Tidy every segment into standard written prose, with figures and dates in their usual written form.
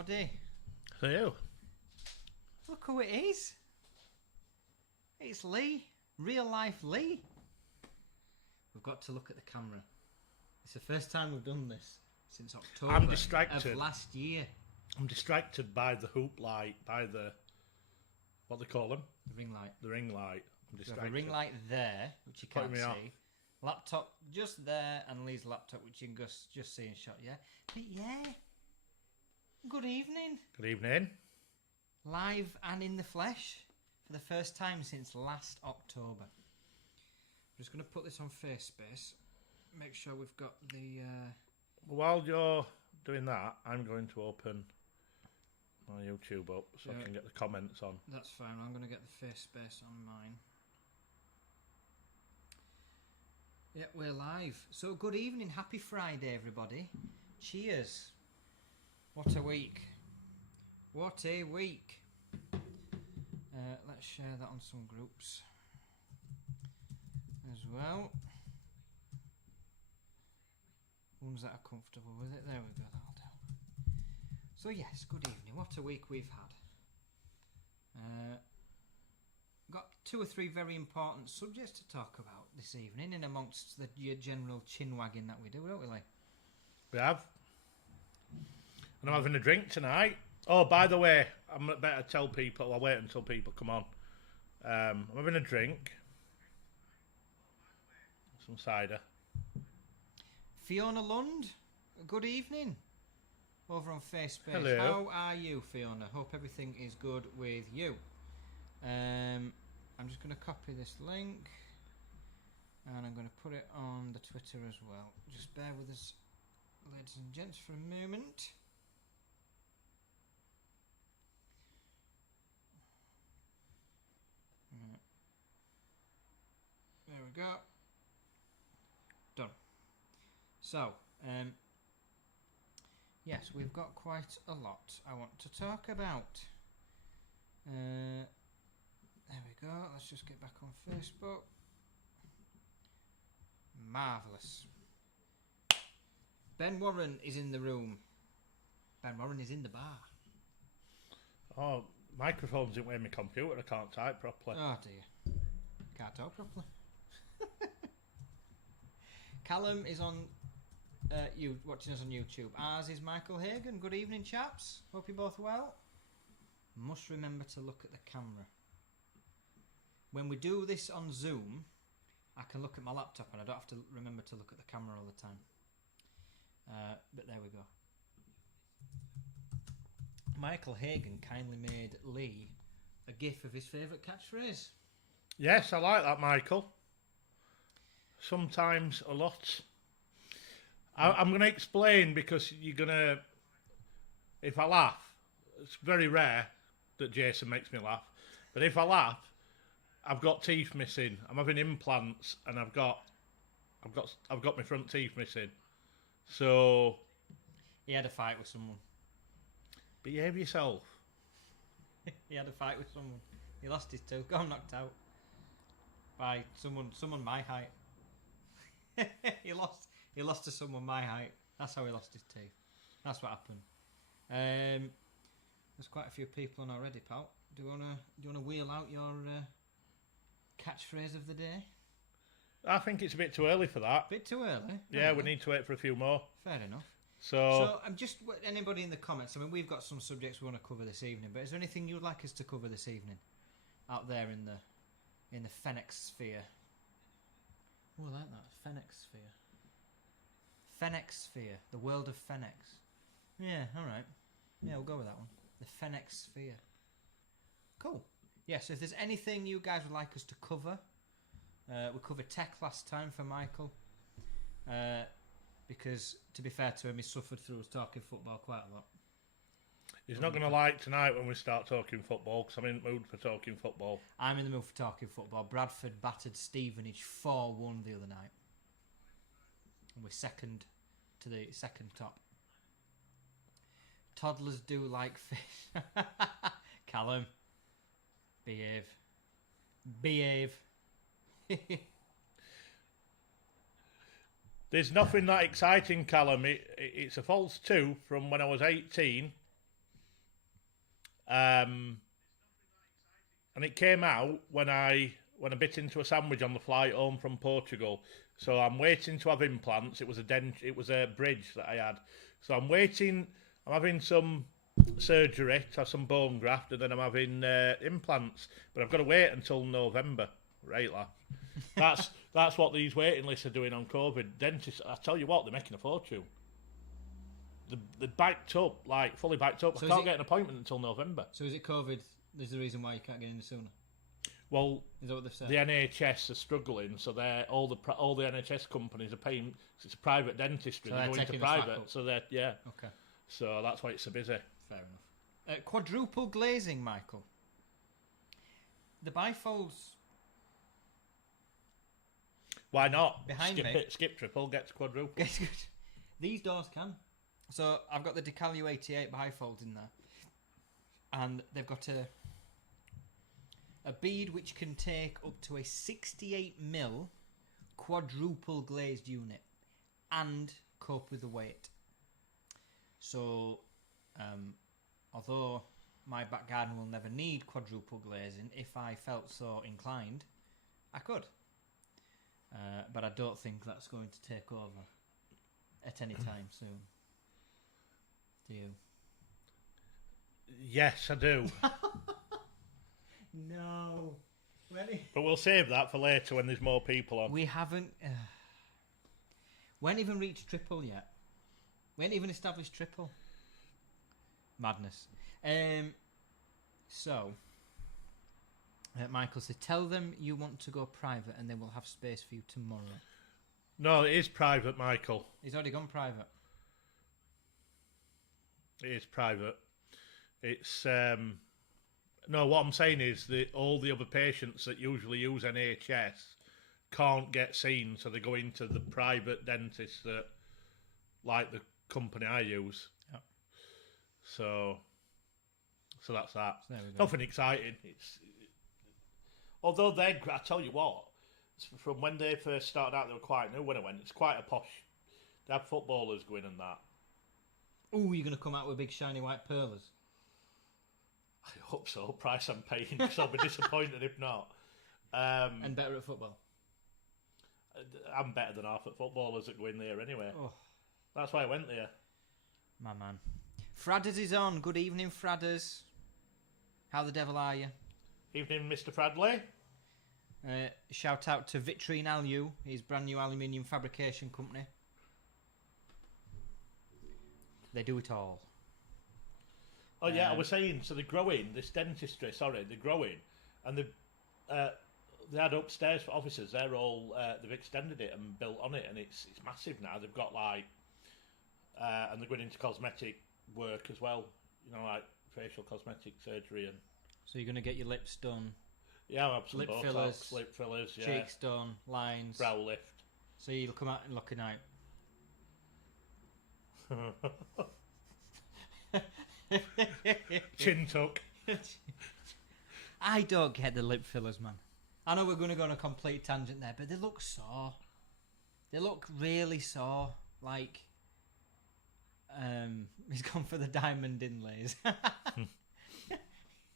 everybody. Hello. Look who it is. It's Lee. Real life Lee. We've got to look at the camera. It's the first time we've done this since October I'm distracted. of last year. I'm distracted by the hoop light, by the... What they call them? The ring light. The ring light. I'm We have distracted. a ring light there, which you can't Putting me off. see. Laptop just there, and Lee's laptop, which you can just see in shot, yeah? But yeah. Good evening. Good evening. Live and in the flesh for the first time since last October. I'm just going to put this on face space. Make sure we've got the... While you're doing that, I'm going to open my YouTube up so I can get the comments on. That's fine. I'm going to get the face space on mine. Yeah, we're live. So good evening. Happy Friday, everybody. Cheers. What a week. What a week. Let's share that on some groups as well. Ones that are comfortable with it. There we go. That'll do. So yes, good evening. What a week we've had. Got 2 or 3 very important subjects to talk about this evening in amongst the general chin wagging that we do, don't we, Lee? We have. And I'm having a drink tonight. Oh, by the way, I better tell people. I'll wait until people come on. I'm having a drink. Some cider. Fiona Lund, good evening. Over on Facebook. Hello. How are you, Fiona? Hope everything is good with you. I'm just going to copy this link and I'm going to put it on the Twitter as well. Just bear with us, ladies and gents, for a moment. There we go. Done. So, yes, we've got quite a lot I want to talk about. There we go. Let's just get back on Facebook. Marvellous. Ben Warren is in the room. Ben Warren is in the bar. Oh, microphone's in way my computer. I can't type properly. Oh dear. Can't talk properly. Callum is on you watching us on YouTube. Ours is Michael Hagan. Good evening, chaps. Hope you're both well. Must remember to look at the camera. When we do this on Zoom, I can look at my laptop and I don't have to remember to look at the camera all the time. But there we go. Michael Hagan kindly made Lee a gif of his favourite catchphrase. Yes, I like that, Michael. Sometimes a lot. I'm going to explain because you're going to... If I laugh, it's very rare that Jason makes me laugh. But if I laugh, I've got teeth missing. I'm having implants and I've got my front teeth missing. So... He had a fight with someone. Behave yourself. He had a fight with someone. He lost his tooth. Got knocked out by someone my height. he lost to someone my height. That's how he lost his teeth. That's what happened. There's quite a few people on already, pal. Do you wanna wheel out your catchphrase of the day? I think it's a bit too early for that. Bit too early. Yeah, we need to wait for a few more. Fair enough. So I'm just anybody in the comments. I mean, we've got some subjects we want to cover this evening, but is there anything you'd like us to cover this evening, out there in the Fennec sphere? Oh, I like that Fennec sphere. Fennec sphere, the world of Fennecs. Yeah, all right. Yeah, we'll go with that one. The Fennec sphere. Cool. Yeah. So if there's anything you guys would like us to cover, we covered tech last time for Michael. Because, to be fair to him, he suffered through us talking football quite a lot. he's not going to like tonight when we start talking football because I'm in the mood for talking football. I'm in the mood for talking football. Bradford battered Stevenage 4-1 the other night. And we're second to the second top. Toddlers do like fish. Callum, behave. Behave. There's nothing that exciting, Callum. It's a false 2 from when I was 18 And it came out when I bit into a sandwich on the flight home from Portugal. So I'm waiting to have implants. It was a bridge that I had. So I'm waiting. I'm having some surgery to have some bone graft, and then I'm having implants. But I've got to wait until November. Right, lad. That's what these waiting lists are doing on COVID. Dentists, I tell you what, they're making a fortune. They're backed up, like fully backed up. So I can't get an appointment until November. So is it COVID? There's the reason why you can't get in sooner. Well, is that what they've said? The NHS are struggling, so all the NHS companies are paying. Cause it's a private dentistry. So they're going to private, so they're Okay. So that's why it's so busy. Fair enough. Quadruple glazing, Michael. The bifolds. Why not? Behind skip me. It, skip triple, gets quadruple. These doors can. So I've got the Decalio 88 bifolds in there, and they've got a bead which can take up to a 68mm quadruple glazed unit and cope with the weight. So, although my back garden will never need quadruple glazing, if I felt so inclined, I could. But I don't think that's going to take over at any time soon. Do you? Yes, I do. No. But we'll save that for later when there's more people on. We haven't... we haven't even reached triple yet. We ain't even established triple. Madness. So, Michael said, tell them you want to go private and then we'll have space for you tomorrow. No, it is private, Michael. He's already gone private. It is private. It's... No, what I'm saying is that all the other patients that usually use NHS can't get seen, so they go into the private dentist that, like the company I use. Yep. So that's that. So there we go. Nothing exciting. Although I tell you what, from when they first started out, they were quite new when I went. It's quite a posh. They have footballers going and that. Ooh, you're going to come out with big shiny white pearlers. I hope so. Price I'm paying, because I'll be disappointed if not. And better at football. I'm better than half at footballers that go in there anyway. Oh. That's why I went there. My man. Fradders is on. Good evening, Fradders. How the devil are you? Evening, Mr. Fradley. Shout out to Vitrine Alu, his brand new aluminium fabrication company. They do it all. Oh yeah, I was saying, so they're growing, this dentistry, they're growing, and they had upstairs for offices, they're all, they've extended it and built on it, and it's massive now. They've got like, and they're going into cosmetic work as well, you know, like facial cosmetic surgery. And so you're going to get your lips done? Yeah, I'll have some lip Botox, fillers, lip fillers, yeah. cheeks done, lines. Brow lift. So you'll come out and looking out. Chin tuck. I don't get the lip fillers, man. I know we're going to go on a complete tangent there, but they look sore. They look really sore. Like, he's gone for the diamond inlays.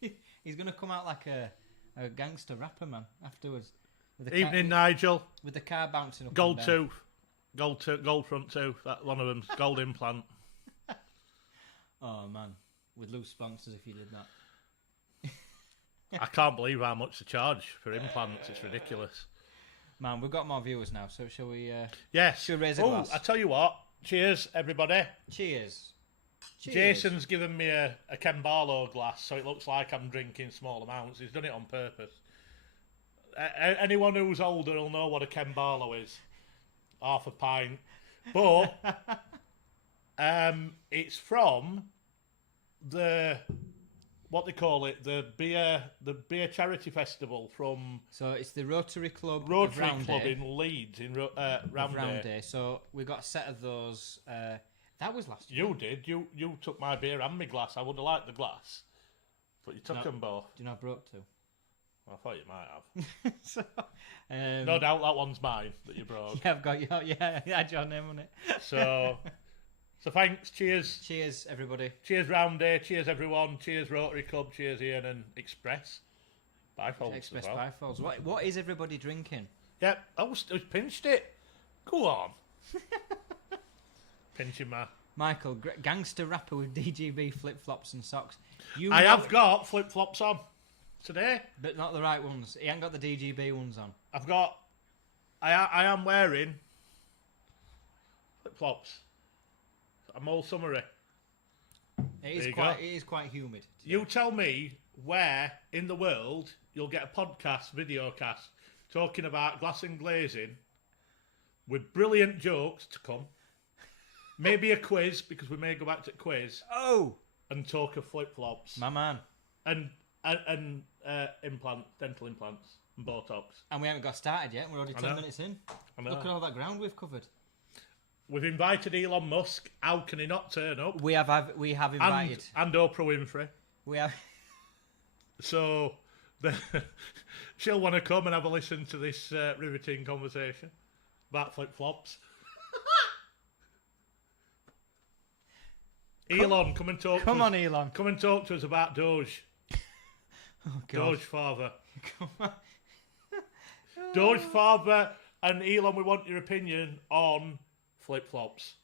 He's going to come out like a gangster rapper, man, afterwards. With the Evening, Nigel. With the car bouncing up. Gold tooth. Gold front tooth. That one of them's gold implant. Oh, man. With loose sponsors if you did that. I can't believe how much they charge for implants. It's ridiculous. Man, we've got more viewers now, so shall we... yes. Shall we raise a glass? I tell you what. Cheers, everybody. Cheers. Cheers. Jason's given me a Ken Barlow glass, so it looks like I'm drinking small amounts. He's done it on purpose. Anyone who's older will know what a Ken Barlow is. Half a pint. But it's from the... what they call it, the beer charity festival from... So it's the Rotary Club in Leeds, in Roundhay. So we got a set of those. That was last year. You did. You took my beer and my glass. I would have liked the glass, but you took them both. Do you know I broke two? I thought you might have. So, no doubt that one's mine that you broke. Yeah, I've got your... Yeah, I had your name on it. So thanks, cheers. Cheers, everybody. Cheers, Roundy. Cheers, everyone. Cheers, Rotary Club. Cheers, Ian and Express. Bifolds Express as well. Bifolds. What is everybody drinking? Yep, I pinched it. Go on. Pinching my... Michael, gangster rapper with DGB flip-flops and socks. I have got flip-flops on today. But not the right ones. He ain't got the DGB ones on. I've got... I am wearing flip-flops. I'm all summery. It is quite humid. You tell me where in the world you'll get a podcast, video cast, talking about glass and glazing with brilliant jokes to come. Maybe a quiz, because we may go back to quiz. Oh! And talk of flip-flops. My man. And dental implants and Botox. And we haven't got started yet. We're already 10 minutes in. Look at all that ground we've covered. We've invited Elon Musk. How can he not turn up? We have invited. And Oprah Winfrey. We have. So she'll want to come and have a listen to this riveting conversation about flip-flops. Elon, come and talk to us. Come on, Elon. Come and talk to us about Doge. Oh, God. Doge father. Come on. Doge father and Elon, we want your opinion on flip-flops.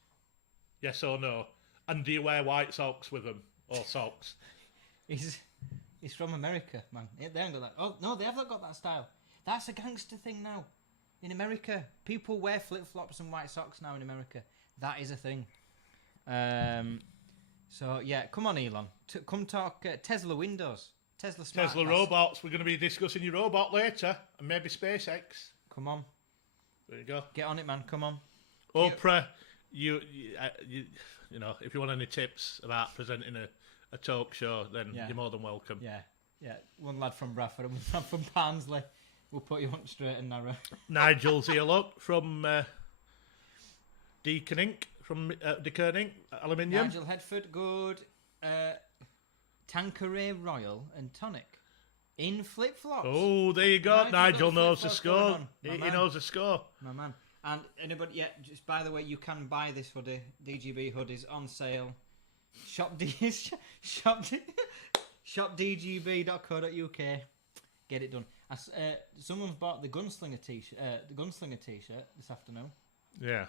Yes or no? And do you wear white socks with them? Or socks? He's from America, man. They haven't got that. Oh, no, they haven't got that style. That's a gangster thing now. In America, people wear flip-flops and white socks now in America. That is a thing. So, yeah, come on, Elon. Come talk Tesla Windows. Tesla Smart Tesla Glass. robots. We're going to be discussing your robot later. And maybe SpaceX. Come on. There you go. Get on it, man. Come on. Oprah, you know, if you want any tips about presenting a talk show, then you're more than welcome. Yeah. One lad from Bradford and one lad from Barnsley. We'll put you on straight and narrow. Nigel's here, look, from Deacon Inc. From Deacon Inc. Aluminium. Nigel Headford, good. Tanqueray Royal and Tonic. In flip-flops. Oh, there you go. Nigel knows the score. He Man. knows the score. My man. And anybody, just by the way, you can buy this hoodie, DGB hoodies, on sale. shopdgb.co.uk. Get it done. Someone's bought the Gunslinger t-shirt this afternoon. Yeah.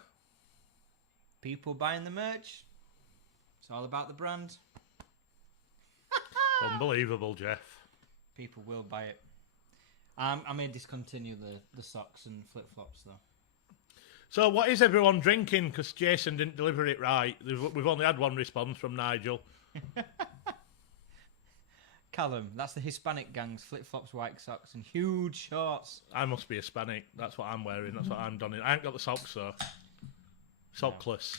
People buying the merch. It's all about the brand. Unbelievable, Jeff. People will buy it. I may discontinue the socks and flip-flops, though. So what is everyone drinking? Because Jason didn't deliver it right. We've only had one response from Nigel. Callum, that's the Hispanic gang's flip-flops, white socks, and huge shorts. I must be Hispanic. That's what I'm wearing. That's what I'm donning. I ain't got the socks, though. Sockless.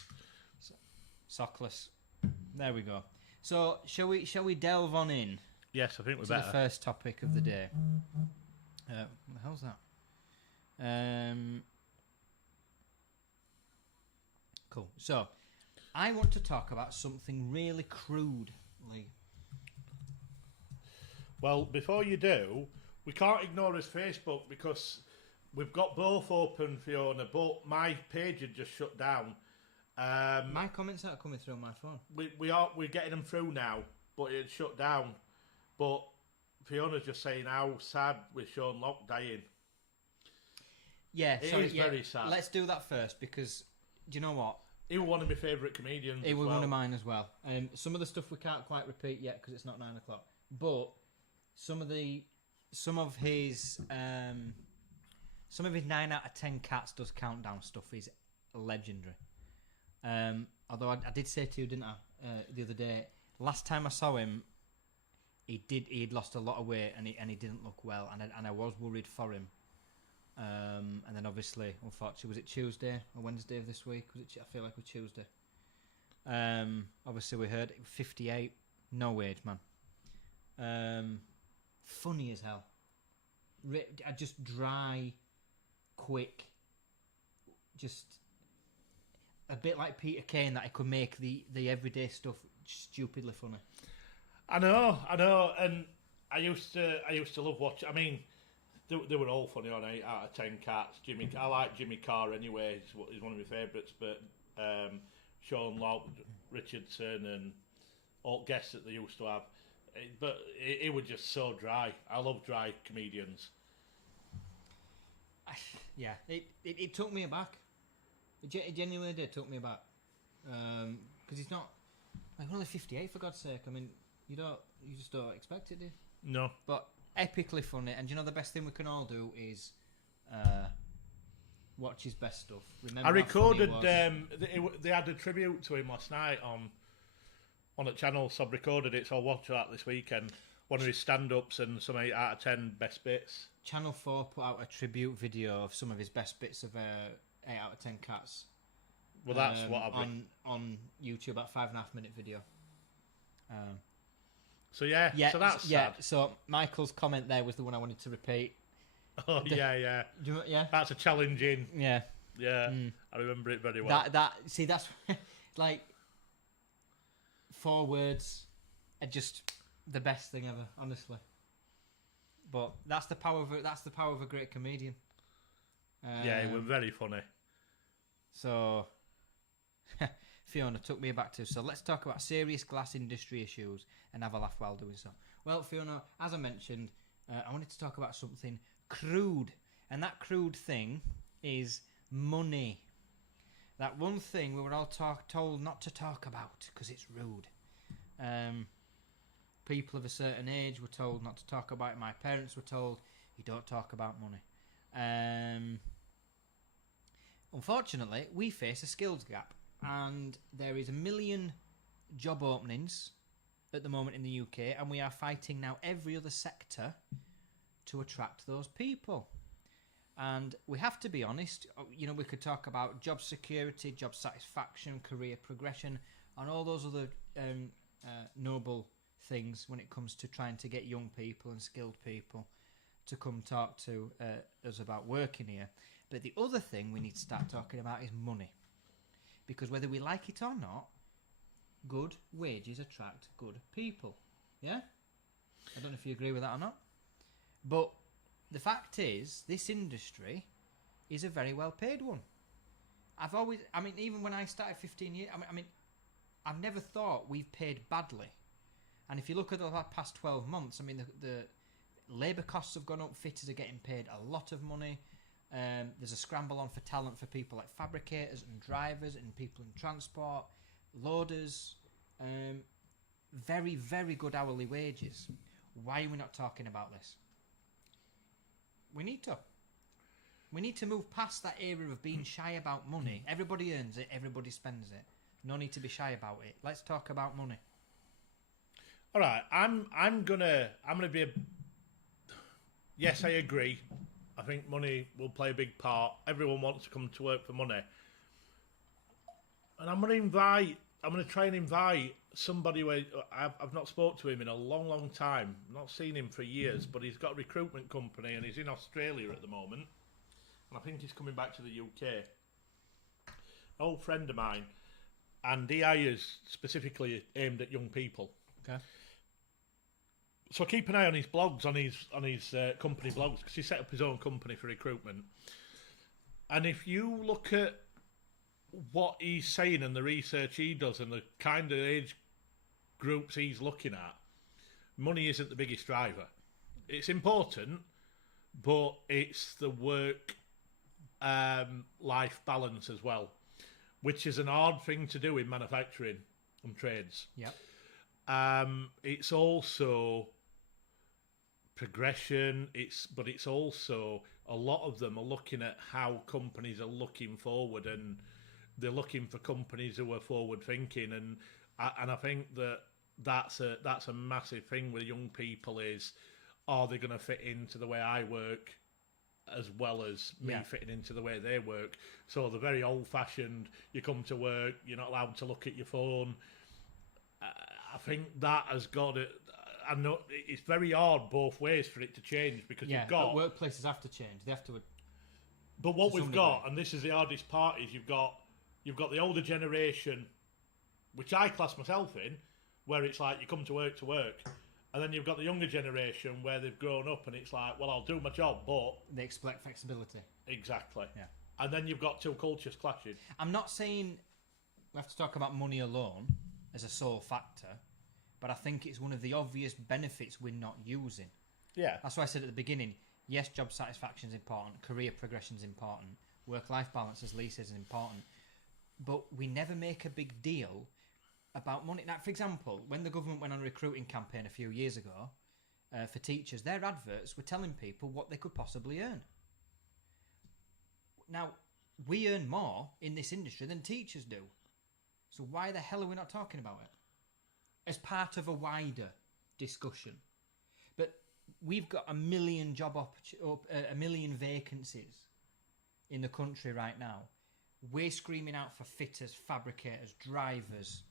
Sockless. There we go. So, shall we delve on in? Yes, I think we to better. the first topic of the day. What the hell's that? Cool. So, I want to talk about something really crude, Lee. Well, before you do, we can't ignore his Facebook because we've got both open, Fiona, but my page had just shut down. My comments aren't coming through on my phone. We're getting them through now, but it shut down. But Fiona's just saying how sad with Sean Locke dying. Yeah, it is very sad. Let's do that first because do you know what? He was one of my favourite comedians. He was one of mine as well. Some of the stuff we can't quite repeat yet because it's not 9 o'clock. But some of his 9 out of 10 cats does countdown stuff is legendary. Although I did say to you, didn't I, the other day? Last time I saw him, he'd lost a lot of weight and he didn't look well, and I was worried for him. And then obviously, unfortunately, was it Tuesday or Wednesday of this week? I feel like it was Tuesday. Obviously, we heard 58, no age, man. Funny as hell. Just dry, quick, just a bit like Peter Kane, that he could make the everyday stuff stupidly funny. I know, and I used to love watching. I mean, they were all funny on 8 out of 10 cats. I like Jimmy Carr anyway. He's one of my favourites, but Sean Lock, Richardson, and all guests that they used to have. But it was just so dry. I love dry comedians. Yeah, it took me aback. It genuinely did took me aback. Because he's not like only 58 for God's sake. I mean, you just don't expect it, do you? No. But epically funny, and you know the best thing we can all do is watch his best stuff. Remember I recorded. How funny it was. They had a tribute to him last night on a channel, so I recorded it. So I'll watch that this weekend. One of his stand-ups and some 8 out of 10 best bits. Channel 4 put out a tribute video of some of his best bits of 8 out of 10 Cats. Well, that's what I've on YouTube, about 5.5 minute video. So yeah, so that's sad. So Michael's comment there was the one I wanted to repeat. Oh yeah. Yeah, that's a challenging. Yeah. I remember it very well. That's like 4 words are just the best thing ever, honestly. But that's the power of a great comedian. Yeah, it was very funny. So Fiona took me back to. So let's talk about serious glass industry issues and have a laugh while doing so. Well, Fiona, as I mentioned, I wanted to talk about something crude, and that crude thing is money. That one thing we were all told not to talk about because it's rude. People of a certain age were told not to talk about it. My parents were told you don't talk about money. Unfortunately, we face a skills gap, and there is 1 million job openings at the moment in the UK, and we are fighting now every other sector to attract those people. And we have to be honest, you know, we could talk about job security, job satisfaction, career progression, and all those other noble things when it comes to trying to get young people and skilled people to come talk to us about working here. But the other thing we need to start talking about is money. Because whether we like it or not, good wages attract good people. Yeah? I don't know if you agree with that or not. But the fact is, this industry is a very well paid one. Even when I started 15 years, I've never thought we've paid badly. And if you look at the past 12 months, I mean, the labour costs have gone up, fitters are getting paid a lot of money. There's a scramble on for talent for people like fabricators and drivers and people in transport, loaders. Very, very good hourly wages. Why are we not talking about this? We need to. We need to move past that era of being shy about money. Everybody earns it, everybody spends it. No need to be shy about it. Let's talk about money. All right, I'm gonna be yes, I agree. I think money will play a big part. Everyone wants to come to work for money, and I'm gonna try and invite somebody where I've not spoke to him in a long, long time. Not seen him for years, but he's got a recruitment company and he's in Australia at the moment, and I think he's coming back to the UK. An old friend of mine, and he hires specifically aimed at young people. Okay. So keep an eye on his blogs, on his company blogs, because he set up his own company for recruitment. And if you look at what he's saying and the research he does and the kind of age groups he's looking at, money isn't the biggest driver. It's important, but it's the work life balance as well, which is an hard thing to do in manufacturing and trades. Yeah. It's also progression. But it's also a lot of them are looking at how companies are looking forward, and they're looking for companies who are forward thinking. And I think that's a massive thing with young people is, are they going to fit into the way I work as well as me fitting into the way they work? So they're very old fashioned. You come to work, you're not allowed to look at your phone. I think that has got it. I know it's very hard both ways for it to change, because you've got, but workplaces have to change. They have to. But what we've got, and this is the hardest part, is you've got the older generation, which I class myself in, where it's like you come to work, and then you've got the younger generation where they've grown up, and it's like, well, I'll do my job, but they expect flexibility. Exactly. Yeah. And then you've got two cultures clashing. I'm not saying we have to talk about money alone as a sole factor, but I think it's one of the obvious benefits we're not using. Yeah. That's why I said at the beginning, yes, job satisfaction is important, career progression is important, work-life balance, as Lee says, is important, but we never make a big deal about money. Now, for example, when the government went on a recruiting campaign a few years ago for teachers, their adverts were telling people what they could possibly earn. Now, we earn more in this industry than teachers do. So why the hell are we not talking about it? As part of a wider discussion. But we've got a million a million vacancies in the country right now. We're screaming out for fitters, fabricators, drivers,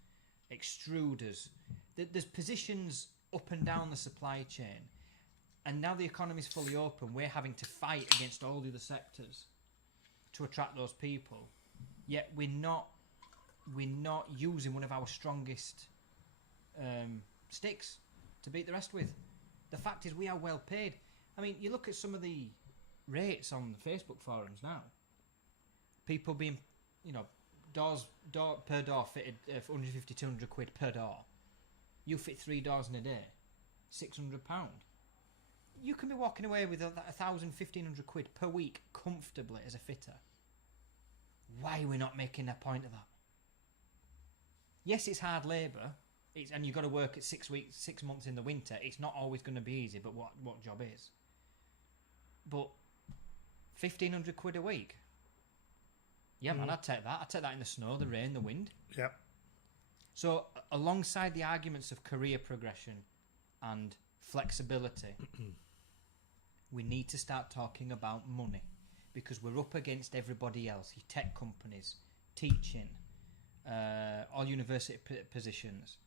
extruders. There's positions up and down the supply chain. And now the economy's fully open, we're having to fight against all the other sectors to attract those people. Yet we're not using one of our strongest sticks to beat the rest with. The fact is we are well paid. I mean, you look at some of the rates on the Facebook forums now. People being, door per door fitted for 150, 200 quid per door. You fit 3 doors in a day, £600. You can be walking away with 1,000, 1,500 quid per week comfortably as a fitter. Why are we not making a point of that? Yes, it's hard labour, and you've got to work at 6 months in the winter. It's not always going to be easy, but what job is? But 1,500 quid a week? Yeah, man, I'd take that. I'd take that in the snow, the rain, the wind. Yep. So, alongside the arguments of career progression and flexibility, we need to start talking about money, because we're up against everybody else. Your tech companies, teaching, all university positions,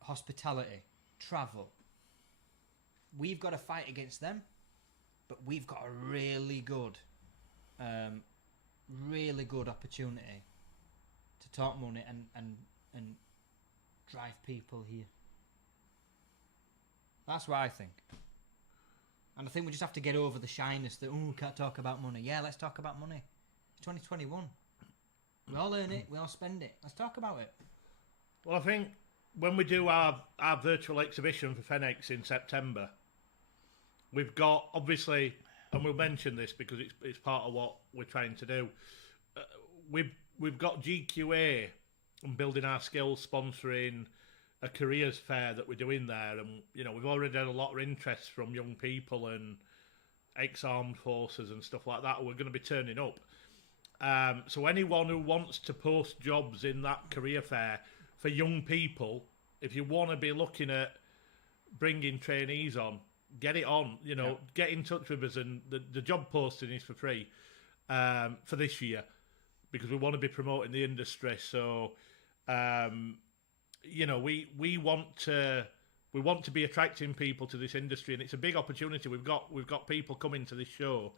hospitality, travel. We've got to fight against them, but we've got a really good opportunity to talk money and drive people here. That's what I think. And I think we just have to get over the shyness that, we can't talk about money. Yeah, let's talk about money. It's 2021. We all earn it, we all spend it. Let's talk about it. Well, I think when we do our virtual exhibition for Fenix in September, we've got, obviously, and we'll mention this because it's part of what we're trying to do, we've got GQA and Building Our Skills sponsoring a careers fair that we're doing there, and we've already had a lot of interest from young people and ex-armed forces and stuff like that. We're going to be turning up. So anyone who wants to post jobs in that career fair for young people, if you want to be looking at bringing trainees on, get it on. Get in touch with us, and the job posting is for free for this year, because we want to be promoting the industry. So we want to be attracting people to this industry, and it's a big opportunity. We've got people coming to this show,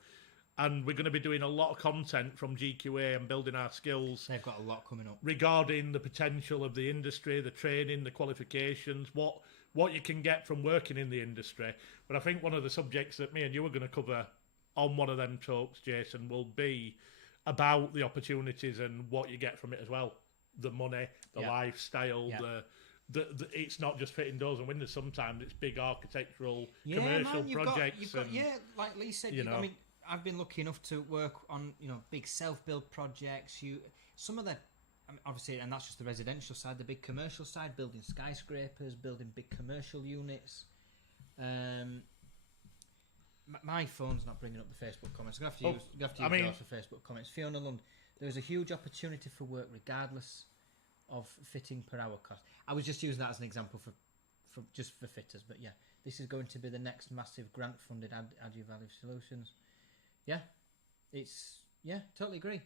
and we're going to be doing a lot of content from GQA and Building Our Skills. They've got a lot coming up regarding the potential of the industry, the training, the qualifications, what you can get from working in the industry. But I think one of the subjects that me and you are going to cover on one of them talks, Jason, will be about the opportunities and what you get from it as well. The money, the lifestyle, the it's not just fitting doors and windows. Sometimes it's big architectural, commercial projects. Like Lee said, I mean, I've been lucky enough to work on big self-build projects. Some of the, obviously, and that's just the residential side. The big commercial side, building skyscrapers, building big commercial units. My phone's not bringing up the Facebook comments. I'm going to have to use yours for Facebook comments. Fiona Lund, there is a huge opportunity for work regardless of fitting per hour cost. I was just using that as an example for just for fitters, but yeah, this is going to be the next massive grant-funded Add Value Solutions. Yeah, totally agree.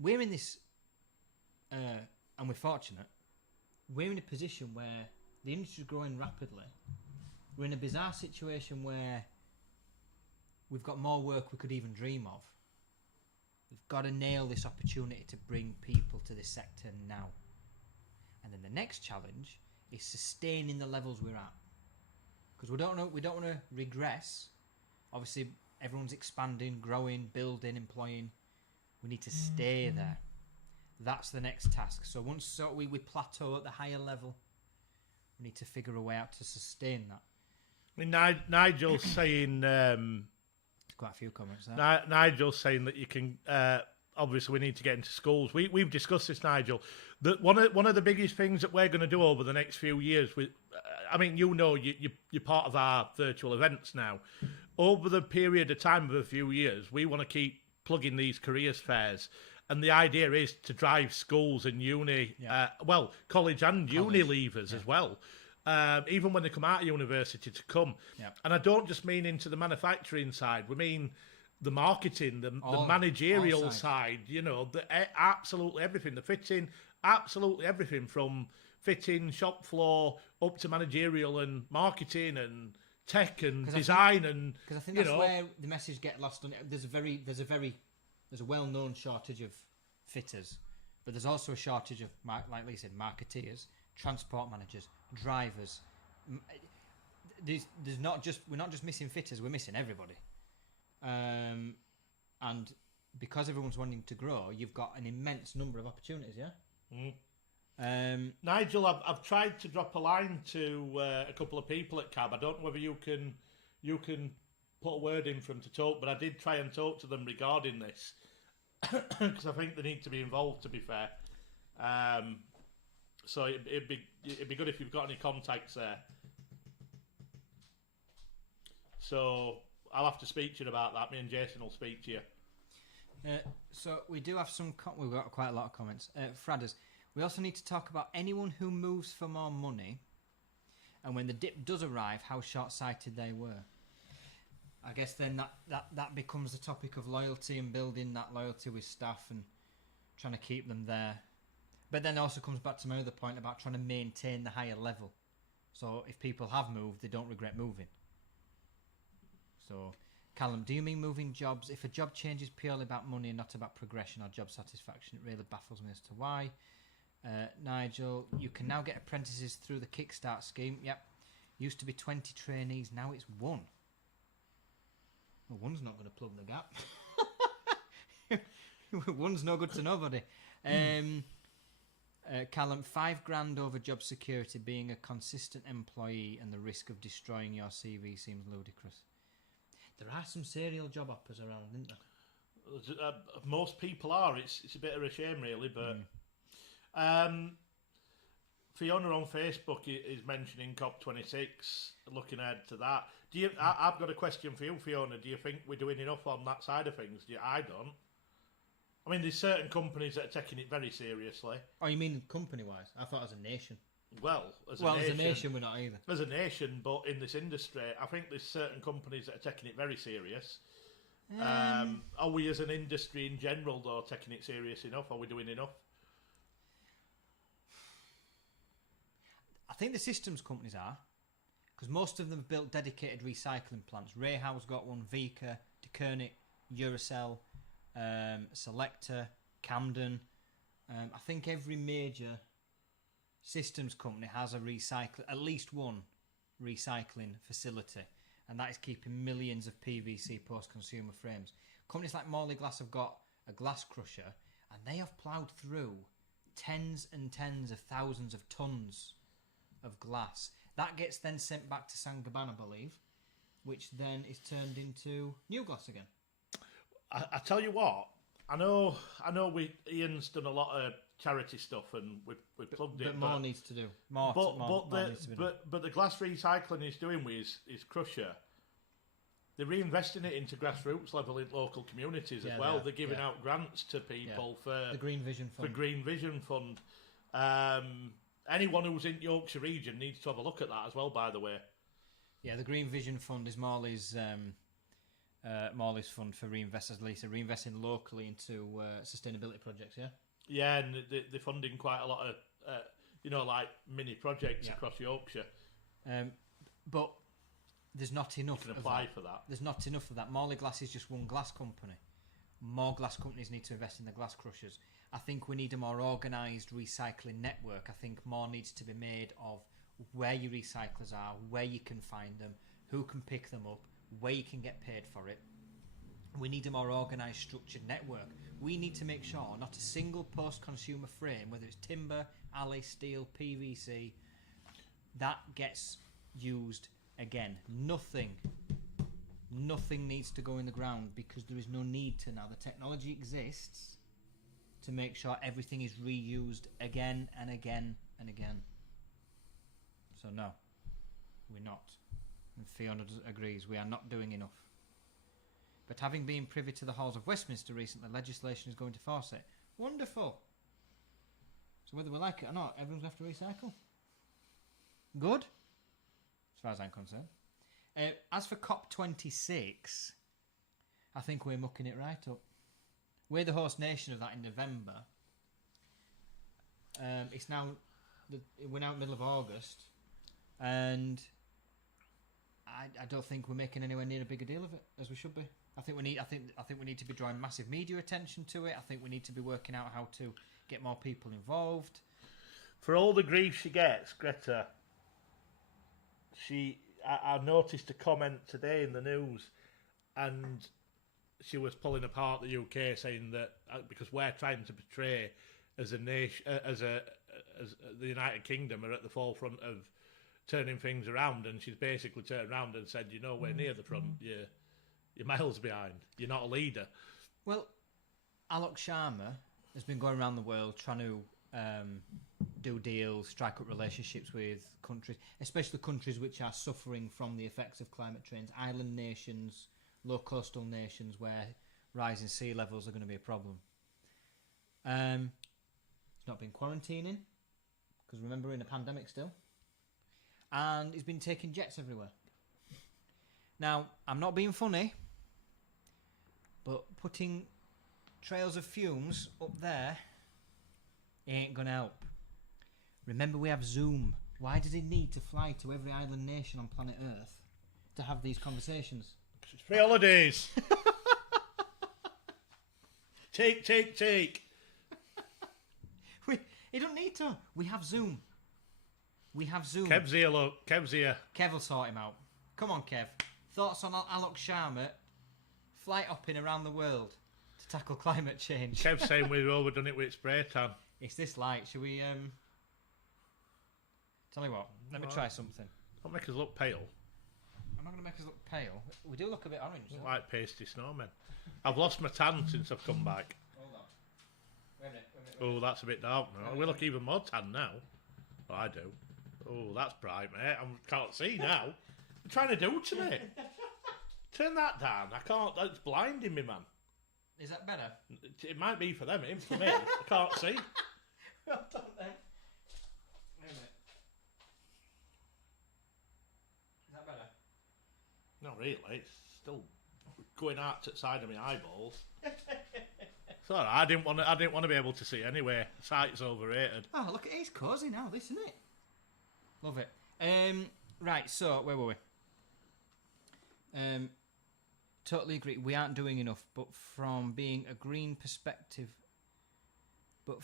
We're in this, and we're fortunate. We're in a position where the industry is growing rapidly. We're in a bizarre situation where we've got more work we could even dream of. We've got to nail this opportunity to bring people to this sector now. And then the next challenge is sustaining the levels we're at, because we don't want to regress. Obviously, everyone's expanding, growing, building, employing. We need to stay there. That's the next task. So once we plateau at the higher level, we need to figure a way out to sustain that. I mean, Nigel's saying... Quite a few comments there. Nigel's saying that you can... obviously, we need to get into schools. We've discussed this, Nigel. That one of the biggest things that we're going to do over the next few years... I mean, you're part of our virtual events now. Over the period of time of a few years, we want to keep plugging these careers fairs. And the idea is to drive schools and uni, college and uni leavers as well, even when they come out of university to come. Yeah. And I don't just mean into the manufacturing side. We mean the marketing, the managerial side, absolutely everything. The fitting, absolutely everything from fitting, shop floor, up to managerial and marketing and tech and design. Because I think that's where the message gets lost on it. There's a well-known shortage of fitters, but there's also a shortage of, like Lee said, marketeers, transport managers, drivers. We're not just missing fitters, we're missing everybody. And because everyone's wanting to grow, you've got an immense number of opportunities. Nigel, I've tried to drop a line to a couple of people at CAB. I don't know whether you can put a word in for them to talk, but I did try and talk to them regarding this because I think they need to be involved, to be fair. So it'd be good if you've got any contacts there. So I'll have to speak to you about that. Me and Jason will speak to you. So we do have we've got quite a lot of comments. Fradders, we also need to talk about anyone who moves for more money, and when the dip does arrive, how short-sighted they were. I guess then that becomes the topic of loyalty and building that loyalty with staff and trying to keep them there. But then it also comes back to my other point about trying to maintain the higher level. So if people have moved, they don't regret moving. So, Callum, do you mean moving jobs? If a job change is purely about money and not about progression or job satisfaction, it really baffles me as to why. Nigel, you can now get apprentices through the Kickstart scheme. Yep. Used to be 20 trainees, now it's 1. Well, 1's not going to plug the gap. 1's no good to nobody. Callum, $5,000 over job security, being a consistent employee and the risk of destroying your CV seems ludicrous. There are some serial job offers around, isn't there? Most people are. It's a bit of a shame, really, but... Fiona on Facebook is mentioning COP26, looking ahead to that. I've got a question for you, Fiona. Do you think we're doing enough on that side of things? I don't. I mean, there's certain companies that are taking it very seriously. Oh, you mean company-wise? I thought as a nation. Well, as a nation, we're not either. As a nation, but in this industry, I think there's certain companies that are taking it very serious. Are we as an industry in general, though, taking it serious enough? Are we doing enough? I think the systems companies are, because most of them have built dedicated recycling plants. Rayhow's got one, Vika, DeKernick, Uracell, Selector, Camden. I think every major systems company has at least one recycling facility, and that is keeping millions of PVC post-consumer frames. Companies like Morley Glass have got a glass crusher, and they have ploughed through tens and tens of thousands of tons of glass. That gets then sent back to Saint-Gobain, I believe, which then is turned into new glass again. I tell you what, I know Ian's done a lot of charity stuff and we've plugged it. But more needs to do. More needs to be done. But the glass recycling he's doing with his crusher, they're reinvesting it into grassroots level in local communities as well. They're giving out grants to people for the Green Vision Fund. For Green Vision Fund. Anyone who's in Yorkshire region needs to have a look at that as well, by the way. Yeah, the Green Vision Fund is Morley's fund for reinvesting locally into sustainability projects, yeah? Yeah, and they're funding quite a lot of, like mini projects across Yorkshire. But there's not enough. You can apply for that. There's not enough of that. Morley Glass is just one glass company. More glass companies need to invest in the glass crushers. I think we need a more organised recycling network. I think more needs to be made of where your recyclers are, where you can find them, who can pick them up, where you can get paid for it. We need a more organised, structured network. We need to make sure not a single post-consumer frame, whether it's timber, alley, steel, PVC, that gets used again. Nothing needs to go in the ground because there is no need to now. The technology exists to make sure everything is reused again and again and again. So no, we're not. And Fiona agrees, we are not doing enough. But having been privy to the halls of Westminster recently, legislation is going to force it. Wonderful. So whether we like it or not, everyone's going to have to recycle. Good, as far as I'm concerned. As for COP26, I think we're mucking it right up. We're the host nation of that in November. It's now we're now middle of August, and I don't think we're making anywhere near a bigger deal of it as we should be. I think we need to be drawing massive media attention to it. I think we need to be working out how to get more people involved. For all the grief she gets, Greta, I noticed a comment today in the news, and she was pulling apart the UK, saying that because we're trying to portray as a nation, as the United Kingdom are at the forefront of turning things around, and she's basically turned around and said, "You're nowhere near the front. You're miles behind. You're not a leader." Well, Alok Sharma has been going around the world trying to do deals, strike up relationships with countries, especially countries which are suffering from the effects of climate change, island nations, low coastal nations where rising sea levels are going to be a problem. He's not been quarantining, because remember we're in a pandemic still. And he's been taking jets everywhere. Now, I'm not being funny, but putting trails of fumes up there ain't going to help. Remember, we have Zoom. Why does he need to fly to every island nation on planet Earth to have these conversations? It's free holidays. Take. He don't need to. We have Zoom. Kev's here, look. Kev's here. Kev will sort him out. Come on, Kev. Thoughts on Alok Sharma flight hopping around the world to tackle climate change? Kev's saying we've overdone it with spray tan. It's this light. Should we... Tell you what. Let me try something. Don't make us look pale. I'm not going to make us look pale. We do look a bit orange. Look like pasty snowmen. I've lost my tan since I've come back. Hold on. Wait a minute. Oh, that's a bit dark now. We look even more tan now. Well, I do. Oh, that's bright, mate. I can't see now. What are you trying to do to me? Turn that down. I can't. That's blinding me, man. Is that better? It might be for them. For me, I can't see. Hold on then. Wait a minute. Is that better? Not really. It's still going out to the side of my eyeballs. It's all right. I didn't want to be able to see anyway. Sight's overrated. Oh, look, it's cosy now, this, isn't it? Love it. Right, so where were we? Totally agree. We aren't doing enough, but from being a green perspective, but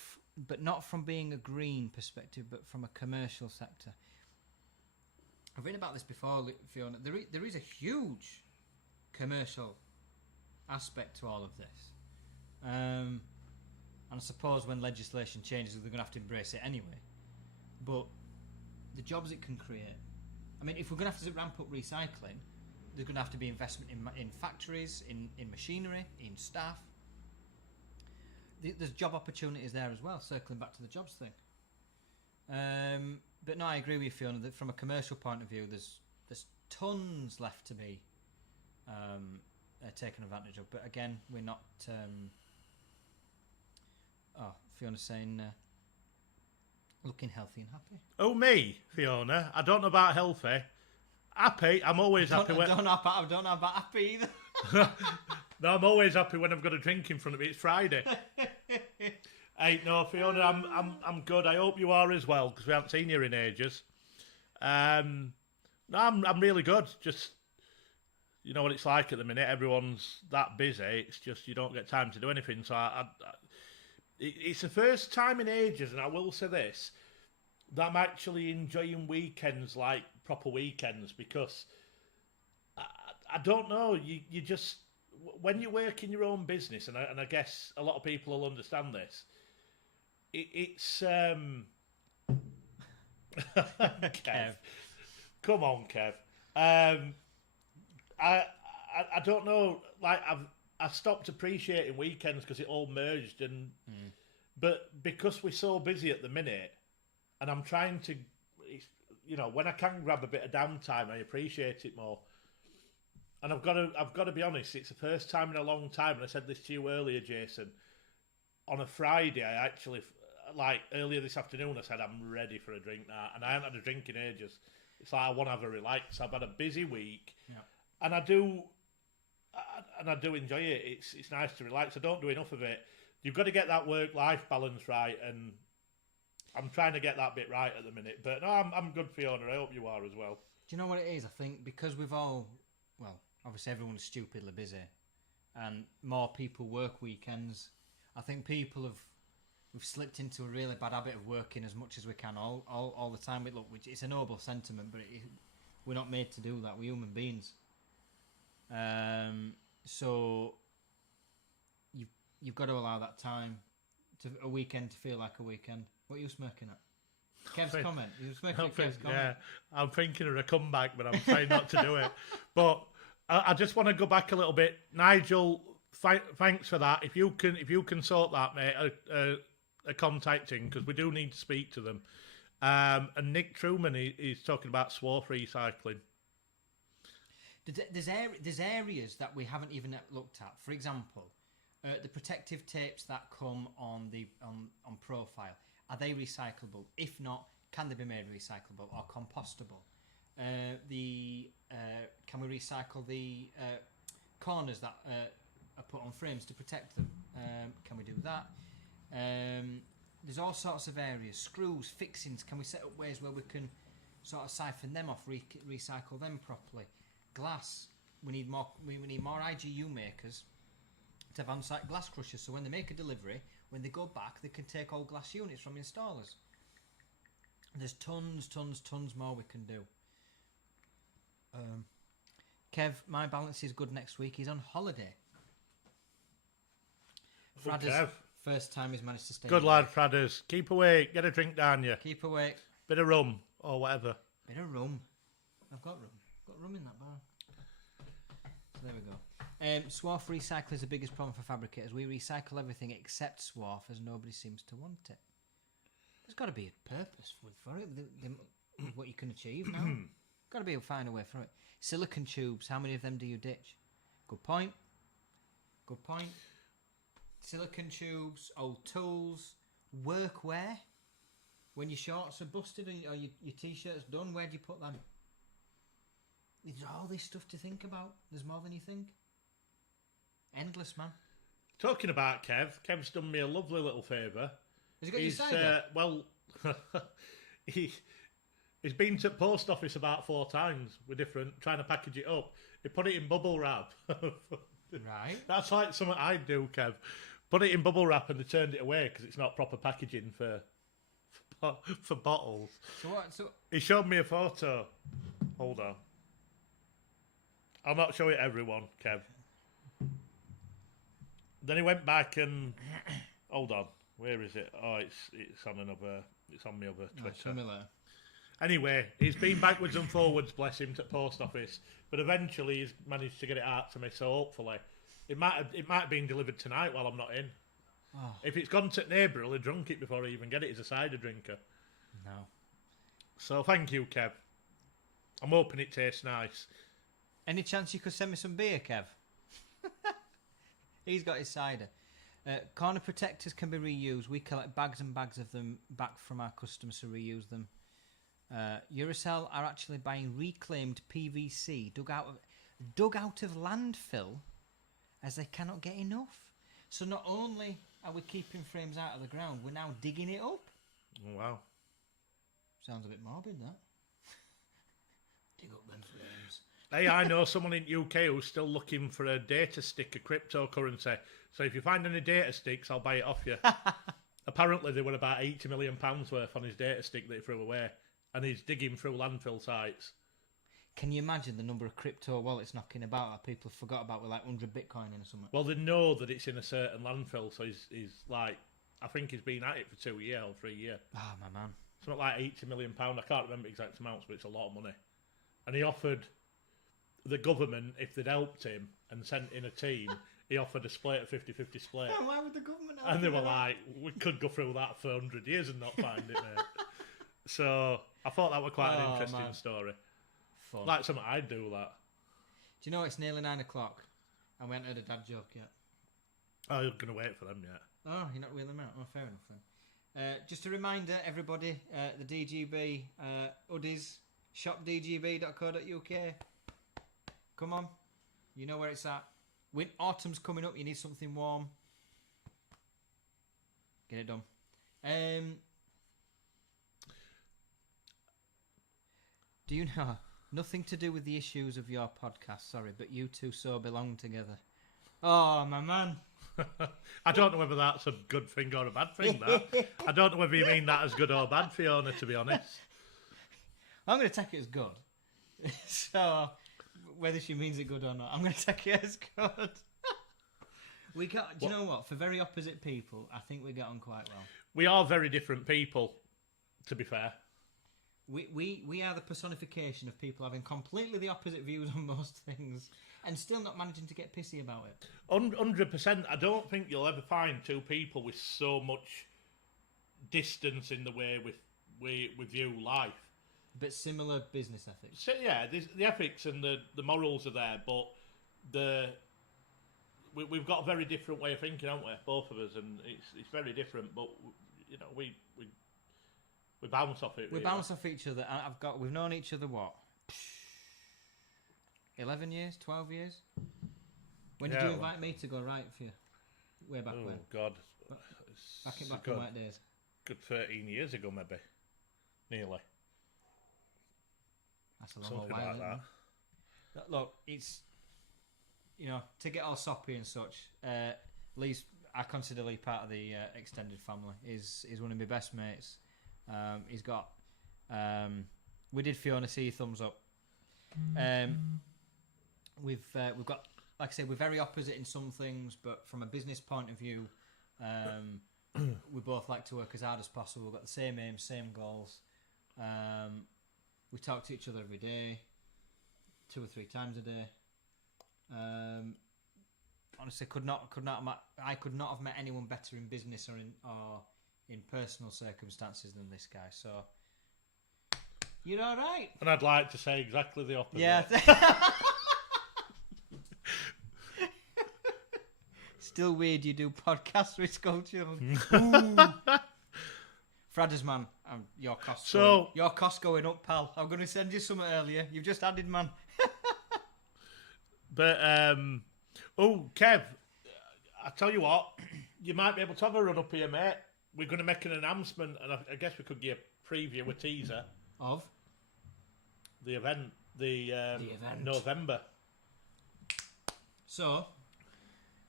not from being a green perspective, but from a commercial sector. I've written about this before, Fiona. There is a huge commercial aspect to all of this. And I suppose when legislation changes, they're going to have to embrace it anyway. But the jobs it can create. I mean, if we're going to have to ramp up recycling, there's going to have to be investment in factories, in machinery, in staff. There's job opportunities there as well, circling back to the jobs thing. But no, I agree with you, Fiona, that from a commercial point of view, there's tons left to be taken advantage of. But again, we're not... Fiona's saying... looking healthy and happy. Oh, me, Fiona. I don't know about healthy. Happy. I'm always happy. I don't know about happy either. No, I'm always happy when I've got a drink in front of me. It's Friday. Hey, no, Fiona, I'm good. I hope you are as well, because we haven't seen you in ages. No, I'm really good. Just, you know what it's like at the minute. Everyone's that busy. It's just you don't get time to do anything. So it's the first time in ages, and I will say this, that I'm actually enjoying weekends like proper weekends, because I don't know, you just, when you work in your own business, and I guess a lot of people will understand this, it's Kev. Come on, Kev. I don't know. Like I stopped appreciating weekends because it all merged, and but because we're so busy at the minute, and I'm trying to, when I can grab a bit of downtime, I appreciate it more. And I've got to be honest. It's the first time in a long time, and I said this to you earlier, Jason. On a Friday, I actually, like earlier this afternoon, I said I'm ready for a drink now, and I haven't had a drink in ages. It's like I want to have a relax. I've had a busy week, and I do enjoy it. It's nice to relax. I don't do enough of it. You've got to get that work-life balance right, and I'm trying to get that bit right at the minute. But no, I'm good, Fiona. I hope you are as well. Do you know what it is? I think because we've all, obviously everyone's stupidly busy, and more people work weekends. I think we've slipped into a really bad habit of working as much as we can all the time. It's a noble sentiment, but we're not made to do that. We're human beings. So you've got to allow that time to a weekend to feel like a weekend. What are you smirking at? Kev's comment. You're smirking at Kev's comment. Yeah, I'm thinking of a comeback, but I'm trying not to do it. But I just want to go back a little bit. Nigel, thanks for that. If you can sort that, mate, a contacting, because we do need to speak to them. And Nick Truman is talking about swarf recycling. There's areas that we haven't even looked at. For example, the protective tapes that come on profile, are they recyclable? If not, can they be made recyclable or compostable? Can we recycle the corners that are put on frames to protect them? Can we do that? There's all sorts of areas. Screws, fixings. Can we set up ways where we can sort of siphon them off, recycle them properly? Glass. We need more IGU makers to have on-site glass crushers, so when they make a delivery, when they go back, they can take all glass units from installers. There's tons more we can do. Kev, my balance is good next week. He's on holiday. Fradders, first time he's managed to stay. Good lad, Fradders. Keep awake. Get a drink down you. Keep awake. Bit of rum or whatever. Bit of rum. I've got rum. Got rum in that bar. So there we go. Swarf recycle is the biggest problem for fabricators. We recycle everything except swarf, as nobody seems to want it. There's got to be a purpose for it. What you can achieve now. Got to be able to find a way for it. Silicon tubes. How many of them do you ditch? Good point. Silicon tubes, old tools, workwear. When your shorts are busted or your t-shirt's done, where do you put them? There's all this stuff to think about. There's more than you think. Endless, man. Talking about Kev's done me a lovely little favour. Has he got your cider? Well, he's been to the post office about 4 times with trying to package it up. He put it in bubble wrap. Right. That's like something I'd do, Kev. Put it in bubble wrap and they turned it away because it's not proper packaging for bottles. So what? He showed me a photo. Hold on. I'll not show it everyone, Kev. Then he went back and hold on. Where is it? Oh, it's on my other Twitter. Anyway, he's been backwards and forwards, bless him, to the post office, but eventually he's managed to get it out to me. So hopefully, it might have been delivered tonight while I'm not in. Oh. If it's gone to neighbour, he'll have drunk it before I even get it. He's a cider drinker. No. So thank you, Kev. I'm hoping it tastes nice. Any chance you could send me some beer, Kev? He's got his cider. Corner protectors can be reused. We collect bags and bags of them back from our customers to reuse them. Uracell are actually buying reclaimed PVC dug out of landfill as they cannot get enough. So not only are we keeping frames out of the ground, we're now digging it up. Oh, wow. Sounds a bit morbid, that. Dig up them frames. Hey, I know someone in UK who's still looking for a data stick, a cryptocurrency. So if you find any data sticks, I'll buy it off you. Apparently, they were about £80 million worth on his data stick that he threw away. And he's digging through landfill sites. Can you imagine the number of crypto wallets knocking about that people forgot about with like 100 Bitcoin in or something? Well, they know that it's in a certain landfill, so he's like, I think he's been at it for 2 years or 3 years. Oh, my man. Something like £80 million. I can't remember exact amounts, but it's a lot of money. And he offered the government, if they'd helped him and sent in a team, he offered a split, a 50-50 split. Why would the government And they were like, we could go through that for 100 years and not find it, mate. So I thought that was quite an interesting story. Fun. Like something I'd do that. Do you know it's nearly 9 o'clock and we haven't heard a dad joke yet? Oh, you're going to wait for them yet. Oh, you're not wheeling them out? Oh, fair enough then. Just a reminder, everybody, the DGB hoodies, shopdgb.co.uk. Come on. You know where it's at. Autumn's coming up, you need something warm. Get it done. Do you know, nothing to do with the issues of your podcast, sorry, but you two so belong together. Oh, my man. I don't know whether that's a good thing or a bad thing, that. I don't know whether you mean that as good or bad, Fiona, to be honest. I'm going to take it as good. So, whether she means it good or not, I'm going to take it as good. Do you know what? For very opposite people, I think we get on quite well. We are very different people, to be fair. We are the personification of people having completely the opposite views on most things and still not managing to get pissy about it. 100%. I don't think you'll ever find two people with so much distance in the way we view life. But similar business ethics. So yeah, the ethics and the morals are there, but we've got a very different way of thinking, haven't we? Both of us, and it's very different. But you know, we bounce off it. We bounce off each other. We've known each other what? 11 years, 12 years. When did you invite me to go right for you? Way back when. Oh God, Back in white days. Good 13 years ago, maybe. Nearly. That's a long Something while. like that. Look, it's, you know, to get all soppy and such. Lee's, I consider Lee part of the extended family. He's one of my best mates. He's got. We did Fiona see thumbs up. We've got, like I say, we're very opposite in some things, but from a business point of view, we both like to work as hard as possible. We've got the same aims, same goals. We talk to each other every day, 2 or 3 times a day. Honestly, I could not have met anyone better in business or in personal circumstances than this guy. So you're all right. And I'd like to say exactly the opposite. Yeah. Still weird you do podcasts with school children. Fradders, man, your costs going up, pal. I'm going to send you some earlier. You've just added, man. But Kev, I tell you what, you might be able to have a run up here, mate. We're going to make an announcement, and I guess we could give a preview, a teaser of the event, the event. November. So,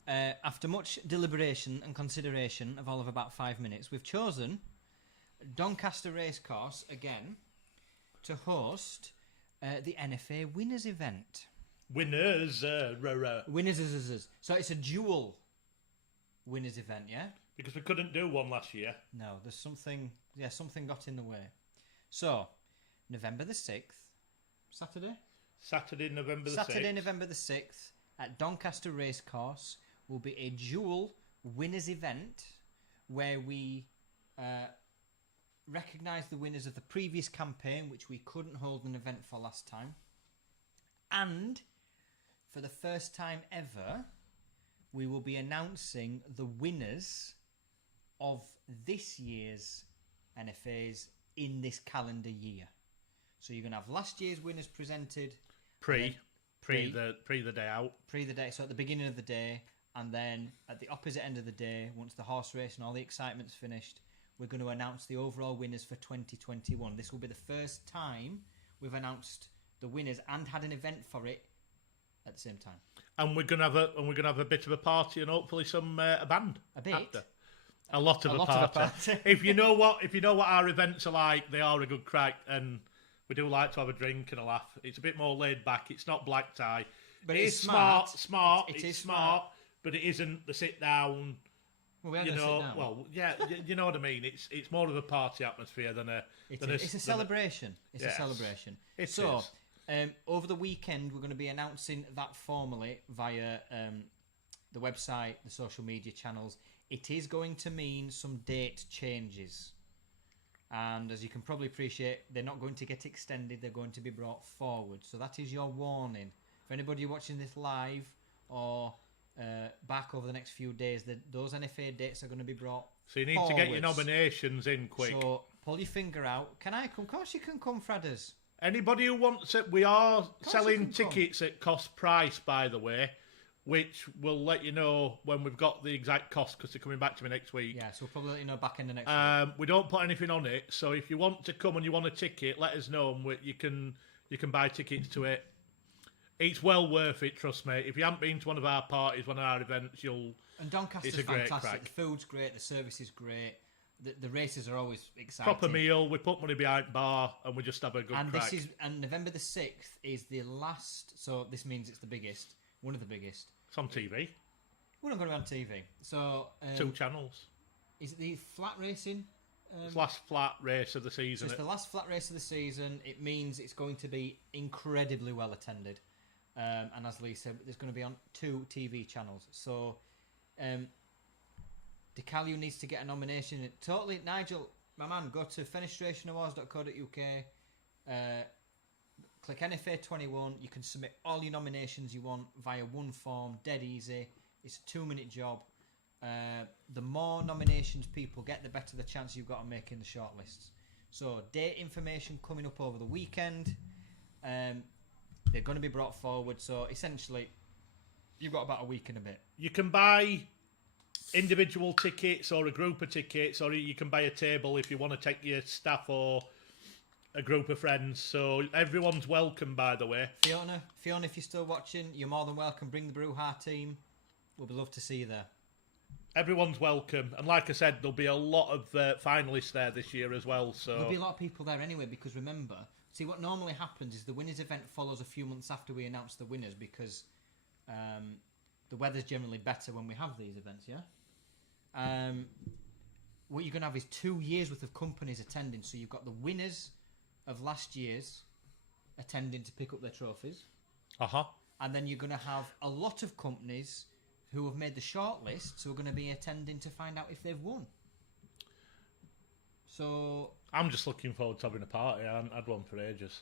after much deliberation and consideration of all of about 5 minutes, we've chosen Doncaster Racecourse again to host the NFA Winners event. Winners, Winners. So it's a dual winners event, yeah? Because we couldn't do one last year. No, there's something got in the way. So, November the 6th, Saturday, November the 6th at Doncaster Racecourse will be a dual winners event where we recognise the winners of the previous campaign, which we couldn't hold an event for last time. And for the first time ever, we will be announcing the winners of this year's NFAs in this calendar year. So you're going to have last year's winners presented pre the day out. So at the beginning of the day, and then at the opposite end of the day, once the horse race and all the excitement's finished, we're going to announce the overall winners for 2021. This will be the first time we've announced the winners and had an event for it at the same time. And we're gonna have a bit of a party and hopefully some a band. A bit. After. A lot of a party. If you know what our events are like, they are a good crack, and We do like to have a drink and a laugh. It's a bit more laid back. It's not black tie. But it it's is smart. smart. It It's is smart, but it isn't the sit down. Well, we are You gonna know, sit down. well, yeah, you know what I mean. It's more of a party atmosphere than a. It's a celebration. It's a Yes, celebration. it so, is. over the weekend, we're going to be announcing that formally via the website, the social media channels. It is going to mean some date changes. And as you can probably appreciate, they're not going to get extended. They're going to be brought forward. So that is your warning. For anybody watching this live or back over the next few days, those NFA dates are going to be brought So you need to get your forwards. nominations in quick. So pull your finger out. Can I come? Of course you can come, Fredders. Anybody who wants it, we are you selling can come. tickets at cost price, by the way, which we'll let you know when we've got the exact cost because they're coming back to me next week. Yeah, so we'll probably let you know back in the next week. We don't put anything on it, so if you want to come and you want a ticket, let us know, and you can buy tickets to it. It's well worth it, trust me. If you haven't been to one of our parties, one of our events, And Doncaster's it's a great fantastic. crack. The food's great. The service is great. The races are always exciting. proper meal. We put money behind bar, and we just have a good And crack. and November the 6th is the last. So this means it's the biggest, one of the biggest. It's on TV, We're not going to be on TV. So 2 channels. is it the flat racing? It's last flat race of the So season. it's the last flat race of the season. It means it's going to be incredibly well attended. And as Lee said, there's going to be on 2 TV channels. So DeCalio needs to get a nomination. Totally, Nigel, my man, go to fenestrationawards.co.uk. Click NFA21. You can submit all your nominations you want via one form. Dead easy. It's a 2-minute job. The more nominations people get, the better the chance you've got of making the shortlists. So date information coming up over the weekend. They're going to be brought forward. So essentially, you've got about a week and a bit. You can buy individual tickets or a group of tickets, or you can buy a table if you want to take your staff or a group of friends. So everyone's welcome, by the way. Fiona, if you're still watching, you're more than welcome. Bring the Brewha team. We'll be love to see you there. Everyone's welcome, and like I said, there'll be a lot of finalists there this year as well. So There'll be a lot of people there anyway, because remember, see what normally happens is the winners event follows a few months after we announce the winners, because the weather's generally better when we have these events, yeah? What you're going to have is 2 years worth of companies attending, so you've got the winners of last year's attending to pick up their trophies, and then you're going to have a lot of companies who have made the shortlist, so are going to be attending to find out if they've won. So I'm just looking forward to having a party. I haven't had one for ages.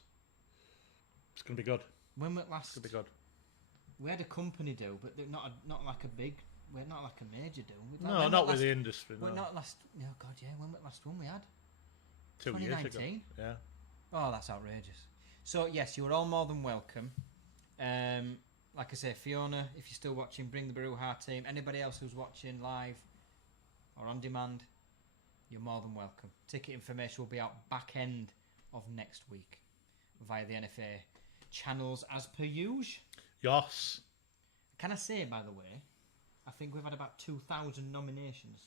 It's going to be good. when we last It's going to be good. we had a company do, but they're not like a big, we're not like a major do. No, When not last, with the industry. Well, No. not last. Oh God, yeah. When was the last one we had? 2 years ago. 2019? Yeah. Oh, that's outrageous. So yes, you are all more than welcome. Like I say, Fiona, if you're still watching, bring the Brewha team. Anybody else who's watching live or on demand, you're more than welcome. Ticket information will be out back end of next week via the NFA channels as per usual. Yes. Can I say, by the way, I think we've had about 2,000 nominations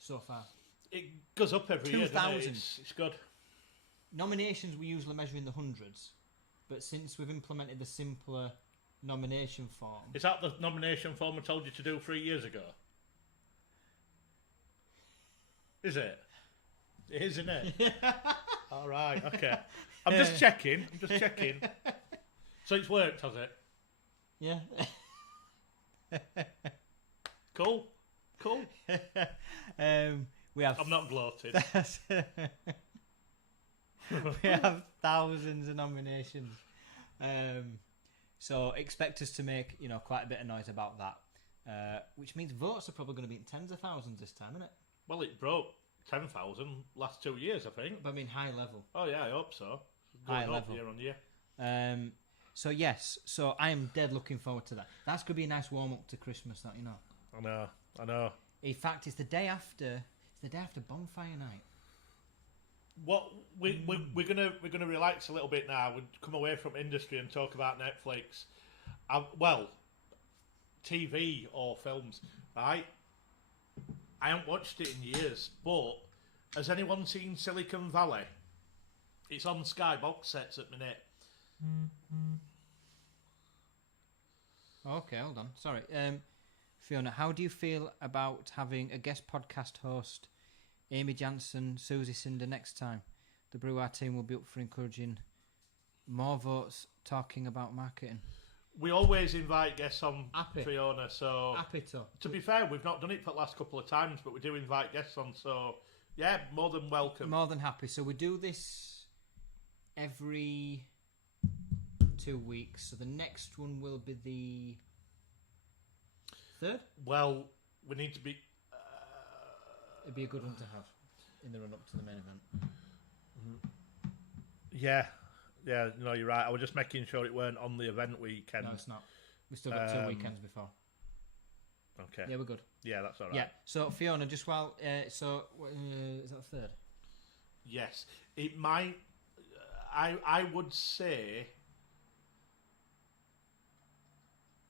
so far. It goes up every year. doesn't it? 2,000. It's good. Nominations we usually measure in the hundreds, but since we've implemented the simpler nomination form, Is that the nomination form I told you to do 3 years ago? Is it? It is, isn't it? All right, okay. I'm just checking. So it's worked, has it? yeah. Cool. We have I'm not gloated. we have thousands of nominations, so expect us to make quite a bit of noise about that, which means votes are probably going to be in tens of thousands this time, isn't it? Well, it broke 10,000 last 2 years, I think. But I mean high level. Oh, yeah, I hope so. High Going up level. year on year. So yes, so I am dead looking forward to that. That's going to be a nice warm up to Christmas, that I know. In fact, it's the day after. It's the day after bonfire night. What we're gonna relax a little bit now. We come away from industry and talk about Netflix. Well, TV or films, right? I haven't watched it in years, but has anyone seen Silicon Valley? It's on Sky box sets at minute. Okay, hold on. Sorry. Fiona, how do you feel about having a guest podcast host, Amy Jansen, Susie Cinder, next time? The Brew Our team will be up for encouraging more votes talking about marketing. We always invite guests on, Happy. Fiona, so... Happy To be fair, we've not done it for the last couple of times, but we do invite guests on, so... Yeah, more than welcome. More than happy. So we do this every 2 weeks. So the next one will be the 3rd? Well, we need to be... It'd be a good one to have in the run-up to the main event. Yeah, no, you're right. I was just making sure it weren't on the event weekend. No, it's not. We've still got 2 weekends before. Okay. Yeah, we're good. Yeah, that's all right. Yeah. So Fiona, just while is that the 3rd? Yes, it might. I would say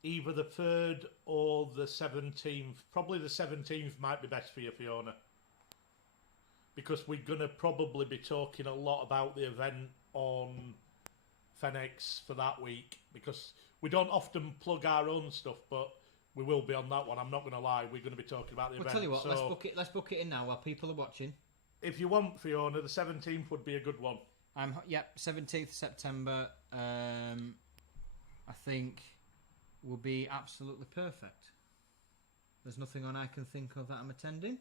either the 3rd or the 17th. Probably the 17th might be best for you, Fiona, because we're gonna probably be talking a lot about the event on Fenix for that week, because we don't often plug our own stuff, but we will be on that one. I'm not going to lie. We're going to be talking about the We'll event. tell you what. So Let's book it in now while people are watching. if you want, Fiona, the 17th would be a good one. 17th September. I think will be absolutely perfect. There's nothing on I can think of that I'm attending,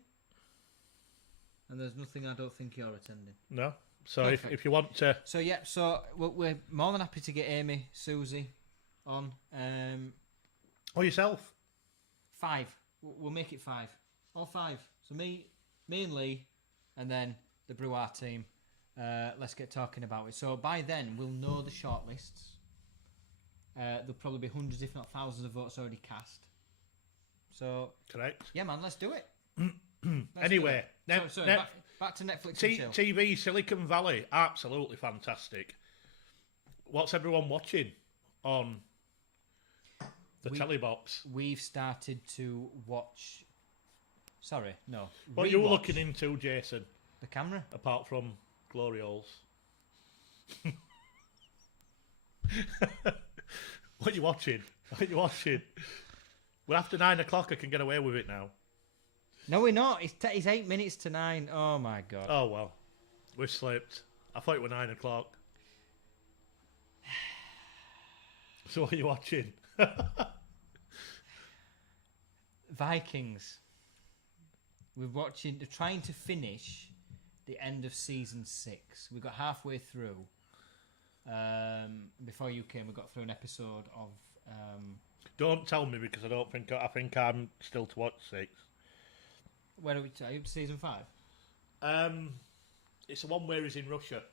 and there's nothing I don't think you're attending. No. So Perfect. if you want to... So we're more than happy to get Amy, Susie on. Or yourself. 5. We'll make it 5. All 5. So me and Lee, and then the Brew Our team. Let's get talking about it. So by then we'll know the shortlists. There'll probably be hundreds, if not thousands, of votes already cast. So Correct. yeah, man, let's do it. Anyway, Back to Netflix and chill. TV Silicon Valley, absolutely fantastic. What's everyone watching on the telly box? We've started to watch. Sorry, no. What are you rewatch looking into, Jason? The camera. Apart from Glory Holes. What are you watching? Well, after 9 o'clock, I can get away with it now. No, we're not. It's 8 minutes to 9. Oh my god. Oh well, we slipped. I thought it was 9 o'clock. So what are you watching? Vikings. We're trying to finish the end of season 6. We got halfway through. Before you came, we got through an episode of. Don't tell me, because I think I'm still to watch 6. Where are we? Are you up to season 5? It's the one where he's in Russia.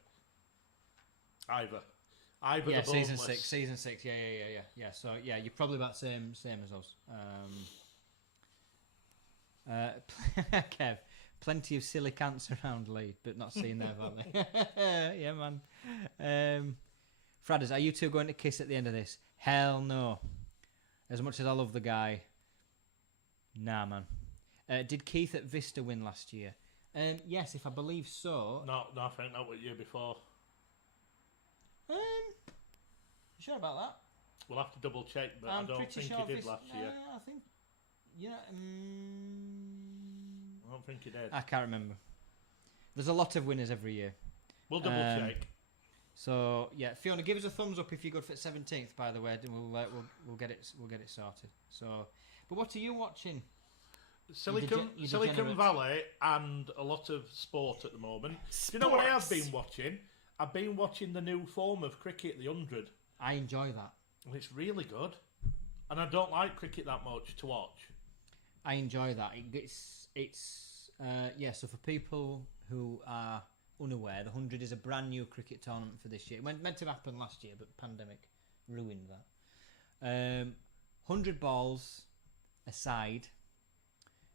Either Yeah, the season Boneless. 6. Season 6. Yeah. So yeah, you're probably about the same as us. Kev, plenty of silly cants around Lee, but not seen there, have they? Yeah, man. Fradders, are you two going to kiss at the end of this? Hell no. As much as I love the guy, nah, man. Did Keith at Vista win last year? Yes, if I believe so. No, I think that was the year before. You sure about that? We'll have to double check, but I don't think he did last year. I think. Yeah. I don't think he did. I can't remember. There's a lot of winners every year. We'll double check. So yeah, Fiona, give us a thumbs up if you're good for 17th. By the way, and we'll get it sorted. So, but what are you watching? Silicon Valley and a lot of sport at the moment. Do you know what I have been watching? I've been watching the new form of cricket, the 100. I enjoy that. And it's really good. And I don't like cricket that much to watch. I enjoy that. So for people who are unaware, the 100 is a brand new cricket tournament for this year. It meant to happen last year, but pandemic ruined that. 100 balls aside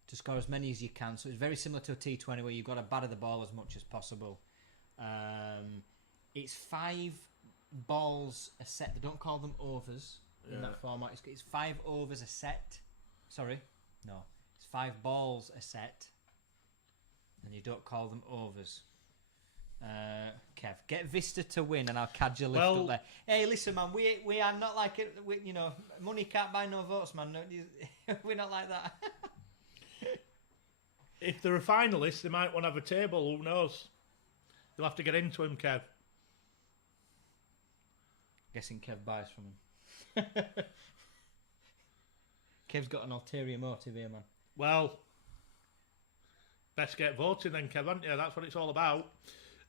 to score as many as you can. So it's very similar to a T20 where you've got to batter the ball as much as possible. It's 5 balls a set. They don't call them overs in that format. It's 5 overs a set. Sorry, no. It's 5 balls a set. And you don't call them overs. Kev, get Vista to win, and I'll cadge your lift Well- up there. Hey, listen, man, we are not like it. You know, money can't buy no votes, man. No, we're not like that. If they're a finalist, they might want to have a table. Who knows? You'll have to get into him, Kev. Guessing Kev buys from him. Kev's got an ulterior motive here, man. Well, best get voting then, Kev, haven't you? That's what it's all about.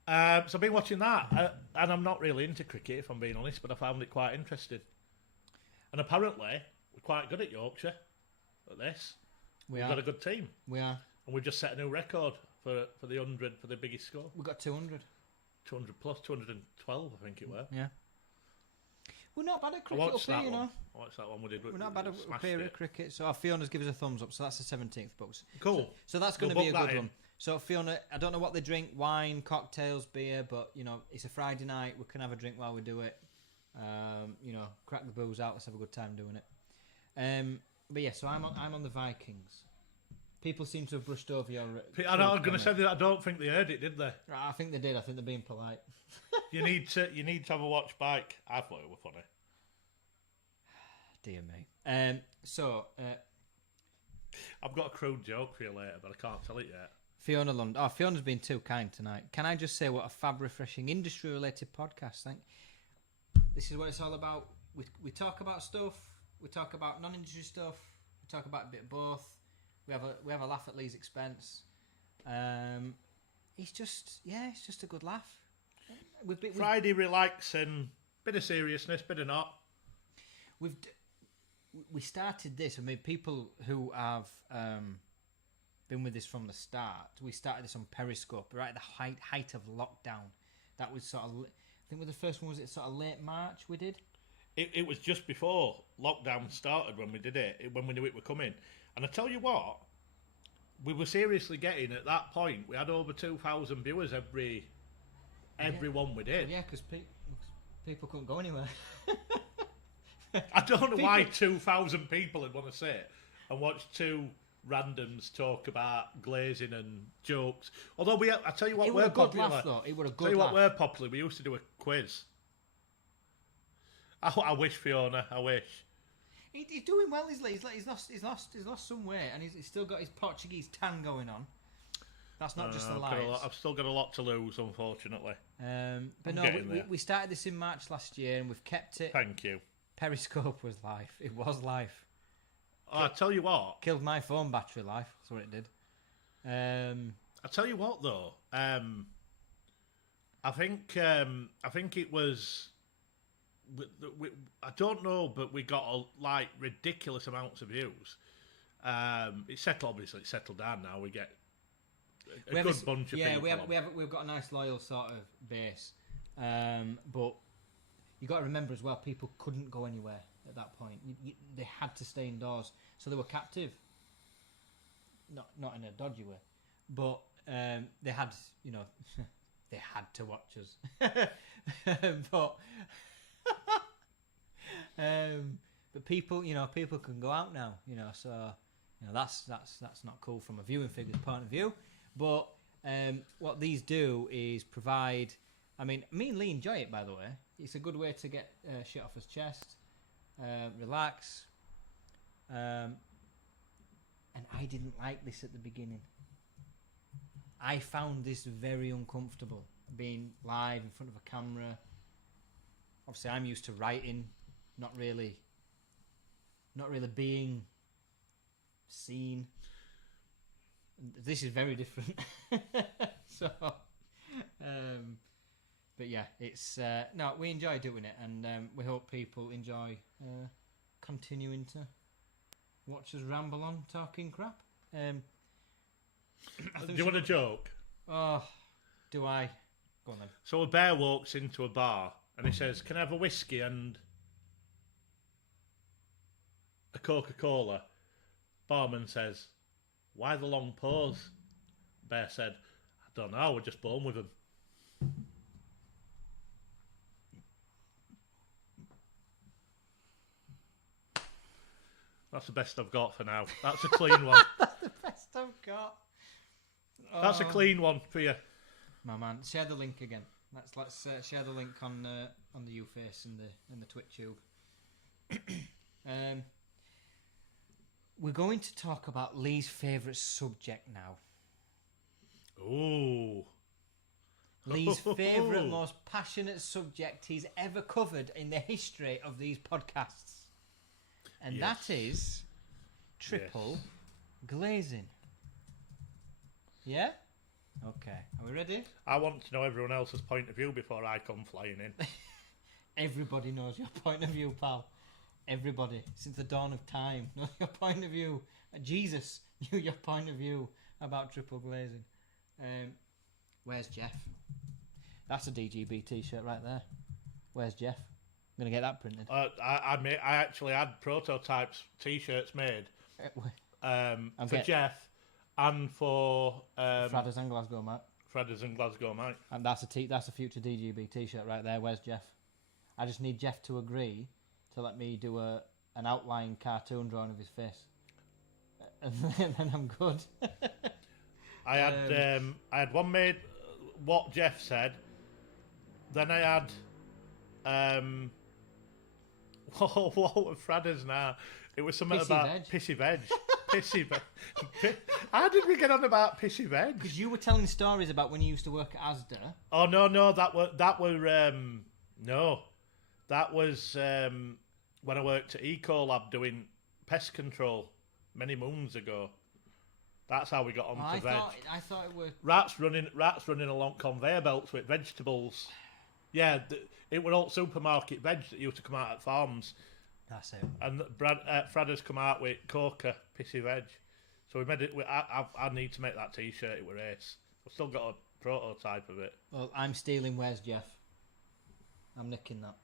So I've been watching that, and I'm not really into cricket, if I'm being honest, but I found it quite interesting. And apparently, we're quite good at Yorkshire at this. We've got a good team. We are. And we've just set a new record for the 100 for the biggest score. We've got 200. 200 plus, 212, I think it were. Yeah. We're not bad at I cricket up watched here, that you one. know. I watched that one we did. We're not bad at smashed here it. at cricket. So Fiona's given us a thumbs up. So that's the 17th books. Cool. So that's going to We'll be a book that good in. one. So Fiona, I don't know what they drink: wine, cocktails, beer. But you know, it's a Friday night. We can have a drink while we do it. You know, crack the booze out. Let's have a good time doing it. But yeah, so I'm on the Vikings. People seem to have brushed over your. I'm going to say that I don't think they heard it, did they? I think they did. I think they're being polite. You need to have a watch bike. I thought it was funny. Dear me. I've got a crude joke for you later, but I can't tell it yet. Fiona Lund. Oh, Fiona's been too kind tonight. Can I just say what a fab, refreshing, industry-related podcast? This is what it's all about. We talk about stuff. We talk about non-industry stuff. We talk about a bit of both. We have a laugh at Lee's expense. It's just a good laugh. Friday relaxing, bit of seriousness, bit of not. We started this. I mean, people who have been with us from the start. We started this on Periscope right at the height of lockdown. That was sort of. I think the first one was it sort of late March. We did. It was just before lockdown started when we did it. When we knew it were coming, and I tell you what, we were seriously getting at that point. We had over 2,000 viewers every one we did. Yeah, because people couldn't go anywhere. I don't know why 2,000 people would want to sit and watch two randoms talk about glazing and jokes. Although I tell you what, we're popular. Laugh, though. It would a good tell you laugh. what, we're popular. We used to do a quiz. I wish, Fiona. I wish. He's doing well. He's lost some weight, and he's still got his Portuguese tan going on. That's not just the lights. I've still got a lot to lose, unfortunately. But no, we started this in March last year, and we've kept it. Thank you. Periscope was live. It was live. I tell you what. Killed my phone battery life. That's what it did. I tell you what, though. I think it was. I don't know, but we got ridiculous amounts of views. It's settled down now. We get a good bunch of people. We've got a nice loyal sort of base, but you got to remember as well, people couldn't go anywhere at that point. They had to stay indoors, so they were captive. Not in a dodgy way, but they had, they had to watch us. But people can go out now, so that's not cool from a viewing figure's point of view. But what these do is provide. I mean, me and Lee enjoy it, by the way. It's a good way to get shit off his chest, relax. And I didn't like this at the beginning. I found this very uncomfortable, being live in front of a camera. Obviously, I'm used to writing, not really being seen. This is very different. So, but yeah, it's no, we enjoy doing it, and we hope people enjoy continuing to watch us ramble on talking crap. Do you want a joke? Oh, do I? Go on then. So a bear walks into a bar and he says, "Can I have a whiskey and a Coca-Cola?" Barman says, "Why the long pause?" Bear said, "I don't know, we're just born with them." That's the best I've got for now. That's a clean one. That's the best I've got. That's a clean one for you. My man, share the link again. Let's share the link on the UFace and the TwitTube. We're going to talk about Lee's favourite subject now. Ooh. Lee's favourite, most passionate subject he's ever covered in the history of these podcasts. And Yes. that is triple glazing. Yeah? Okay. Are we ready? I want to know everyone else's point of view before I come flying in. Everybody knows your point of view, pal. Everybody, since the dawn of time, knows your point of view. Jesus knew your point of view about triple glazing. Where's Jeff? That's a DGB t-shirt right there. Where's Jeff? I'm going to get that printed. I actually had prototypes t-shirts made for Jeff and for Fradders and Glasgow, Mike. Fradders and Glasgow, Mike. And that's a future DGB t-shirt right there. Where's Jeff? I just need Jeff to agree to let me do an outline cartoon drawing of his face. And then I'm good. I had one made, what Jeff said. Then I had, what were Fradders now? It was something Pissy about veg. pissy veg. Pissy veg. How did we get on about pissy veg? Because you were telling stories about when you used to work at Asda. Oh no, that was when I worked at Ecolab doing pest control many moons ago. That's how we got onto veg. I thought it were... Rats running along conveyor belts with vegetables. Yeah, it were all supermarket veg that used to come out at farms. That's it. And Fradders come out with Coca pissy veg. So we made it. I need to make that t-shirt. It were ace. I've still got a prototype of it. Well, I'm stealing Where's Jeff. I'm nicking that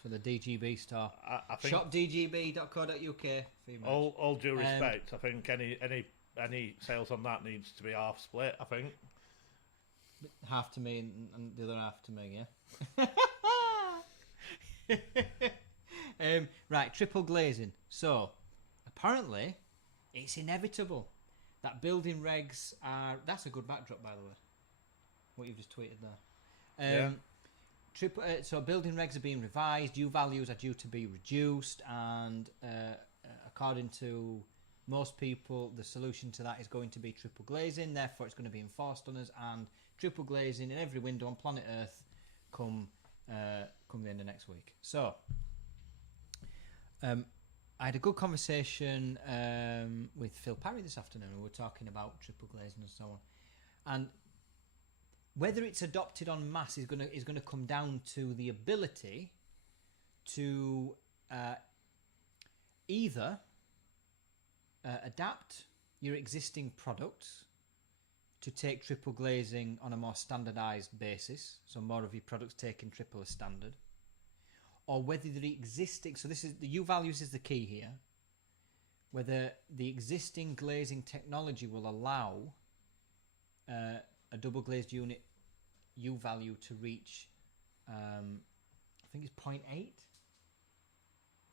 for the DGB store. I think shopdgb.co.uk. all due respect, I think any sales on that needs to be half split. I think Half to me and the other half to me, yeah? Right, triple glazing. So, apparently, it's inevitable that building regs are... That's a good backdrop, by the way. What you've just tweeted there. So, building regs are being revised. U values are due to be reduced. And according to most people, the solution to that is going to be triple glazing. Therefore, it's going to be enforced on us. And triple glazing in every window on planet Earth come the end of next week. So, I had a good conversation with Phil Parry this afternoon. We were talking about triple glazing and so on. And whether it's adopted en masse is going to come down to the ability to either adapt your existing products to take triple glazing on a more standardised basis, so more of your products taking triple as standard, or whether the existing, so this is the U values is the key here, whether the existing glazing technology will allow a double glazed unit U value to reach, I think it's 0.8,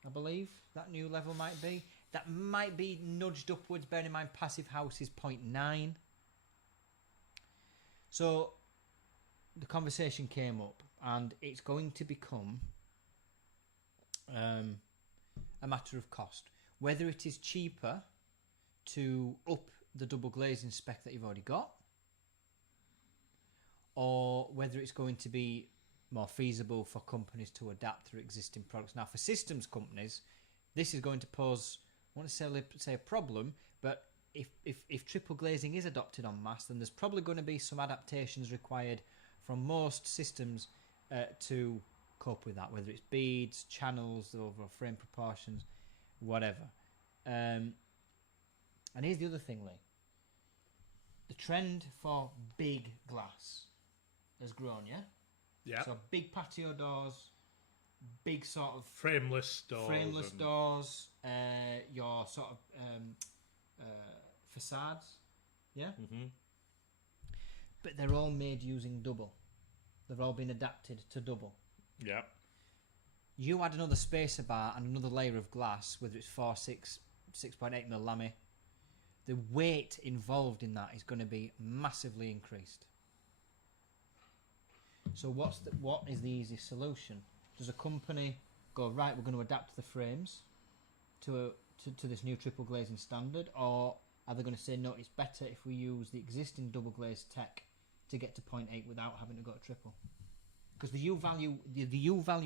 I believe that new level might be. That might be nudged upwards, bearing in mind Passive House is 0.9. So the conversation came up, and it's going to become a matter of cost. Whether it is cheaper to up the double glazing spec that you've already got, or whether it's going to be more feasible for companies to adapt their existing products. Now, for systems companies, this is going to pose, I want to say a problem, but if triple glazing is adopted en masse, then there's probably going to be some adaptations required from most systems to cope with that, whether it's beads, channels, the overall frame proportions, whatever. And here's the other thing, Lee. The trend for big glass has grown, yeah? Yeah. So big patio doors, big sort of Frameless doors. Your sort of facades, yeah? Mm-hmm. But they're all made using double. They've all been adapted to double. Yeah. You add another spacer bar and another layer of glass, whether it's 4, 6, 6.8mm lamy, the weight involved in that is going to be massively increased. So what is the easiest solution? Does a company go, right, we're going to adapt the frames to this new triple glazing standard, or are they going to say, no, it's better if we use the existing double glazed tech to get to 0.8 without having to go to triple? Because the U value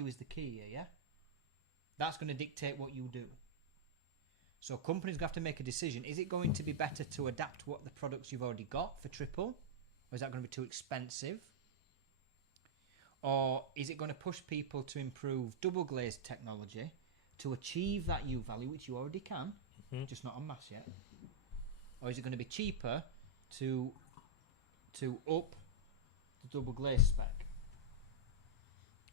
is the key here, yeah? That's going to dictate what you do. So companies have to make a decision. Is it going to be better to adapt what the products you've already got for triple? Or is that going to be too expensive? Or is it going to push people to improve double glazed technology to achieve that U value, which you already can, just not en masse yet? Or is it going to be cheaper to up the double glazed spec?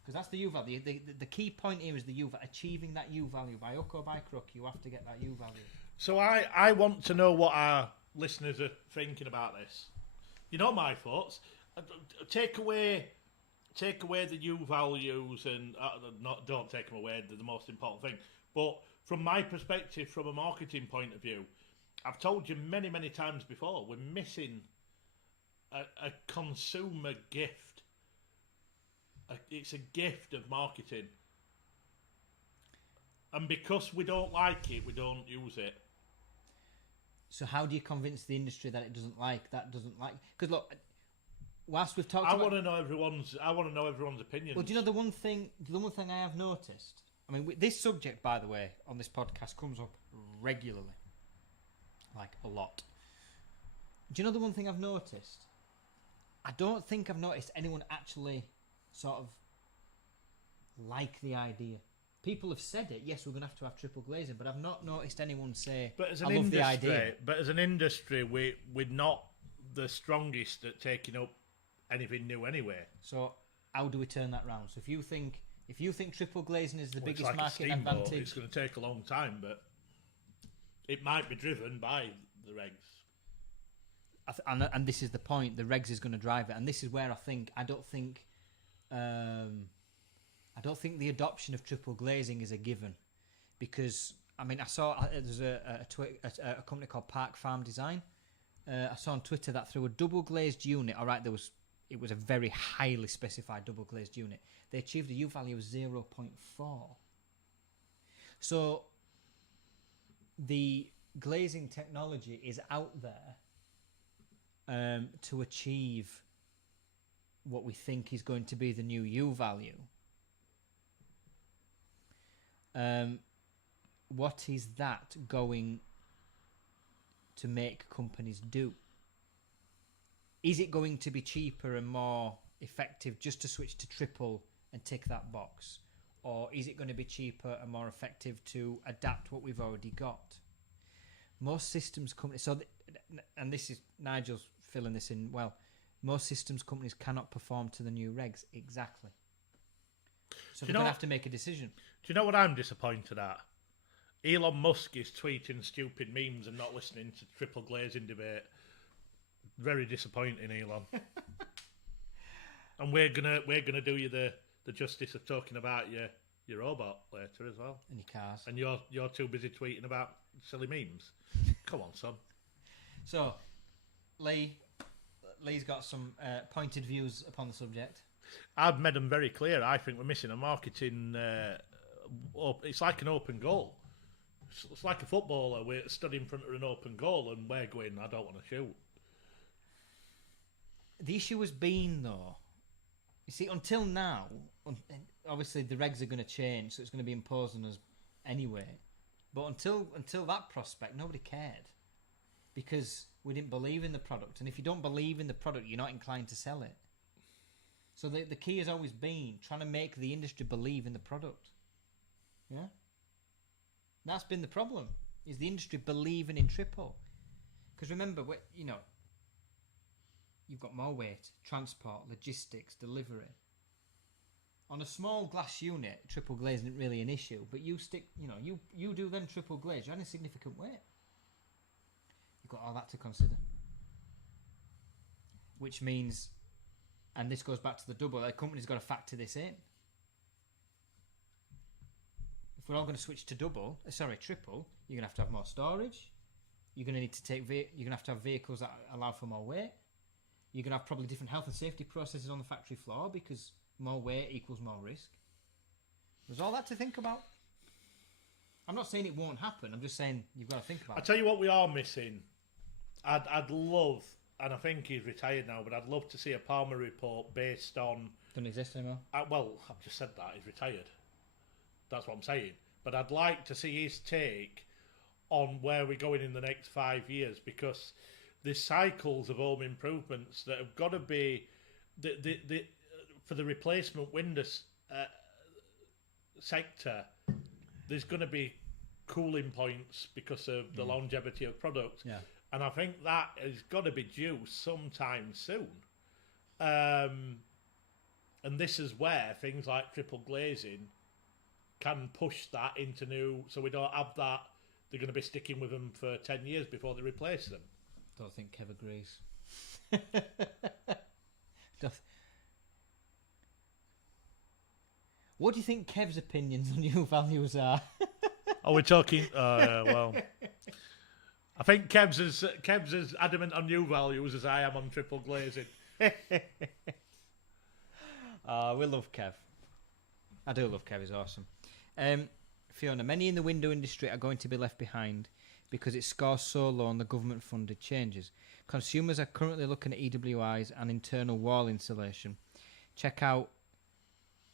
Because that's the U value. The key point here is the U value. Achieving that U value by hook or by crook, you have to get that U value. So I want to know what our listeners are thinking about this. You know my thoughts. Take away the U values and don't take them away. They're the most important thing. But from my perspective, from a marketing point of view, I've told you many, many times before, we're missing a consumer gift. It's a gift of marketing. And because we don't like it, we don't use it. So how do you convince the industry that it doesn't like? Because look, whilst we've talked, I want to know everyone's opinions. Well, do you know the one thing I have noticed? I mean, this subject, by the way, on this podcast comes up regularly, like a lot. Do you know the one thing I've noticed? I don't think I've noticed anyone actually sort of like the idea. People have said it. Yes, we're going to have triple glazing, but I've not noticed anyone say, "I love the idea." But as an industry, we're not the strongest at taking up anything new anyway. So how do we turn that round? So if you think triple glazing is the biggest it's like market a steamboat. advantage, It's going to take a long time, but it might be driven by the regs. And this is the point. The regs is going to drive it, and this is where I don't think the adoption of triple glazing is a given, because I mean I saw there's a company called Park Farm Design. I saw on Twitter that through a double glazed unit, all right, it was a very highly specified double glazed unit. They achieved a U value of 0.4. So the glazing technology is out there to achieve what we think is going to be the new U value. What is that going to make companies do? Is it going to be cheaper and more effective just to switch to triple and tick that box? Or is it going to be cheaper and more effective to adapt what we've already got? Most systems companies, and this is Nigel's filling this in well, most systems companies cannot perform to the new regs. Exactly. So they're going to have to make a decision. Do you know what I'm disappointed at? Elon Musk is tweeting stupid memes and not listening to triple glazing debate. Very disappointing, Elon. And we're gonna do you the justice of talking about your robot later as well. And your cars. And you're too busy tweeting about silly memes. Come on, son. So, Lee's got some pointed views upon the subject. I've made them very clear. I think we're missing a marketing. It's like an open goal. It's like a footballer. We're stood in front of an open goal and we're going, I don't want to shoot. The issue has been, though, you see, until now, obviously the regs are going to change, so it's going to be imposed on us anyway. But until that prospect, nobody cared, because we didn't believe in the product. And if you don't believe in the product, you're not inclined to sell it. So the key has always been trying to make the industry believe in the product. Yeah? That's been the problem, is the industry believing in triple. Because remember, you've got more weight, transport, logistics, delivery. On a small glass unit, triple glaze isn't really an issue, but you do them triple glaze, you're adding significant weight. You've got all that to consider. Which means, and this goes back to the double, the company's got to factor this in. If we're all going to switch to triple, you're going to have more storage. You're going to need to you're going to have vehicles that allow for more weight. You're going to have probably different health and safety processes on the factory floor because more weight equals more risk. There's all that to think about. I'm not saying it won't happen. I'm just saying you've got to think about I it. tell you what we are missing. I'd love, and I think he's retired now, but I'd love to see a Palmer report based on... Doesn't exist anymore. Well, I've just said that. He's retired. That's what I'm saying. But I'd like to see his take on where we're going in the next 5 years, because there's cycles of home improvements that have got to be... for the replacement window sector, there's going to be cooling points because of the longevity of product. Yeah. And I think that has got to be due sometime soon. And this is where things like triple glazing can push that into new... So we don't have that. They're going to be sticking with them for 10 years before they replace them. Don't think Kev agrees. What do you think Kev's opinions on new values are? Oh, we're talking... well... I think Kev's as adamant on new values as I am on triple glazing. We love Kev. I do love Kev, he's awesome. Fiona, many in the window industry are going to be left behind because it scores so low on the government-funded changes. Consumers are currently looking at EWIs and internal wall insulation. Check out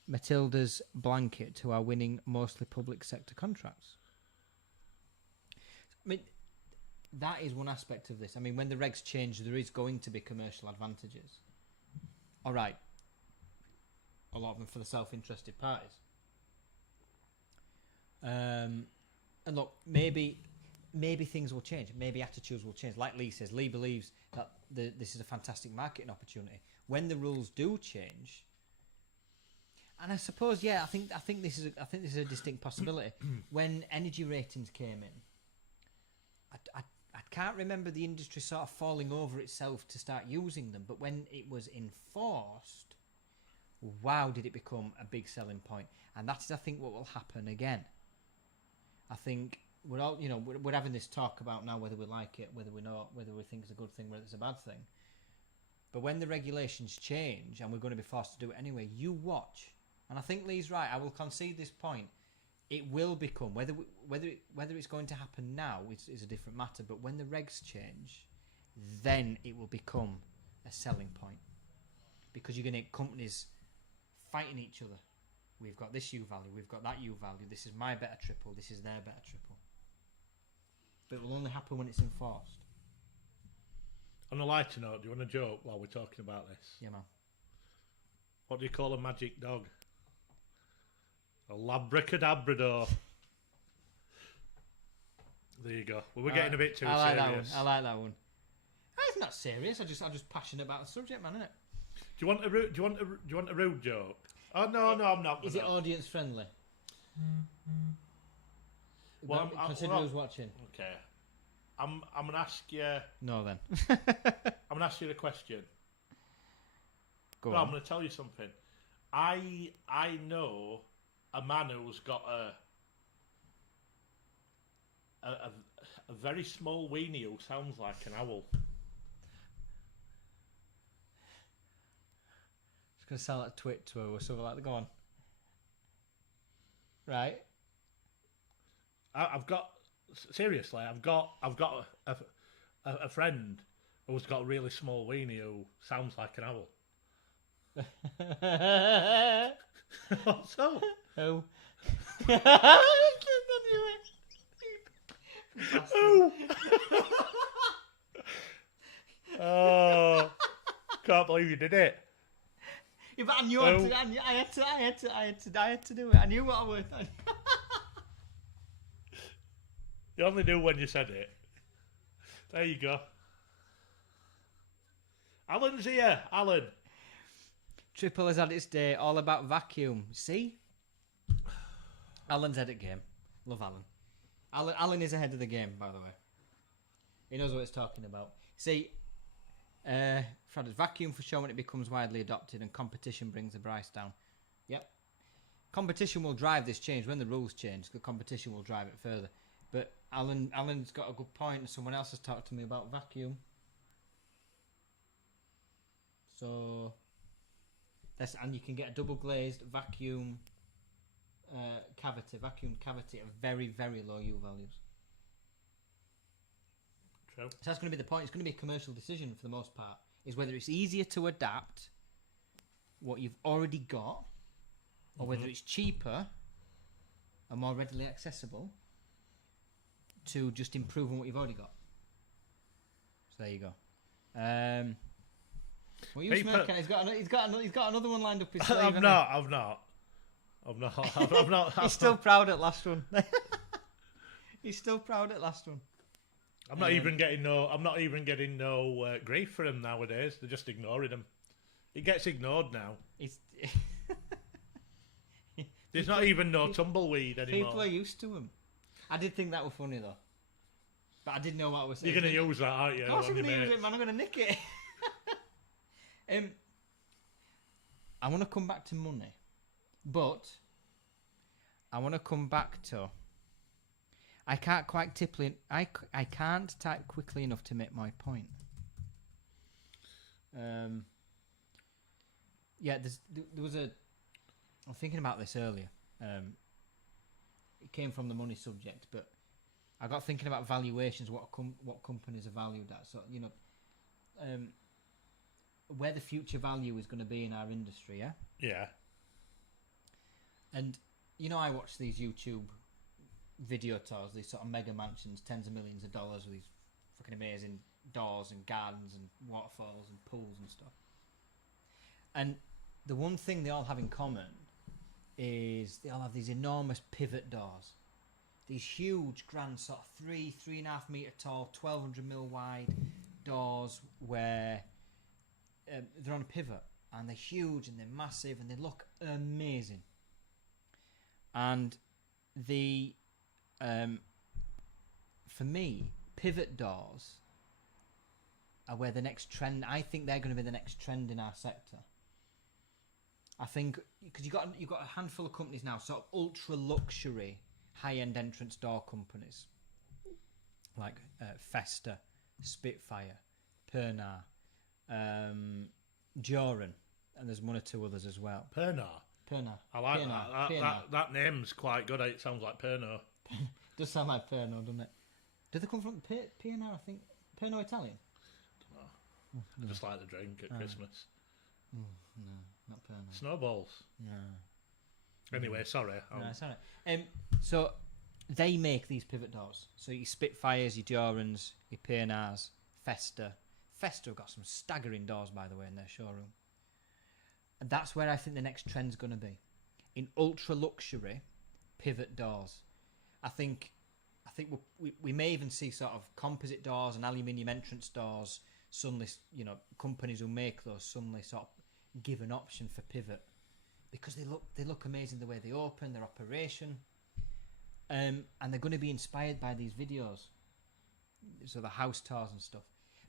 Matilda's Blanket, who are winning mostly public sector contracts. I mean, that is one aspect of this. I mean, when the regs change, there is going to be commercial advantages. All right. A lot of them for the self-interested parties. And look, maybe things will change. Maybe attitudes will change. Like Lee says, Lee believes that this is a fantastic marketing opportunity. When the rules do change, and I suppose, I think this is a distinct possibility. When energy ratings came in, I can't remember the industry sort of falling over itself to start using them, but when it was enforced, wow, did it become a big selling point. And that is, I think, what will happen again. I think we're all, we're having this talk about now whether we like it, whether we know, whether we think it's a good thing, whether it's a bad thing. But when the regulations change, and we're going to be forced to do it anyway, you watch. And I think Lee's right. I will concede this point. It will become, whether it's going to happen now is a different matter, but when the regs change, then it will become a selling point. Because you're going to get companies fighting each other. We've got this U value, we've got that U value, this is my better triple, this is their better triple. But it will only happen when it's enforced. On a lighter note, do you want a joke while we're talking about this? Yeah, man. What do you call a magic dog? A labracadabrador. There you go. Well, we're getting a bit too serious. I like that one. It's not serious. I'm just passionate about the subject, man, innit? Do you want a rude joke? Oh no, I'm not. Is it audience friendly? Well, consider who's watching. Okay. I'm gonna ask you. No, then. I'm gonna ask you a question. Go on. on. I'm gonna tell you something. I know a man who's got a very small weenie who sounds like an owl. It's going to sound like a twit to her or something like that. Go on. Right. I've got a friend who's got a really small weenie who sounds like an owl. What's up? Who? Who? Oh, can't believe you did it. Yeah, but I knew I had to do it. I knew what I was. You only knew when you said it. There you go. Alan's here. Alan. Triple has had its day, all about vacuum. See? Alan's head at game. Love Alan. Alan is ahead of the game, by the way. He knows what he's talking about. See, Fred, vacuum for sure when it becomes widely adopted and competition brings the price down. Yep. Competition will drive this change. When the rules change, the competition will drive it further. But Alan's got a good point, and someone else has talked to me about vacuum. So and you can get a double glazed vacuum cavity at very, very low U values. True. So that's going to be the point. It's going to be a commercial decision for the most part, is whether it's easier to adapt what you've already got, or whether it's cheaper and more readily accessible to just improve on what you've already got. So there you go. What are you smirking at? He's got another one lined up his sleeve. I've not. He's still proud at last one. He's still proud at last one. I'm not even getting no grief for him nowadays. They're just ignoring him. He gets ignored now. There's not even no tumbleweed anymore. People are used to him. I did think that was funny though, but I didn't know what I was saying. You're going to use that, aren't you? Of course I'm going to use it, man. I'm going to nick it. I want to come back to money, but I want to come back to. I can't I can't type quickly enough to make my point. Yeah, there was a. I was thinking about this earlier. It came from the money subject, but I got thinking about valuations. What companies are valued at? So where the future value is going to be in our industry. Yeah. Yeah. And I watch these YouTube video tours, these sort of mega mansions, tens of millions of dollars with these fucking amazing doors and gardens and waterfalls and pools and stuff. And the one thing they all have in common is they all have these enormous pivot doors. These huge, grand, sort of 3.5 metre tall, 1,200 mil wide doors where they're on a pivot. And they're huge and they're massive and they look amazing. And for me, pivot doors are where the next trend. I think they're going to be the next trend in our sector. I think because you've got a handful of companies now, sort of ultra luxury, high end entrance door companies like Festa, Spitfire, Pernod, Joran, and there's one or two others as well. Pernod. I like Pernod. that. That name's quite good. It sounds like Pernod. Does sound like Pernod, doesn't it? Do they come from Pernod? I think Pernod Italian. I just like the drink at Christmas. No, not Pernod. Snowballs. No. Anyway, sorry. No, it's all right. So they make these pivot doors. So your Spitfires, your Jorans, your Pernods, Festa. Festa have got some staggering doors, by the way, in their showroom. And that's where I think the next trend's going to be. In ultra luxury pivot doors. I think we may even see sort of composite doors and aluminium entrance doors. Suddenly, companies who make those suddenly sort of give an option for pivot because they look amazing the way they open, their operation, and they're going to be inspired by these videos. So the house tours and stuff.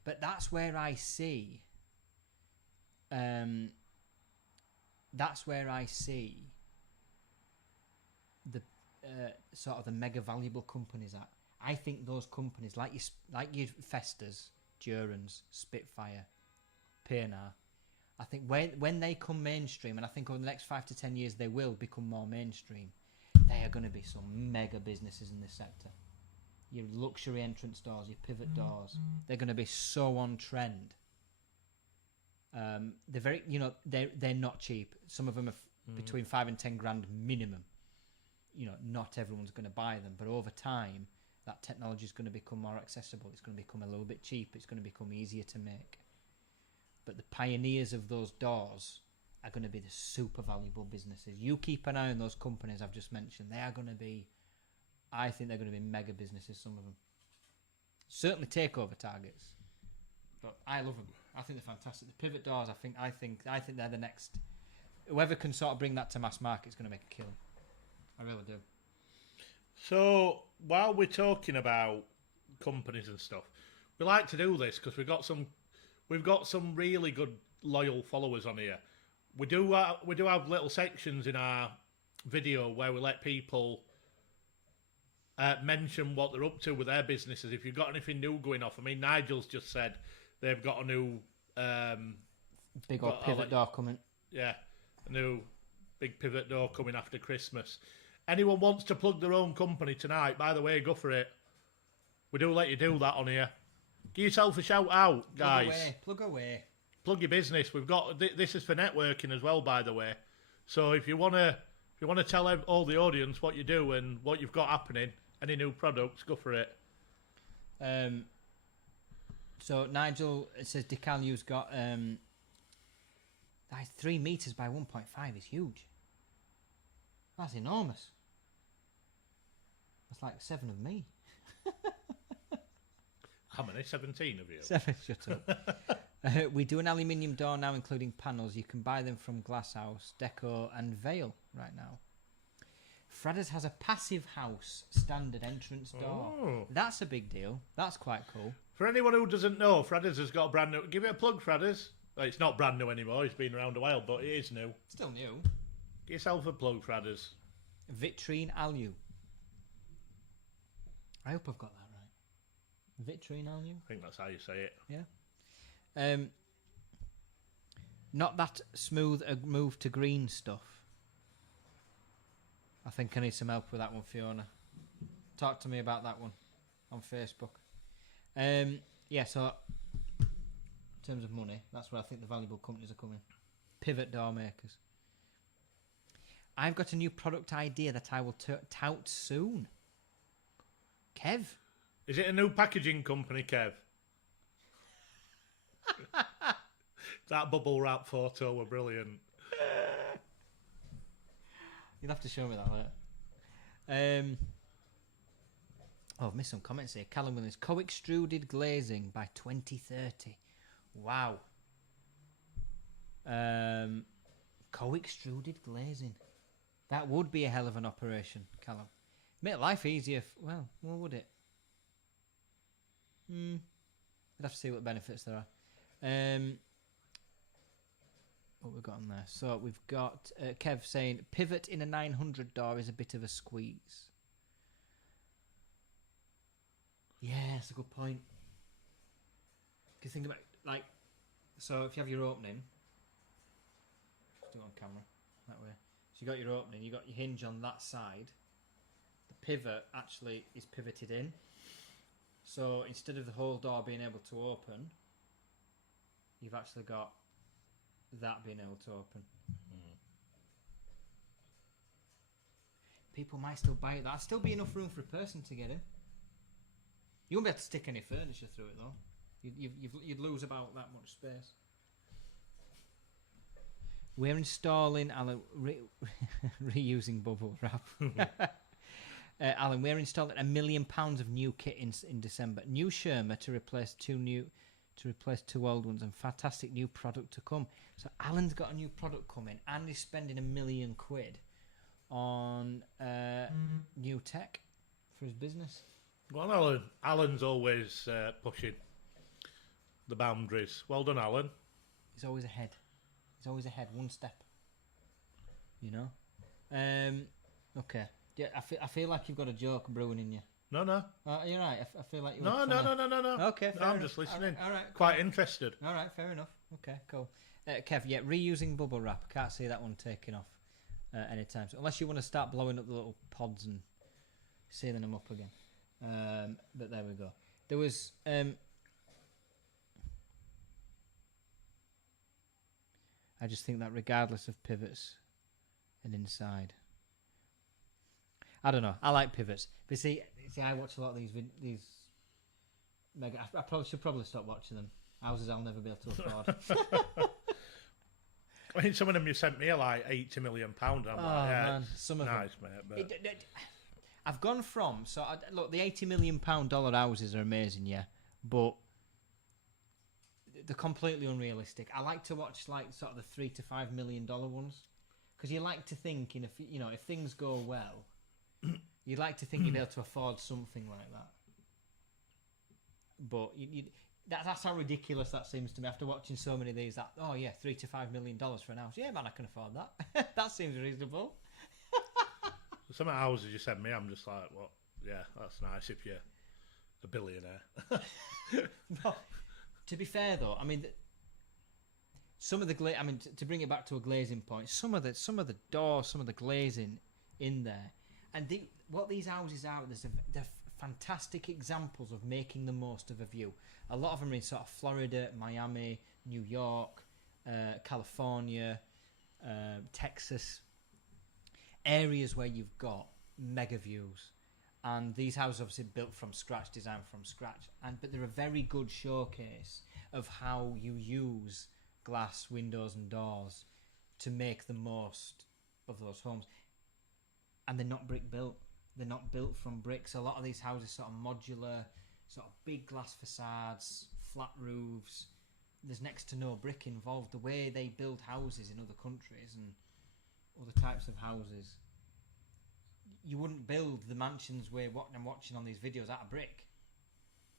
But that's where I see. That's where I see the sort of the mega valuable companies at. I think those companies like your Festas, Jorans, Spitfire, Pernod, I think when they come mainstream, and I think over the next 5 to 10 years they will become more mainstream, they are going to be some mega businesses in this sector. Your luxury entrance doors, your pivot doors, they're going to be so on trend. They're very, they're not cheap. Some of them are between 5 and 10 grand minimum. Not everyone's going to buy them, but over time, that technology is going to become more accessible. It's going to become a little bit cheap. It's going to become easier to make. But the pioneers of those doors are going to be the super valuable businesses. You keep an eye on those companies I've just mentioned. They are going to be, I think they're going to be mega businesses, some of them. Certainly takeover targets. But I love them. I think they're fantastic. The pivot doors, I think they're the next. Whoever can sort of bring that to mass market is going to make a killing. I really do. So while we're talking about companies and stuff, we like to do this because we've got some really good loyal followers on here. We do have little sections in our video where we let people mention what they're up to with their businesses. If you've got anything new going off, I mean, Nigel's just said they've got a new Big old pivot door coming. Yeah, a new big pivot door coming after Christmas. Anyone wants to plug their own company tonight, by the way, go for it. We do let you do that on here. Give yourself a shout out, guys. Plug away. Plug your business. We've got this is for networking as well, by the way. So if you wanna tell all the audience what you do and what you've got happening, any new products, go for it. So Nigel, it says Decalu's got that's 3 meters by 1.5 is huge. That's enormous. That's like 7 of me. How many? 17 of you? 7, shut up. We do an aluminium door now, including panels. You can buy them from Glasshouse, Deco, and Vale right now. Fradders has a passive house standard entrance door. Oh. That's a big deal. That's quite cool. For anyone who doesn't know, Fradders has got a brand new... Give it a plug, Fradders. Well, it's not brand new anymore. It's been around a while, but it is new. Still new. Get yourself a plug, Fradders. Vitrine Alu. I hope I've got that right. Vitrine Alu? I think that's how you say it. Yeah. Not that smooth a move to green stuff. I think I need some help with that one, Fiona. Talk to me about that one on Facebook. Yeah, so in terms of money, that's where I think the valuable companies are coming. Pivot door makers. I've got a new product idea that I will tout soon. Kev? Is it a new packaging company, Kev? That bubble wrap photo were brilliant. You'll have to show me that later. I've missed some comments here. Callum Williams. Co-extruded glazing by 2030. Wow. Co-extruded glazing. That would be a hell of an operation, Callum. Make life easier. Well, would it? I'd have to see what benefits there are. What we've got on there. So we've got Kev saying pivot in a 900 door is a bit of a squeeze. Yeah, that's a good point. Because think about so if you have your opening, just do it on camera that way. So you got your opening, you got your hinge on that side. The pivot actually is pivoted in. So instead of the whole door being able to open, you've actually got that being able to open. People might still buy it. That'd still be enough room for a person to get in. You won't be able to stick any furniture through it though. You'd lose about that much space. We're installing Alan reusing bubble wrap. Alan, we're installing £1 million of new kit in December. New Sherma to replace two old ones, and fantastic new product to come. So Alan's got a new product coming, and he's spending £1 million on new tech for his business. Well, Alan's always pushing the boundaries. Well done, Alan. He's always ahead. One step. You know. Okay. Yeah, I feel like you've got a joke brewing in you. No. You're right. I feel like you're. No. Okay. No, I'm just listening. All right. Quite interested. All right. Fair enough. Okay. Cool. Kev, yeah, reusing bubble wrap. I can't see that one taking off anytime soon, unless you want to start blowing up the little pods and sealing them up again. But there we go. There was. I just think that regardless of pivots and inside, I don't know. I like pivots, but see, I watch a lot of these mega. I should probably stop watching them. Houses I'll never be able to afford. I mean, some of them you sent me are like £80 million. I'm like, yeah, man, some of nice, them. mate. But... I've gone from look, the $80 million dollar houses are amazing, yeah, but they're completely unrealistic. I like to watch like sort of the $3 to $5 million ones because you like to think if things go well, you'd like to think you'd be able to afford something like that. But that's how ridiculous that seems to me after watching so many of these. That $3 to $5 million for an house. Yeah, man, I can afford that. That seems reasonable. Some of the houses you sent me, I'm just like, well, yeah, that's nice if you're a billionaire. No, to be fair though, I mean, some of the I mean, to bring it back to a glazing point, some of the doors, some of the glazing in there, and what these houses are, they're fantastic examples of making the most of a view. A lot of them are in sort of Florida, Miami, New York, California, Texas, areas where you've got mega views. And these houses obviously built from scratch, designed from scratch, but they're a very good showcase of how you use glass, windows and doors to make the most of those homes. And they're not brick built. They're not built from bricks. A lot of these houses sort of modular, sort of big glass facades, flat roofs. There's next to no brick involved. The way they build houses in other countries and other types of houses, you wouldn't build the mansions I'm watching on these videos out of brick.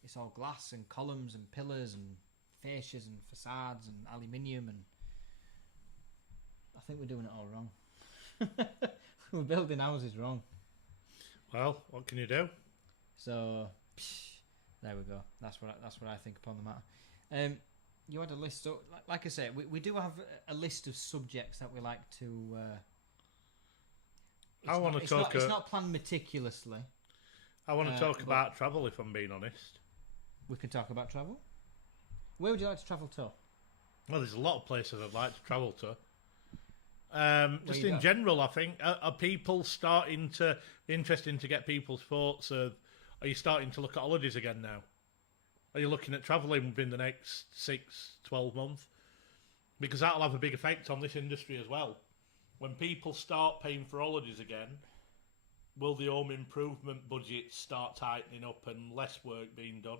It's all glass and columns and pillars and fascias and facades and aluminium, and I think we're doing it all wrong. We're building houses wrong. Well, what can you do? So there we go. That's what I think upon the matter. You had a list. So, like I say, we do have a list of subjects that we like to. It's not planned meticulously. I want to talk about travel, if I'm being honest. We can talk about travel. Where would you like to travel to? Well, there's a lot of places I'd like to travel to. Just in general, I think, are people starting to be interesting to get people's thoughts of, are you starting to look at holidays again now? Are you looking at travelling within the next 6-12 months? Because that'll have a big effect on this industry as well. When people start paying for holidays again, will the home improvement budget start tightening up and less work being done?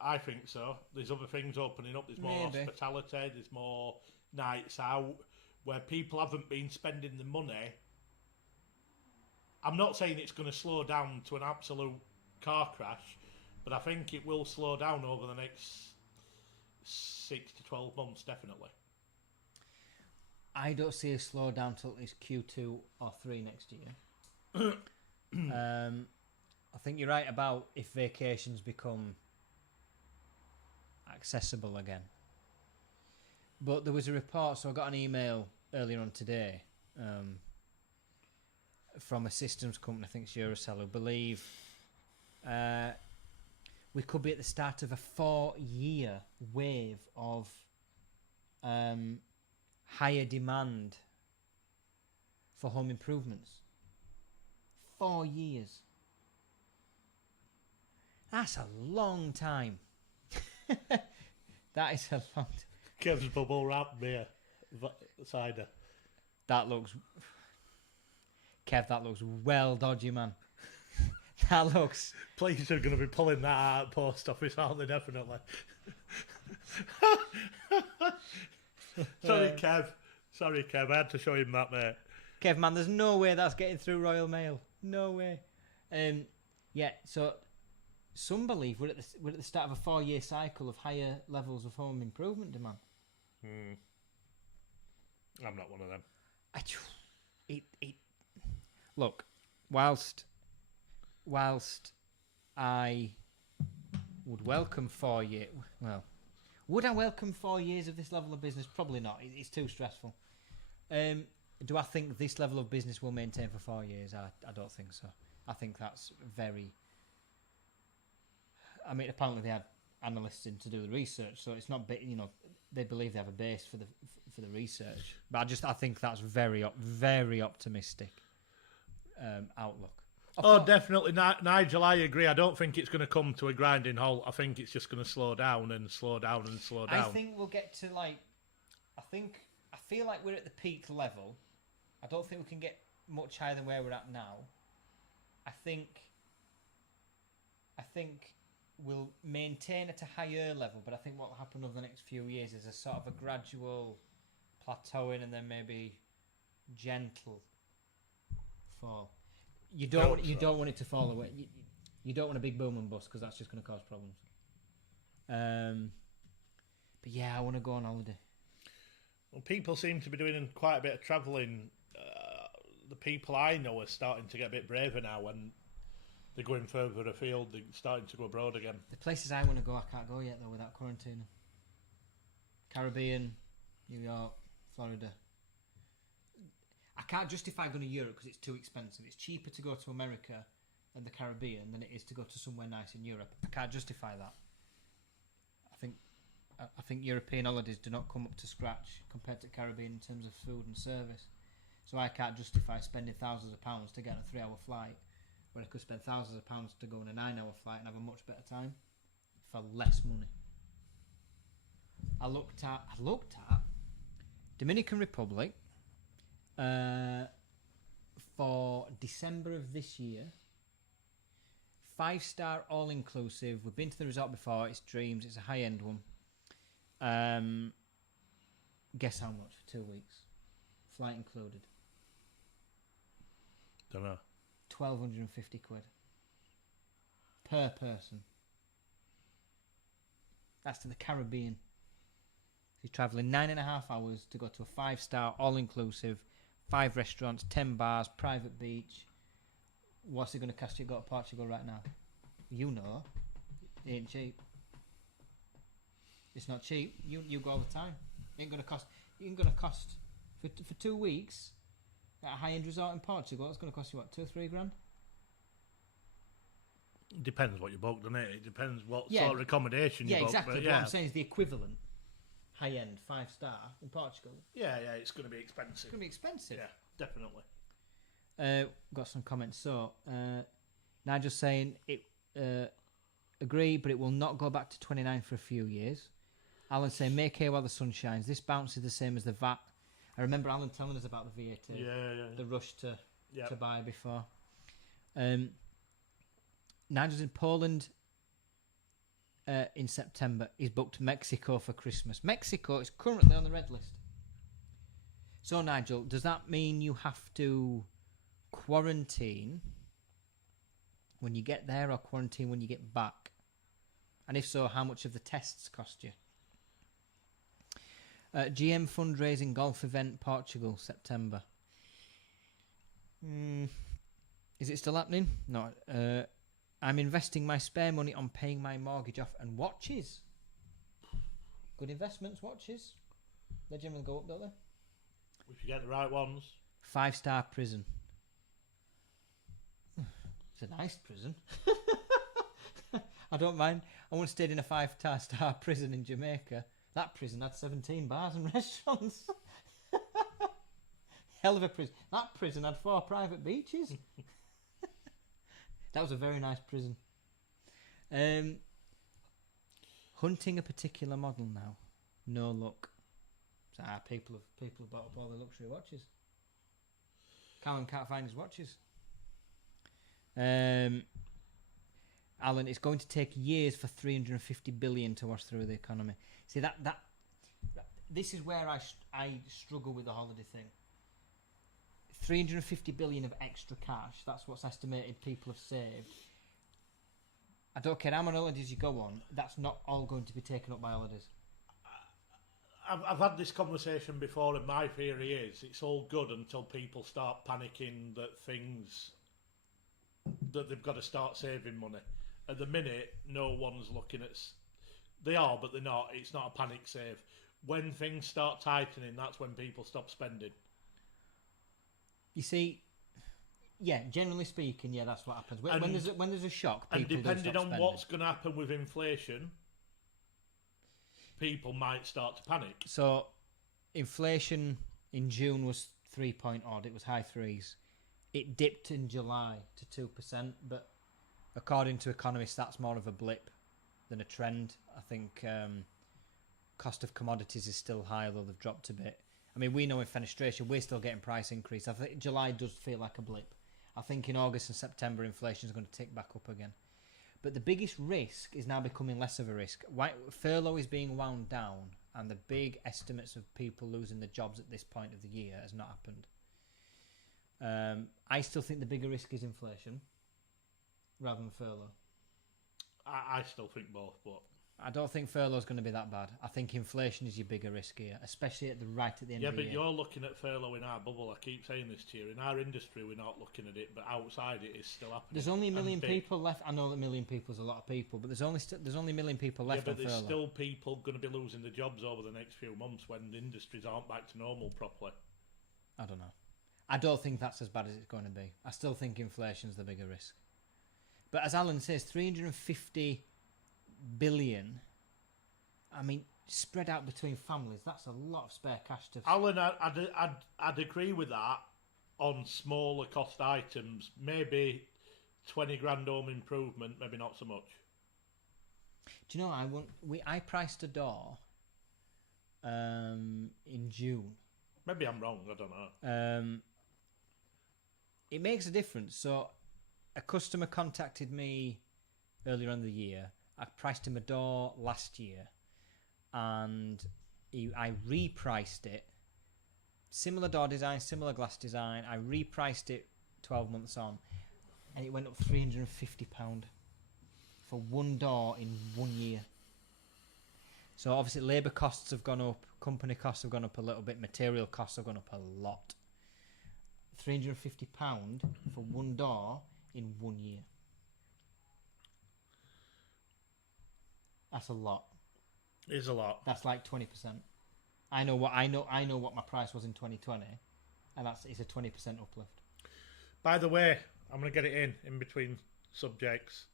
I think so. There's other things opening up. There's more hospitality. There's more nights out where people haven't been spending the money. I'm not saying it's going to slow down to an absolute car crash, but I think it will slow down over the next 6 to 12 months, definitely. I don't see a slowdown till at least Q2 or 3 next year. I think you're right about if vacations become accessible again. But there was a report, so I got an email earlier on today from a systems company, I think it's Eurocell, who believe we could be at the start of a 4-year wave of higher demand for home improvements. 4 years. That's a long time. That is a long time. Kev's bubble wrap beer cider. That looks well dodgy, man. That looks. Police are going to be pulling that out of post office, aren't they? Definitely. Sorry, Kev. I had to show him that, mate. Kev, man, there's no way that's getting through Royal Mail. No way. Yeah. So some believe we're at the start of a 4-year cycle of higher levels of home improvement demand. I'm not one of them. Look, whilst I would welcome 4 years, well, would I welcome 4 years of this level of business? Probably not. It's too stressful. Do I think this level of business will maintain for 4 years? I don't think so. I think that's very. I mean, apparently they had analysts in to do the research, so it's not. They believe they have a base for the research, but I think that's very optimistic outlook. Definitely, Nigel. I agree. I don't think it's going to come to a grinding halt. I think it's just going to slow down and slow down and slow down. I think we'll get to I feel like we're at the peak level. I don't think we can get much higher than where we're at now. I think we'll maintain at a higher level, but I think what will happen over the next few years is a sort of a gradual plateauing and then maybe gentle fall. You don't want it to fall away. You don't want a big boom and bust because that's just going to cause problems. But yeah, I want to go on holiday. Well, people seem to be doing quite a bit of travelling. The people I know are starting to get a bit braver now and they're going further afield. They're starting to go abroad again. The places I want to go, I can't go yet though without quarantining. Caribbean, New York, Florida. I can't justify going to Europe because it's too expensive. It's cheaper to go to America and the Caribbean than it is to go to somewhere nice in Europe. I can't justify that. I think European holidays do not come up to scratch compared to Caribbean in terms of food and service. So I can't justify spending thousands of pounds to get on a 3-hour flight, where I could spend thousands of pounds to go on a 9-hour flight and have a much better time for less money. I looked at Dominican Republic for December of this year. 5-star all-inclusive. We've been to the resort before. It's Dreams. It's a high-end one. Guess how much for 2 weeks? Flight included. Don't know. 1,250 quid per person. That's to the Caribbean. He's travelling 9.5 hours to go to a 5-star all-inclusive, 5 restaurants, 10 bars, private beach. What's it going to cost you to go to Portugal right now? You know, it ain't cheap. It's not cheap. You go all the time. It ain't going to cost for 2 weeks at a high-end resort in Portugal. It's going to cost you what, 2 or 3 grand? It depends what you book, doesn't it? It depends what sort of accommodation you book. Exactly. But What I'm saying is the equivalent high-end 5-star in Portugal. Yeah, it's going to be expensive. It's going to be expensive. Yeah, definitely. Got some comments. So, Nigel saying it. Agree, but it will not go back to 29 for a few years. Alan saying, make hay while the sun shines. This bounce is the same as the VAT. I remember Alan telling us about the VAT. Yeah. The rush to buy before. Nigel's in Poland in September. He's booked Mexico for Christmas. Mexico is currently on the red list. So, Nigel, does that mean you have to quarantine when you get there or quarantine when you get back? And if so, how much of the tests cost you? GM fundraising golf event Portugal, September. Is it still happening? No. I'm investing my spare money on paying my mortgage off and watches. Good investments, watches. They generally go up, don't they? If you get the right ones. 5-star prison. It's a nice prison. I don't mind. I once stayed in a 5-star prison in Jamaica. That prison had 17 bars and restaurants. Hell of a prison. That prison had 4 private beaches. That was a very nice prison. Hunting a particular model now. No luck. So, people have bought up all the luxury watches. Callum can't find his watches. Alan, it's going to take years for 350 billion to wash through the economy. See, that this is where I struggle with the holiday thing. 350 billion of extra cash, that's what's estimated people have saved. I don't care how many holidays you go on, that's not all going to be taken up by holidays. I've had this conversation before, and my theory is it's all good until people start panicking that they've got to start saving money. At the minute, no one's looking at. They are, but they're not. It's not a panic save. When things start tightening, that's when people stop spending. You see, yeah, generally speaking, yeah, that's what happens. When there's a shock, people and depending do stop on spending. what's going to happen with inflation, people might start to panic. So, inflation in June was 3 point odd. It was high threes. It dipped in July to 2%, but according to economists, that's more of a blip than a trend. I think cost of commodities is still high, although they've dropped a bit. I mean, we know in fenestration, we're still getting price increase. I think July does feel like a blip. I think in August and September, inflation is going to tick back up again. But the biggest risk is now becoming less of a risk. Furlough is being wound down, and the big estimates of people losing their jobs at this point of the year has not happened. I still think the bigger risk is inflation rather than furlough. I still think both, but I don't think furlough's going to be that bad. I think inflation is your bigger risk here, especially right at the end Yeah, of the but year. you're looking at furlough in our bubble. I keep saying this to you. In our industry, we're not looking at it, but outside it is still happening. There's only a And million big. people left. I know that a million people is a lot of people, but there's only a million people Yeah, left but on there's furlough. still people going to be losing their jobs over the next few months when the industries aren't back to normal properly. I don't know. I don't think that's as bad as it's going to be. I still think inflation's the bigger risk. But as Alan says, 350 billion. I mean, spread out between families, that's a lot of spare cash to. Alan, I'd agree with that on smaller cost items. Maybe 20 grand home improvement, maybe not so much. Do you know, I priced a door in June. Maybe I'm wrong, I don't know. It makes a difference. So a customer contacted me earlier in the year. I priced him a door last year, and I repriced it. Similar door design, similar glass design. I repriced it 12 months on, and it went up £350 for one door in 1 year. So obviously labour costs have gone up, company costs have gone up a little bit, material costs have gone up a lot. £350 for one door in 1 year. That's a lot. It is a lot. That's like 20%. I know what my price was in 2020, and it's a 20% uplift. By the way, I'm going to get it in between subjects.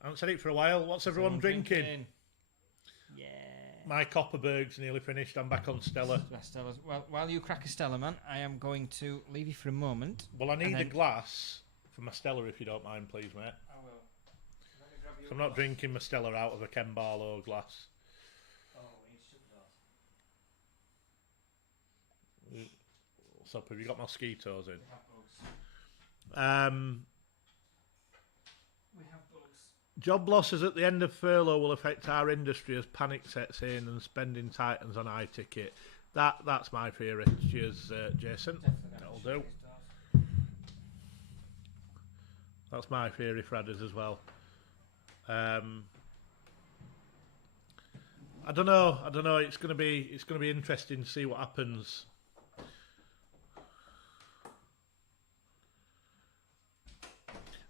I haven't said it for a while. What's everyone drinking? Yeah. My Copperberg's nearly finished. I'm back on Stella. Stella's. Well, while you crack a Stella, man, I am going to leave you for a moment. Well, I need a glass for my Stella, if you don't mind, please, mate. I will. Let me grab you. So I'm not drinking my Stella out of a Ken Barlow glass. Oh, we need sugar dolls. What's up? Have you got mosquitoes in? We have bugs. We have bugs. Job losses at the end of furlough will affect our industry as panic sets in and spending tightens on iTicket. That's my theory. Cheers, Jason. That'll do. That's my theory, Fredders, as well. I don't know. It's going to be interesting to see what happens.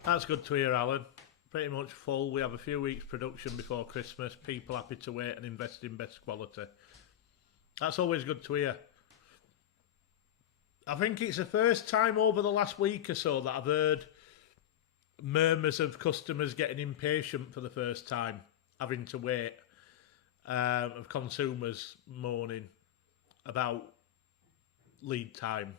That's good to hear, Alan. Pretty much full. We have a few weeks production before Christmas. People happy to wait and invest in best quality. That's always good to hear. I think it's the first time over the last week or so that I've heard murmurs of customers getting impatient for the first time, having to wait, of consumers moaning about lead time.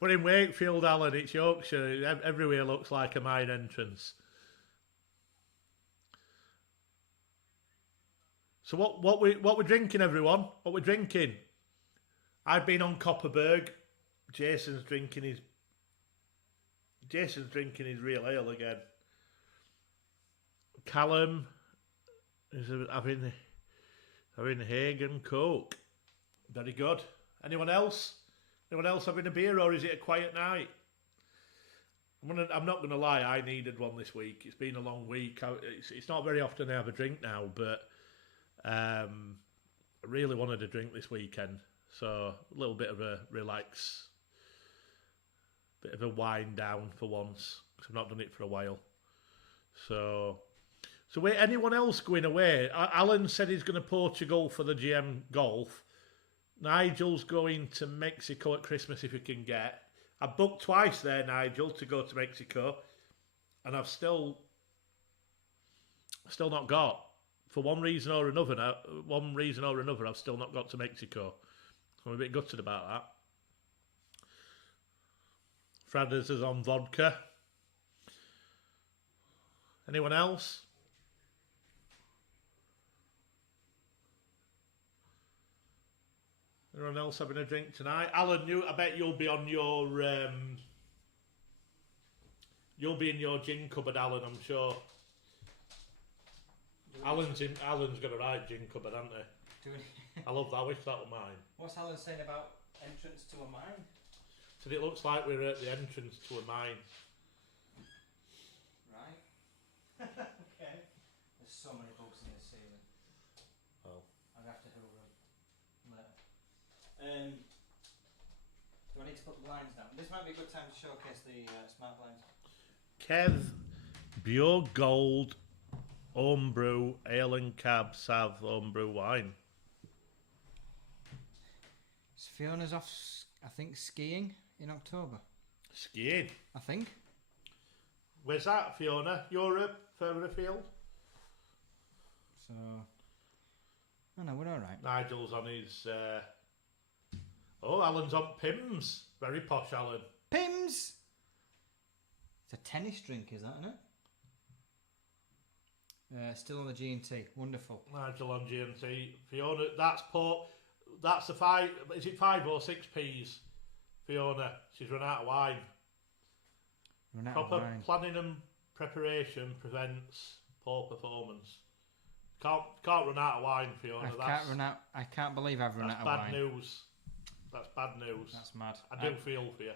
But in Wakefield, Alan, it's Yorkshire. Everywhere looks like a mine entrance. So what we're drinking, everyone? What we're drinking? I've been on Copperberg. Jason's drinking his real ale again. Callum is having Hagen Coke. Very good. Anyone else? Anyone else having a beer, or is it a quiet night? I'm not going to lie, I needed one this week. It's been a long week. It's not very often I have a drink now, but I really wanted a drink this weekend. So a little bit of a relax, bit of a wind down for once, because I've not done it for a while. So wait, anyone else going away? Alan said he's going to Portugal for the GM Golf. Nigel's going to Mexico at Christmas if he can get. I booked twice there, Nigel, to go to Mexico, and I've still not got, for one reason or another, I've still not got to Mexico. I'm a bit gutted about that. Fradders is on vodka. Anyone else? Anyone else having a drink tonight? Alan, I bet you'll be on your you'll be in your gin cupboard, Alan, I'm sure. Alan's got a right gin cupboard, hasn't he? I love that. I wish that were mine. What's Alan saying about entrance to a mine? So it looks like we're at the entrance to a mine. Okay. There's so many bugs in this ceiling. Oh. I'd have to hoover them later. Do I need to put the blinds down? This might be a good time to showcase the smart blinds. Kev, Pure Gold, Homebrew, Ale and Cab, Sav, Homebrew Wine. Fiona's off, I think, skiing in October. Skiing? I think. Where's that, Fiona? Europe? Further afield? So, oh no, we're all right. Nigel's on his... Alan's on Pimm's. Very posh, Alan. Pimm's! It's a tennis drink, is that, isn't it? Still on the G&T. Wonderful. Nigel on G&T. Fiona, that's port... That's the 5... Is it 5 or 6 P's? Fiona, she's run out of wine. Run out Proper of wine. planning and preparation prevents poor performance. Can't run out of wine, Fiona. I can't believe I've run out of bad wine. News. That's bad news. That's mad. I do feel for you.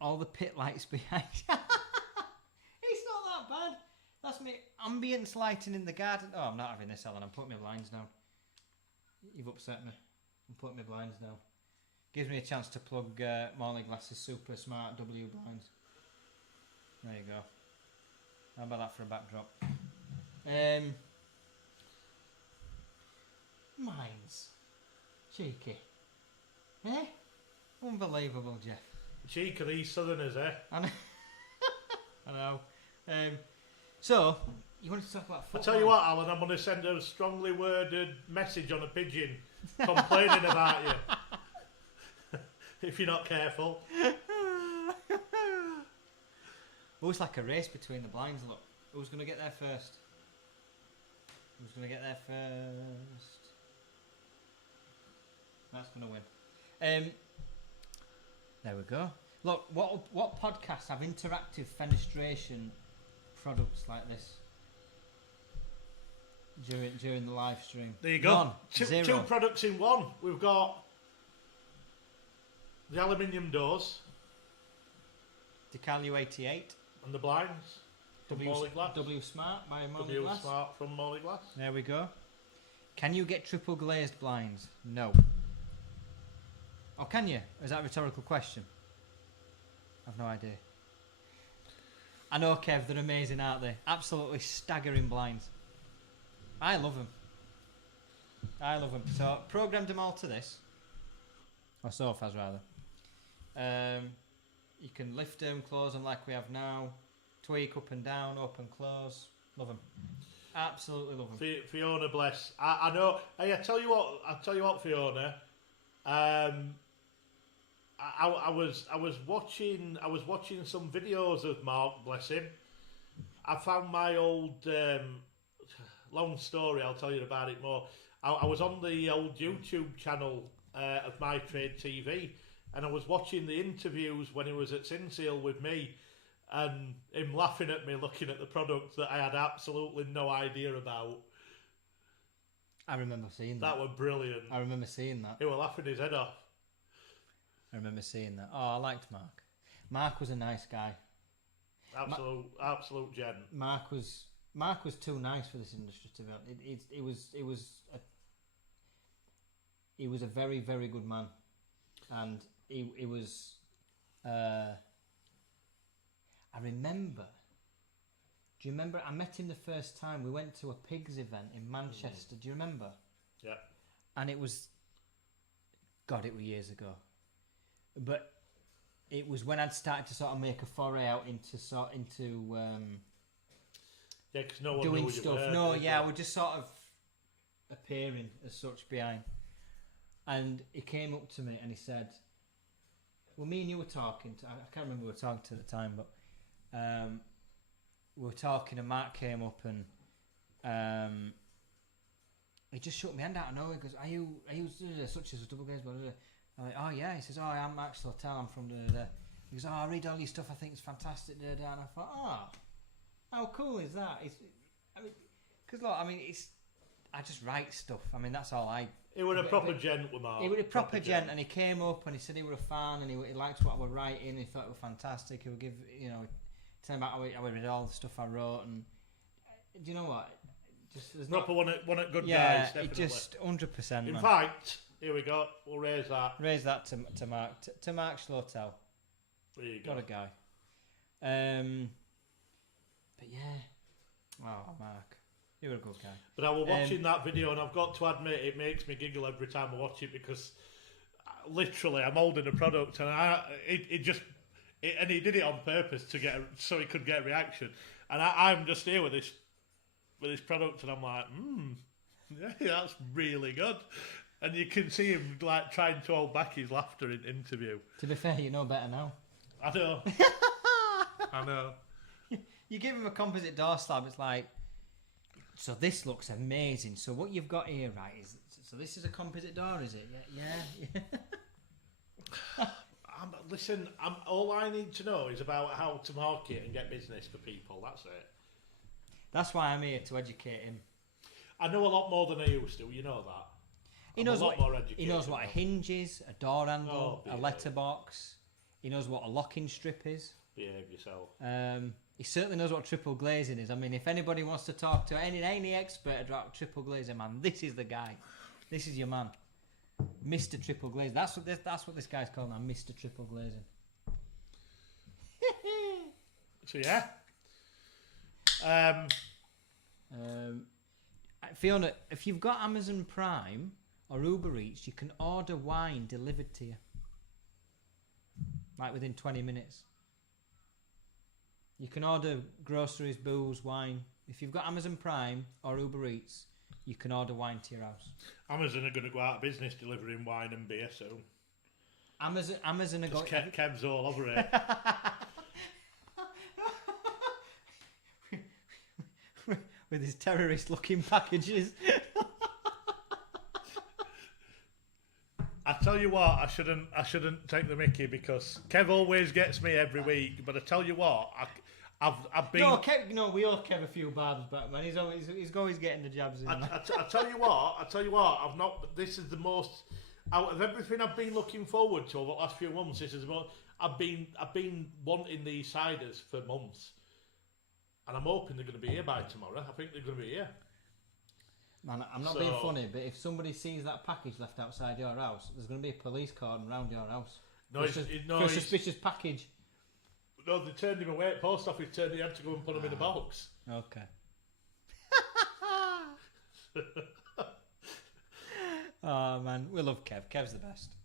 All the pit lights behind. It's not that bad. That's me. Ambience lighting in the garden. Oh, I'm not having this, Ellen. I'm putting my blinds down. You've upset me. I'm putting my blinds down. Gives me a chance to plug Morley Glass's Super Smart W blinds. There you go. How about that for a backdrop? Mines. Cheeky. Eh? Unbelievable, Jeff. Cheek of these southerners, eh? I know. I know. So, you wanted to talk about I football? tell you what, Alan, I'm going to send a strongly worded message on a pigeon complaining about you. If you're not careful. Oh, it's like a race between the blinds, look. Who's going to get there first? Who's going to get there first? That's going to win. There we go. Look, what podcasts have interactive fenestration products like this during the live stream? There you go. None. Two Zero. products in one. We've got the aluminium doors Decalu 88. and the blinds from Morley Glass. W Smart by Morley W Glass. Smart from Morley Glass. There we go. Can you get triple glazed blinds? No. Or can you? Is that a rhetorical question? I've no idea. I know, Kev, they're amazing, aren't they? Absolutely staggering blinds. I love them. I love them. So, programmed them all to this. Or sofas, rather. You can lift them, close them like we have now. Tweak up and down, open, close. Love them. Absolutely love them. Fiona, bless. I know. Hey, I tell you what, Fiona. I was watching some videos of Mark, bless him. I found my old long story. I'll tell you about it more. I was on the old YouTube channel of My Trade TV, and I was watching the interviews when he was at Sinsale with me, and him laughing at me, looking at the product that I had absolutely no idea about. I remember seeing that. That was brilliant. I remember seeing that. He was laughing his head off. I remember seeing that. Oh, I liked Mark. Mark was a nice guy. Absolute gent. Mark was too nice for this industry, to be honest. He was a very, very good man, and he was. I remember. Do you remember? I met him the first time. We went to a pigs event in Manchester. Do you remember? Yeah. And it was. God, it was years ago. But it was when I'd started to sort of make a foray out into Yeah, because no one doing knew stuff. We're just sort of appearing as such behind. And he came up to me and he said, "Well, me and you were talking. I can't remember who we were talking to at the time, but we were talking, and Mark came up and he just shook my hand out of nowhere. He goes, "Are you such as a double gaze?" I'm like, "Oh yeah." He says, "Oh, I'm Max Hotel. I'm from da." He goes, "Oh, I read all your stuff. I think it's fantastic." Da. And I thought, "Oh, how cool is that?" Because look, I just write stuff. I mean, that's all I. He was a proper gent with Mark. He was a proper gent, and he came up and he said he was a fan and he liked what I was writing. He thought it was fantastic. He would give, to Telling about how I read all the stuff I wrote, and do you know what? Just there's Proper one at Good yeah, Guys, definitely. it just 100%. In Man. fact, here we go. We'll raise that. Raise that to Mark to Mark Schlotel. There you go. What a guy. But yeah, wow, Mark, you're a good guy. But I was watching that video, and I've got to admit, it makes me giggle every time I watch it because literally I'm holding a product, and and he did it on purpose so he could get a reaction, and I'm just here with this product, and I'm like, yeah, that's really good. And you can see him like trying to hold back his laughter in interview. To be fair, you know better now. I know. I know. You give him a composite door slab, it's like, so this looks amazing. So what you've got here, right, is so this is a composite door, is it? Yeah. Listen, all I need to know is about how to market and get business for people. That's it. That's why I'm here, to educate him. I know a lot more than I used to. You know that. He knows more educated. He knows what a hinge is, a door handle, a behave. letterbox. He knows what a locking strip is. Behave yourself. He certainly knows what triple glazing is. I mean, if anybody wants to talk to any expert about triple glazing, man, this is the guy. This is your man, Mr. Triple Glazing. That's what this guy's called now, Mr. Triple Glazing. So yeah. Fiona, if you've got Amazon Prime or Uber Eats, you can order wine delivered to you, like within 20 minutes. You can order groceries, booze, wine. If you've got Amazon Prime or Uber Eats, you can order wine to your house. Amazon are going to go out of business delivering wine and beer soon. Amazon are going. Kev's all over it. With his terrorist-looking packages. I tell you what, I shouldn't take the mickey because Kev always gets me every week. But I tell you what, I've been. No, we owe Kev a few barbs back, man. He's always getting the jabs in. I tell you what, I've not. This is the most out of everything I've been looking forward to over the last few months. This is the most I've been wanting these ciders for months, and I'm hoping they're going to be here by tomorrow. I think they're going to be here. Man, I'm not being funny, but if somebody sees that package left outside your house, there's going to be a police cordon around your house. For a suspicious package. No, they turned him away. Post office turned him. Had to go and put him in a box. Okay. Oh man, we love Kev. Kev's the best.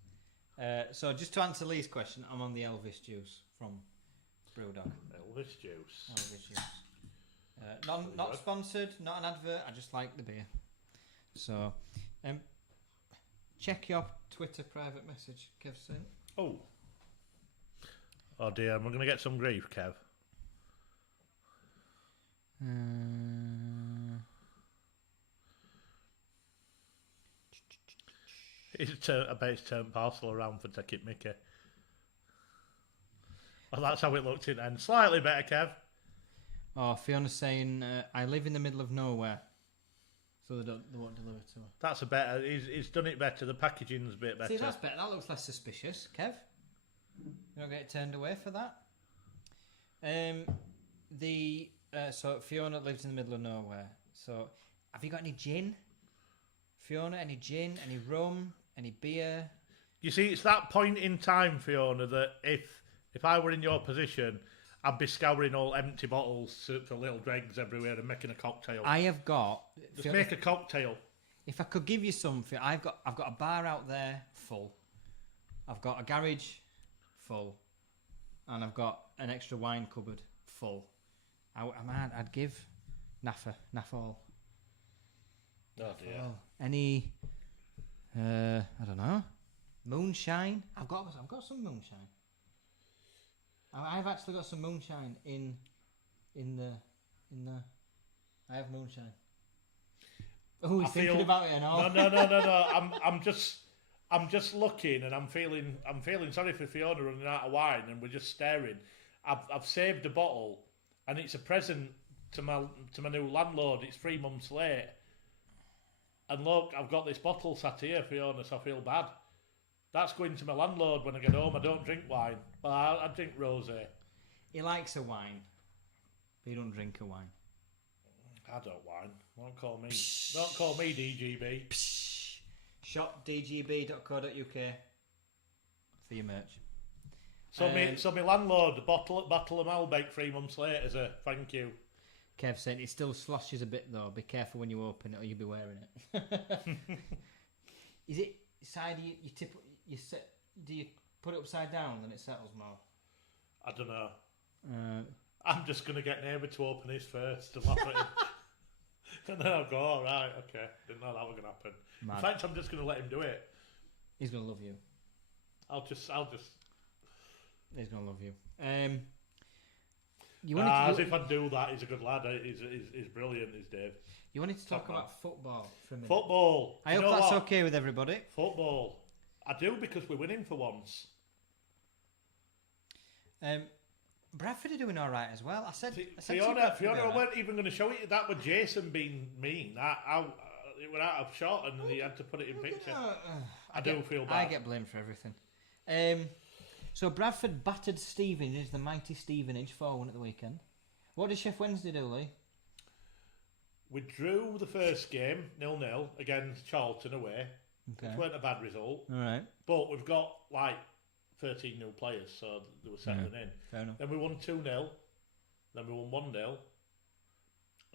So just to answer Lee's question, I'm on the Elvis juice from Brewdog. Elvis juice. Elvis juice. Not sponsored, not an advert. I just like the beer. So, check your Twitter private message, Kev sent. Oh dear, we're going to get some grief, Kev. I bet it's turned parcel around for taking Mickey. Well, that's how it looked in then. Slightly better, Kev. Oh, Fiona's saying, I live in the middle of nowhere. So they won't deliver to her. That's a better. He's done it better. The packaging's a bit better. See, that's better. That looks less suspicious, Kev. You don't get turned away for that. So Fiona lives in the middle of nowhere. So have you got any gin? Fiona, any gin, any rum, any beer? You see, it's that point in time, Fiona, that if I were in your position, I'd be scouring all empty bottles for little dregs everywhere and making a cocktail. I have got. Just make a cocktail. If I could give you something, I've got a bar out there full. I've got a garage full, and I've got an extra wine cupboard full. I'd give Naffa all. Oh dear. Oh, any? I don't know. Moonshine. I've got some moonshine. I've actually got some moonshine in the. I have moonshine. Oh, he's thinking about it and all. No. I'm just looking and I'm feeling sorry for Fiona running out of wine and we're just staring. I've saved a bottle and it's a present to my new landlord. It's 3 months late. And look, I've got this bottle sat here, Fiona, so I feel bad. That's going to my landlord when I get home. I don't drink wine. Well, I drink rosé. He likes a wine. But you don't drink a wine. I don't whine. Don't call me DGB. Shopdgb.co.uk for your merch. So my landlord, a bottle of Malbec 3 months later as a thank you. Kev said it still sloshes a bit though. Be careful when you open it or you'll be wearing it. Is it side you tip you set? Do you put it upside down and it settles more? I don't know. I'm just gonna get neighbour to open his first and laugh at him. And then I'll go, all right, okay. Didn't know that was gonna happen. Mad. In fact, I'm just gonna let him do it. He's gonna love you. I'll just. He's gonna love you. As if I'd do that. He's a good lad. He's brilliant. Is Dave. You wanted to talk about football for a minute. Football. I hope that's okay with everybody. Football. I do because we're winning for once. Bradford are doing all right as well. I said Fiona, I weren't even going to show it. That with Jason being mean. It went out of shot and he had to put it in picture. I do feel bad. I get blamed for everything. So Bradford battered Stevenage, the mighty Stevenage, 4-1 at the weekend. What did Sheff Wednesday do, Lee? We drew the first game 0-0 against Charlton away, which weren't a bad result. All right. But we've got like 13 new players, so they were settling in. Fair enough. Then we won 2-0. Then we won 1-0.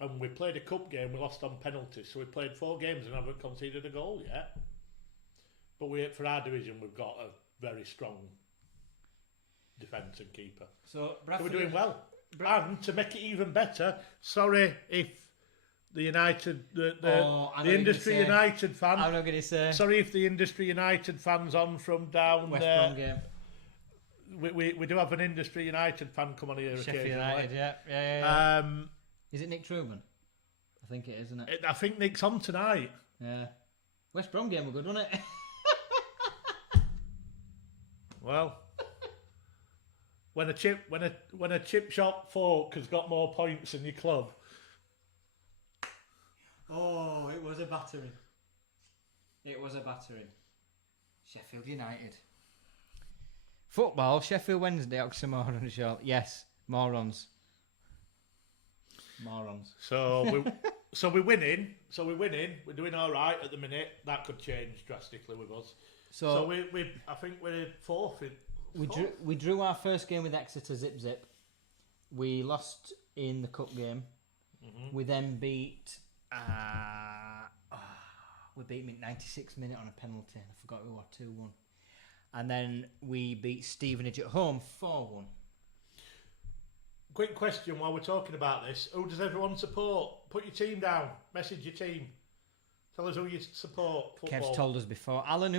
And we played a cup game, we lost on penalties. So we played 4 games and haven't conceded a goal yet. But for our division, we've got a very strong defence and keeper. So we're doing well. And to make it even better, sorry if the United, the Industry United fan. I'm not going to say. Sorry if the Industry United fans on from down West Brom game. We do have an Industry United fan come on here Sheffield occasionally. United, yeah. Is it Nick Truman? I think it is, isn't it? I think Nick's on tonight. Yeah. West Brom game were good, wasn't it? Well, when a chip shop folk has got more points in your club. Oh, it was a battering. It was a battering. Sheffield United. Football, Sheffield Wednesday, oxymoron short. Yes, morons. So we're winning. We're doing all right at the minute. That could change drastically with us. So we I think we're fourth. We drew our first game with Exeter 0-0. We lost in the cup game. Mm-hmm. We then beat. We beat them in 96th minute on a penalty. I forgot we were 2-1. And then we beat Stevenage at home 4-1. Quick question while we're talking about this. Who does everyone support? Put your team down. Message your team. Tell us who you support. Football. Kev's told us before. Alan,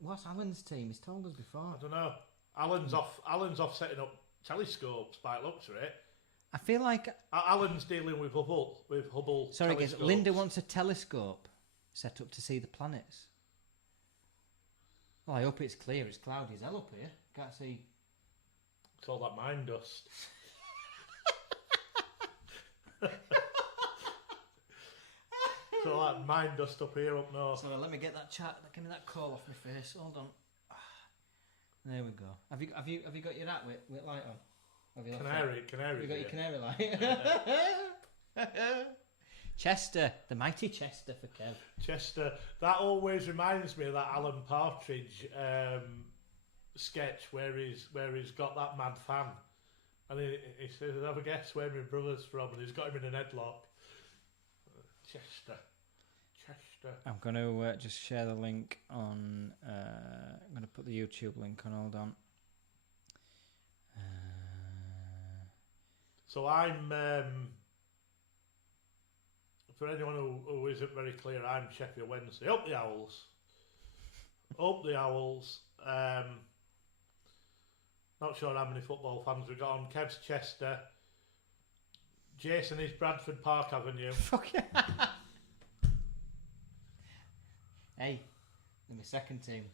what's Alan's team? He's told us before. I don't know. Alan's off setting up telescopes by the looks of it. I feel like Alan's dealing with Hubble. Sorry, guys. Linda wants a telescope set up to see the planets. Well, I hope it's clear. It's cloudy as hell up here. Can't see. It's all that mine dust. It's all that mine dust up here up north. So let me get that give me that coal off my face. Hold on. There we go. Have you got your hat with light on? Canary. Have you got your canary light? Chester, the mighty Chester for Kev. Chester. That always reminds me of that Alan Partridge sketch where he's got that mad fan, and he says, "Have a guess where my brother's from?" And he's got him in an headlock. Chester. I'm going to just share the link on. I'm going to put the YouTube link on. Hold on. So I'm. For anyone who isn't very clear, I'm Sheffield Wednesday. Up the Owls. Not sure how many football fans we've got on. Kev's Chester. Jason is Bradford Park Avenue. Fuck yeah. Hey, they're my second team.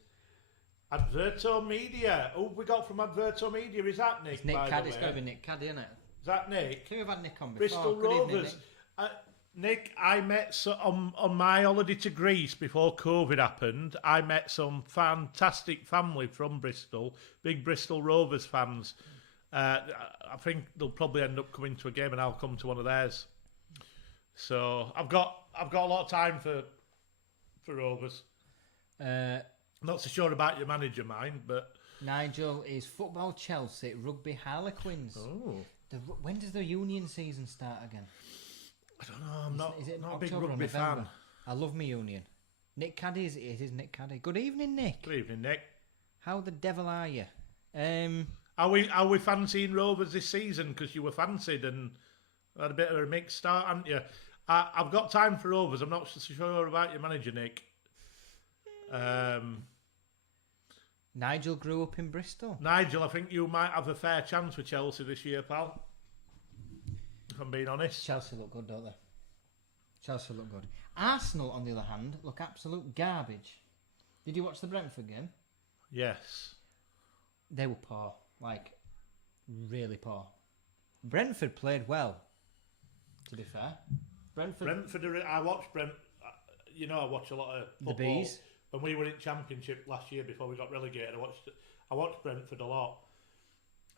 Adverto Media. Who have we got from Adverto Media? Is that Nick? It's Nick Caddy. It's got to be Nick Caddy, isn't it? Is that Nick? I think we've had Nick on before. Bristol Good Rovers. evening, Nick. Nick, I met on my holiday to Greece before COVID happened. I met some fantastic family from Bristol, big Bristol Rovers fans, I think they'll probably end up coming to a game, and I'll come to one of theirs. So I've got a lot of time for Rovers. Not so sure about your manager, mind, but Nigel is football Chelsea, rugby Harlequins. oh, When does the union season start again? I don't know. I'm not Is it a big October or rugby November? fan. I love my union. Nick Caddy, it is Nick Caddy. Good evening, Nick. Good evening, Nick. How the devil are you? Are we fancying Rovers this season? Because you were fancied and had a bit of a mixed start, haven't you? I've got time for Rovers. I'm not so sure about your manager, Nick. Nigel grew up in Bristol. Nigel, I think you might have a fair chance with Chelsea this year, pal. If I'm being honest. Chelsea look good, don't they? Chelsea look good. Arsenal, on the other hand, look absolute garbage. Did you watch the Brentford game? Yes. They were poor. Like, really poor. Brentford played well, to be fair. Brentford, I watched Brent. I watch a lot of football. The Bees. When we were in Championship last year before we got relegated, I watched Brentford a lot.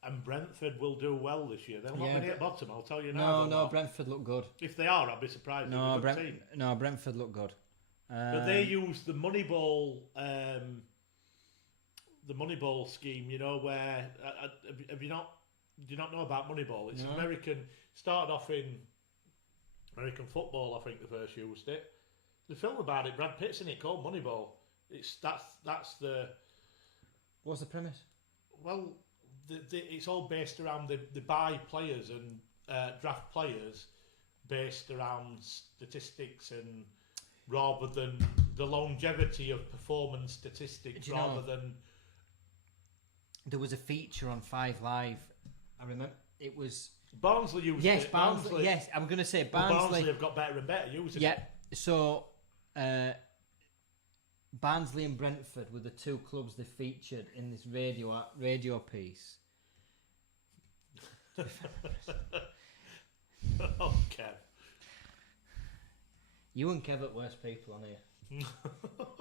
And Brentford will do well this year. They'll not be at bottom, I'll tell you now. No, Brentford look good. If they are, I'd be surprised. No, They're a good team. No, Brentford look good. But they use the Moneyball, scheme. Where do you not know about Moneyball? It's American. Started off in American football. I think they first used it. The film about it, Brad Pitt's in it, called Moneyball. That's the. What's the premise? Well, it's all based around the buy players and draft players based around statistics and rather than the longevity of performance statistics rather than. There was a feature on 5 Live. I remember it was. Barnsley used it. Yes, Barnsley. Yes, I'm going to say Barnsley. Well, Barnsley have got better and better using it. Yeah, so Barnsley and Brentford were the two clubs they featured in this radio piece. Oh, Kev. You and Kev are worst people on here.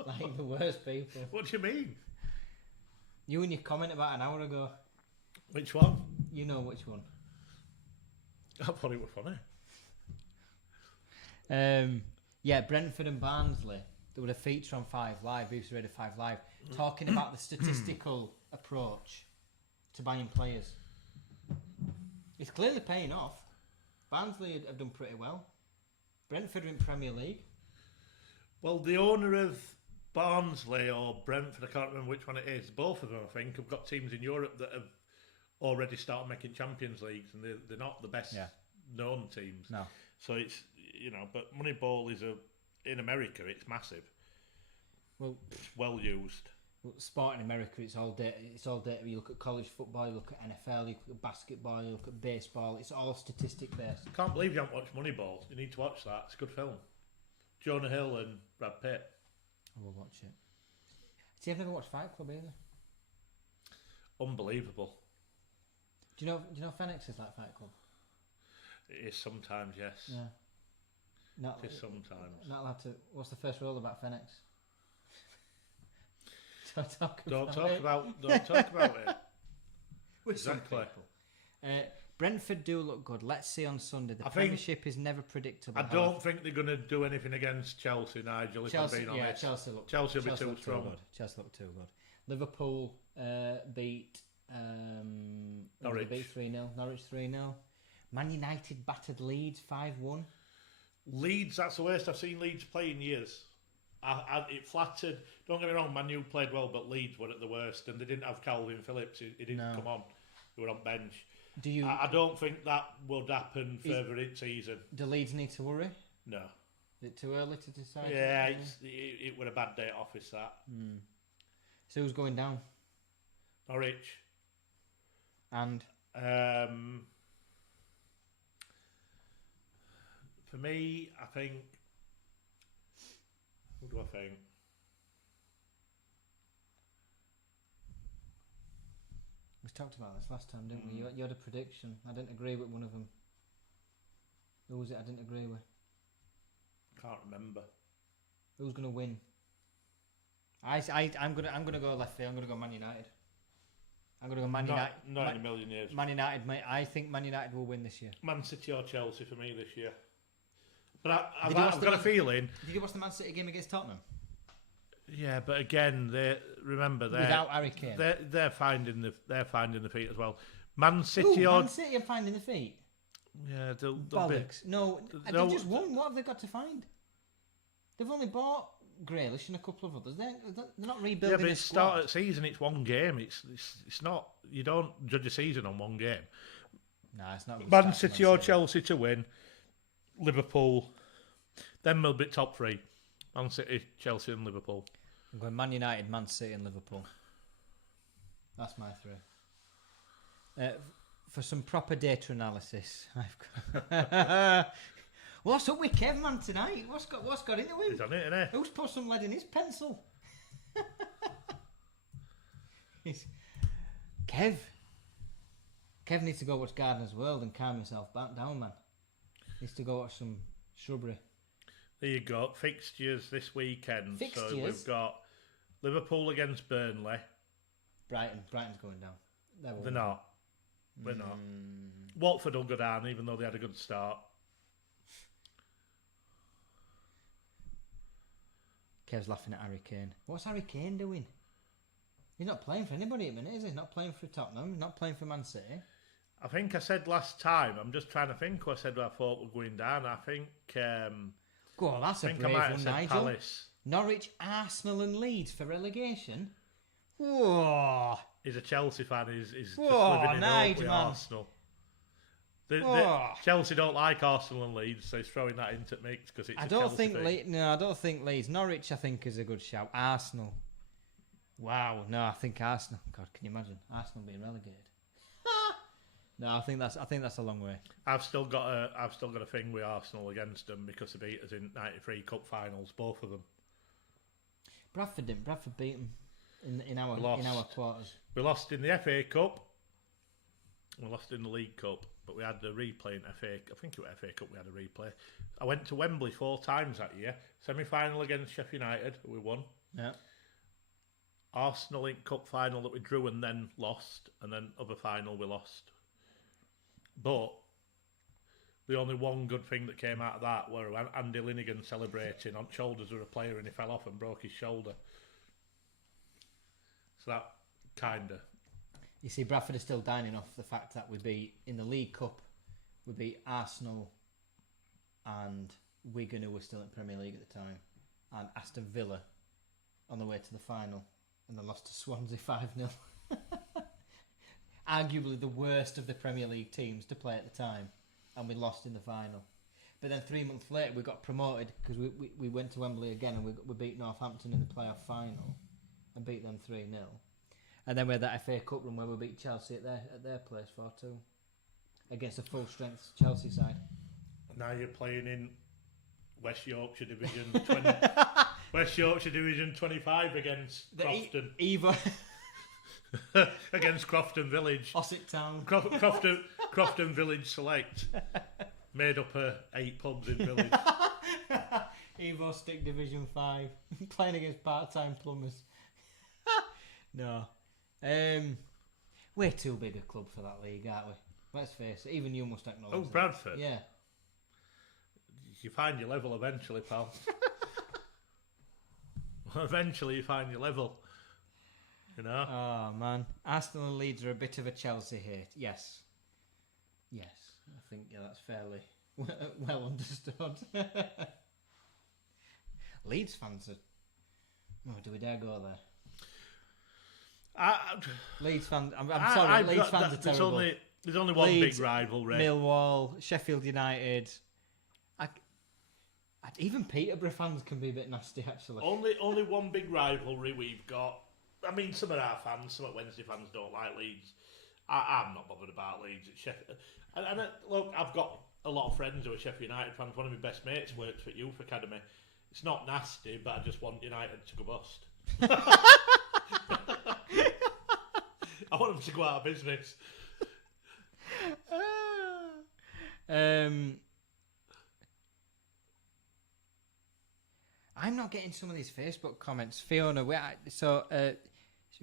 Like the worst people. What do you mean? You and your comment about an hour ago. Which one? You know which one. I thought it was funny. Yeah, Brentford and Barnsley. There was a feature on 5 Live, BBC Radio 5 Live, talking about the statistical approach to buying players. It's clearly paying off. Barnsley have done pretty well. Brentford are in Premier League. Well, the owner of Barnsley or Brentford, I can't remember which one it is, both of them, I think, have got teams in Europe that have already started making Champions Leagues, and they're not the best known teams. No. So it's, but Moneyball is in America, it's massive. Well, it's well used. Well, sport in America, it's all data. It's all data. You look at college football, you look at NFL, you look at basketball, you look at baseball. It's all statistic based. I can't believe you haven't watched Moneyball. You need to watch that. It's a good film. Jonah Hill and Brad Pitt. I will watch it. See, I've never watched Fight Club either. Unbelievable. Do you know Phoenix is like Fight Club? It is sometimes, yes. Yeah. It is sometimes. Not allowed to. What's the first rule about Phoenix? Don't talk about it. With Exactly. Brentford do look good. Let's see on Sunday. The Premiership is never predictable. I don't think they're going to do anything against Chelsea, Nigel, if I'm being honest. Chelsea will be too strong. Chelsea look too good. Liverpool beat Norwich. They beat 3-0. Norwich 3-0. Man United battered Leeds 5-1. Leeds, that's the worst I've seen Leeds play in years. It flattered. Don't get me wrong, Man U played well, but Leeds were at the worst, and they didn't have Calvin Phillips. He didn't come on. They were on bench. I don't think that would happen further in season. Do Leeds need to worry? No. Is it too early to decide? Yeah, it was a bad day at office, that. So who's going down? Norwich. And? For me, I think... Who do I think? We talked about this last time, didn't we? You had a prediction. I didn't agree with one of them. Who was it I didn't agree with? Can't remember. Who's going to win? I'm gonna go left field. I'm gonna go Man United. I'm going to go Man United. Not in a million years. Man United, mate. I think Man United will win this year. Man City or Chelsea for me this year. But I've Did you watch got the a feeling. Did you watch the Man City game against Tottenham? Yeah, but again, remember Without Harry Kane. they're finding the feet as well. Man City Ooh, or Man City are finding the feet. yeah, they'll be. Bollocks. No, they'll- they've just won. What have they got to find? They've only bought Grealish and a couple of others. They're not rebuilding. Yeah, but a it's squad. start at season. It's one game. It's not. You don't judge a season on one game. Nah, it's not. a good Man start for City or Chelsea to win. Liverpool. Then we'll be top three. Man City, Chelsea, and Liverpool. I'm going Man United, Man City, and Liverpool. That's my three. For some proper data analysis, I've got. What's up with Kev, man, tonight? What's got into him? He's on it, isn't he? Who's put some lead in his pencil? Kev needs to go watch Gardener's World and calm himself back down, man. Needs to go watch some shrubbery. There you go. Fixtures this weekend. So Fixtures? we've got Liverpool against Burnley. Brighton's going down. They're not. We're not. Watford will go down, even though they had a good start. Kev's laughing at Harry Kane. What's Harry Kane doing? He's not playing for anybody at the minute, is he? He's not playing for Tottenham. He's not playing for Man City. I think I said last time. I'm just trying to think who I said I thought were going down. I think. Go on, that's I a think I brave might have one, said Nigel. Palace. Norwich, Arsenal, and Leeds for relegation. Whoa! He's a Chelsea fan. He's just Whoa, living in nice, hope with man. Arsenal. Whoa. Chelsea don't like Arsenal and Leeds, so he's throwing that into the mix because it's. I a don't Chelsea think thing. I don't think Leeds. Norwich, I think, is a good shout. Arsenal. Wow. No, I think Arsenal. God, can you imagine Arsenal being relegated? No, I think that's a long way. I've still got a thing with Arsenal against them because they beat us in '93 Cup finals, both of them. Bradford didn't. Bradford beat them in our quarters. We lost in the FA Cup. We lost in the League Cup, but we had a replay in FA. I think it was FA Cup. We had a replay. I went to Wembley 4 times that year. Semi-final against Sheffield United, we won. Yeah. Arsenal in Cup final that we drew and then lost, and then other final we lost. But the only one good thing that came out of that were Andy Linnigan celebrating on shoulders of a player and he fell off and broke his shoulder. So that kind of... You see, Bradford are still dining off the fact that we beat, in the League Cup, we beat Arsenal and Wigan, who were still in Premier League at the time, and Aston Villa on the way to the final, and they lost to Swansea 5-0. Arguably the worst of the Premier League teams to play at the time, and we lost in the final. But then 3 months later we got promoted because we went to Wembley again and we beat Northampton in the playoff final and beat them 3-0. And then we had that FA Cup run where we beat Chelsea at their place 4-2 against a full strength Chelsea side. Now you're playing in West Yorkshire Division 20, West Yorkshire Division 25 against Crofton. Evo Against Crofton Village. Ossett Town. Crofton Village Select. Made up of 8 pubs in Village. Evo Stick Division 5. Playing against part-time plumbers. No. We're too big a club for that league, aren't we? Let's face it. Even you must acknowledge that. Bradford? Yeah. You find your level eventually, pal. Eventually you find your level. You know? Oh, man. Arsenal and Leeds are a bit of a Chelsea hate. Yes. I think that's fairly well understood. Leeds fans are... Oh, do we dare go there? Leeds fans... I'm sorry, Leeds fans are terrible. There's only one Leeds, big rivalry. Millwall, Sheffield United... even Peterborough fans can be a bit nasty, actually. Only one big rivalry we've got. I mean, some of our fans, some of Wednesday fans don't like Leeds. I'm not bothered about Leeds. It's Sheffield. And look, I've got a lot of friends who are Sheffield United fans. One of my best mates works for Youth Academy. It's not nasty, but I just want United to go bust. I want them to go out of business. I'm not getting some of these Facebook comments. Fiona,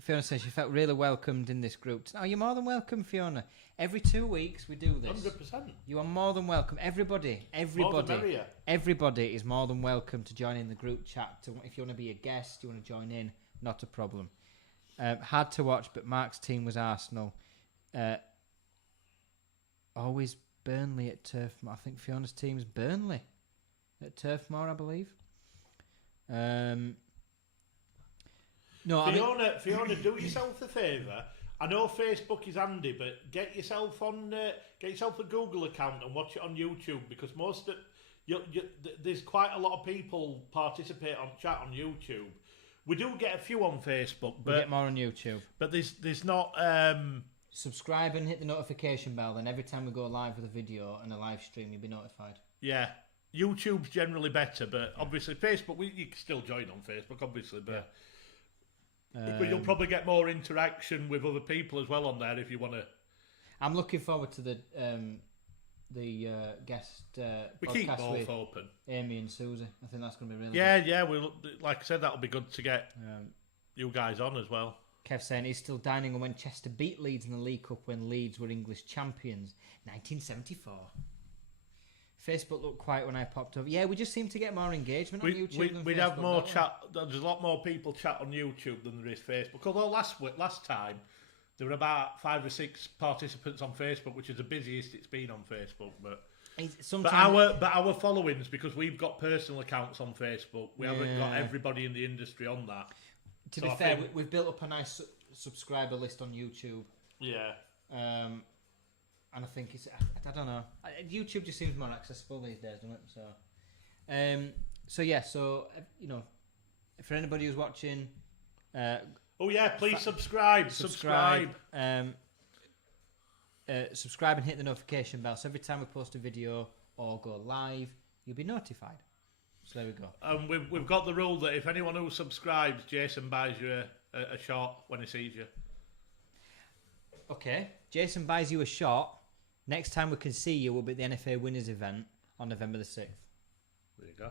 Fiona says she felt really welcomed in this group. Oh, you're more than welcome, Fiona. Every 2 weeks we do this. 100%. You are more than welcome. Everybody is more than welcome to join in the group chat. If you want to be a guest, you want to join in, not a problem. Hard to watch, but Mark's team was Arsenal. Always Burnley at Turf Moor. I think Fiona's team is Burnley at Turf Moor, I believe. Fiona, do yourself a favour. I know Facebook is handy, but get yourself a Google account and watch it on YouTube, because there's quite a lot of people participate on chat on YouTube. We do get a few on Facebook, but we get more on YouTube. But there's not. Subscribe and hit the notification bell, then every time we go live with a video and a live stream, you'll be notified. Yeah, YouTube's generally better, but obviously Facebook, you can still join on Facebook, obviously, but. But you'll probably get more interaction with other people as well on there if you want to. I'm looking forward to the guest we keep podcast both with open. Amy and Susie. I think that's going to be really good. Yeah. Like I said, that'll be good to get you guys on as well. Kev saying he's still dining on when Chester beat Leeds in the League Cup when Leeds were English champions, 1974. Facebook looked quiet when I popped up. Yeah, we just seem to get more engagement on YouTube. We'd have more chat. There's a lot more people chat on YouTube than there is Facebook. Although last time there were about 5 or 6 participants on Facebook, which is the busiest it's been on Facebook. But our followings, because we've got personal accounts on Facebook, we haven't got everybody in the industry on that. To be fair, we've built up a nice subscriber list on YouTube. Yeah. And I think I don't know. YouTube just seems more accessible these days, doesn't it? So, for anybody who's watching, please subscribe. Subscribe and hit the notification bell. So every time we post a video or go live, you'll be notified. So there we go. We've got the rule that if anyone who subscribes, Jason buys you a shot when he sees you. Okay, Jason buys you a shot. Next time we can see you will be at the NFA Winners event on November the 6th. There you go.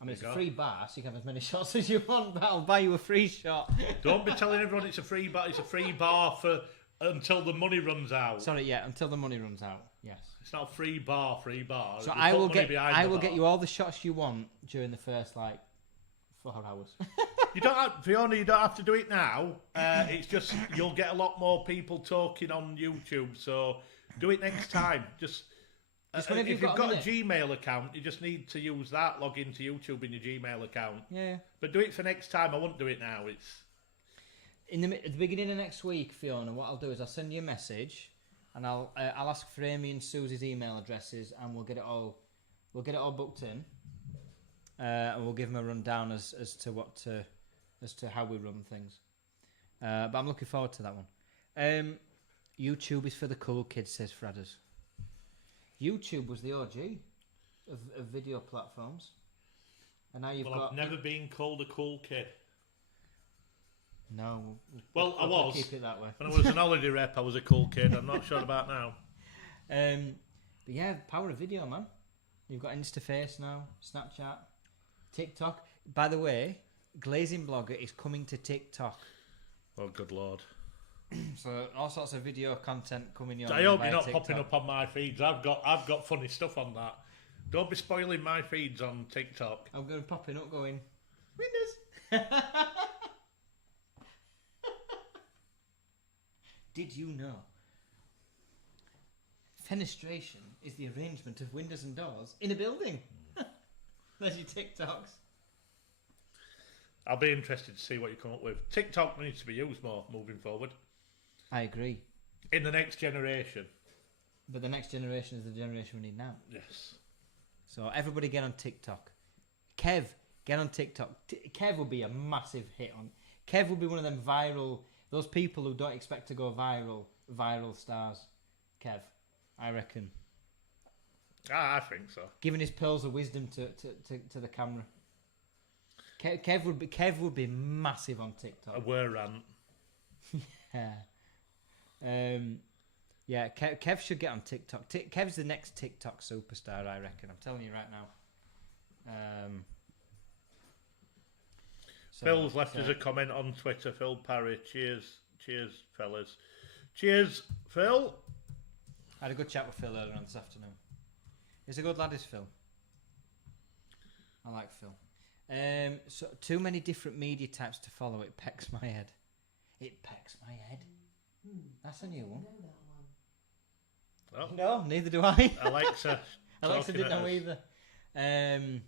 I mean, it's a free bar, so you can have as many shots as you want, but I'll buy you a free shot. Don't be telling everyone it's a free bar. It's a free bar for until the money runs out. Sorry, yeah, until the money runs out. Yes. It's not a free bar. So I will get you all the shots you want during the first 4 hours. You don't have, Fiona, you don't have to do it now. It's just you'll get a lot more people talking on YouTube. So do it next time. Just if you've got a Gmail account, you just need to use that. Log into YouTube in your Gmail account. Yeah. But do it for next time. I won't do it now. It's at the beginning of next week, Fiona. What I'll do is I'll send you a message, and I'll ask for Amy and Susie's email addresses, and we'll get it all booked in. And we'll give them a rundown as to how we run things. But I'm looking forward to that one. YouTube is for the cool kids, says Fradders. YouTube was the OG of video platforms, and now I've never been called a cool kid. No. I was. Keep it that way. When I was an holiday rep, I was a cool kid. I'm not sure about now. But yeah, power of video, man. You've got InstaFace now, Snapchat, TikTok. By the way, Glazing Blogger is coming to TikTok. Oh, good lord. So all sorts of video content coming your way. I hope you're not TikTok. popping up on my feeds. I've got funny stuff on that. Don't be spoiling my feeds on TikTok. I'm going to popping up going, Windows. Did you know? Fenestration is the arrangement of windows and doors in a building. There's your TikToks. I'll be interested to see what you come up with. TikTok needs to be used more moving forward. I agree. In the next generation. But the next generation is the generation we need now. Yes. So everybody get on TikTok. Kev, get on TikTok. Kev will be a massive hit on. Kev will be one of them viral, those people who don't expect to go viral stars. Kev, I reckon. I think so. Giving his pearls of wisdom to the camera. Kev would be massive on TikTok. A were rant. Yeah. Kev should get on TikTok. Kev's the next TikTok superstar, I reckon. I'm telling you right now. So, Phil's left us a comment on Twitter. Phil Parry, cheers, fellas, cheers, Phil. I had a good chat with Phil earlier on this afternoon. He's a good lad, is Phil. I like Phil. So too many different media types to follow. It pecks my head. It pecks my head. That's a new one. Oh. No, neither do I. Alexa. Alexa didn't know us. either.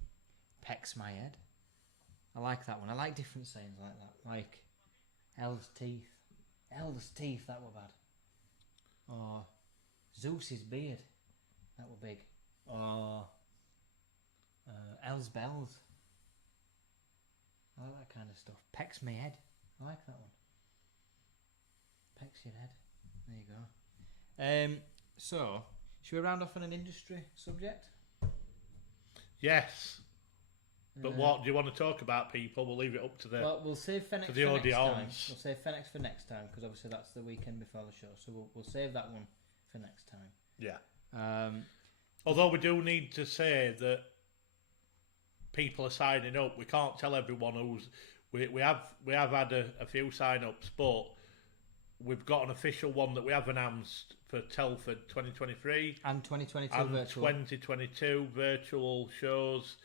Pecks my head. I like that one. I like different sayings like that. Like El's teeth. El's teeth, that were bad. Or Zeus's beard. That were big. Or El's bells. I like that kind of stuff. Pecks my head. I like that one. Pecks your head. There you go. So, should we round off on an industry subject? Yes. But what do you want to talk about, people? We'll leave it up to the. Well, we'll save Fenix to for the next time. audience. We'll save Fenix for next time because obviously that's the weekend before the show. So we'll save that one for next time. Yeah. Although we do need to say that people are signing up. We can't tell everyone who's. We have had a few sign-ups, but we've got an official one that we have announced for Telford 2023 and 2022 and virtual. 2022 virtual shows.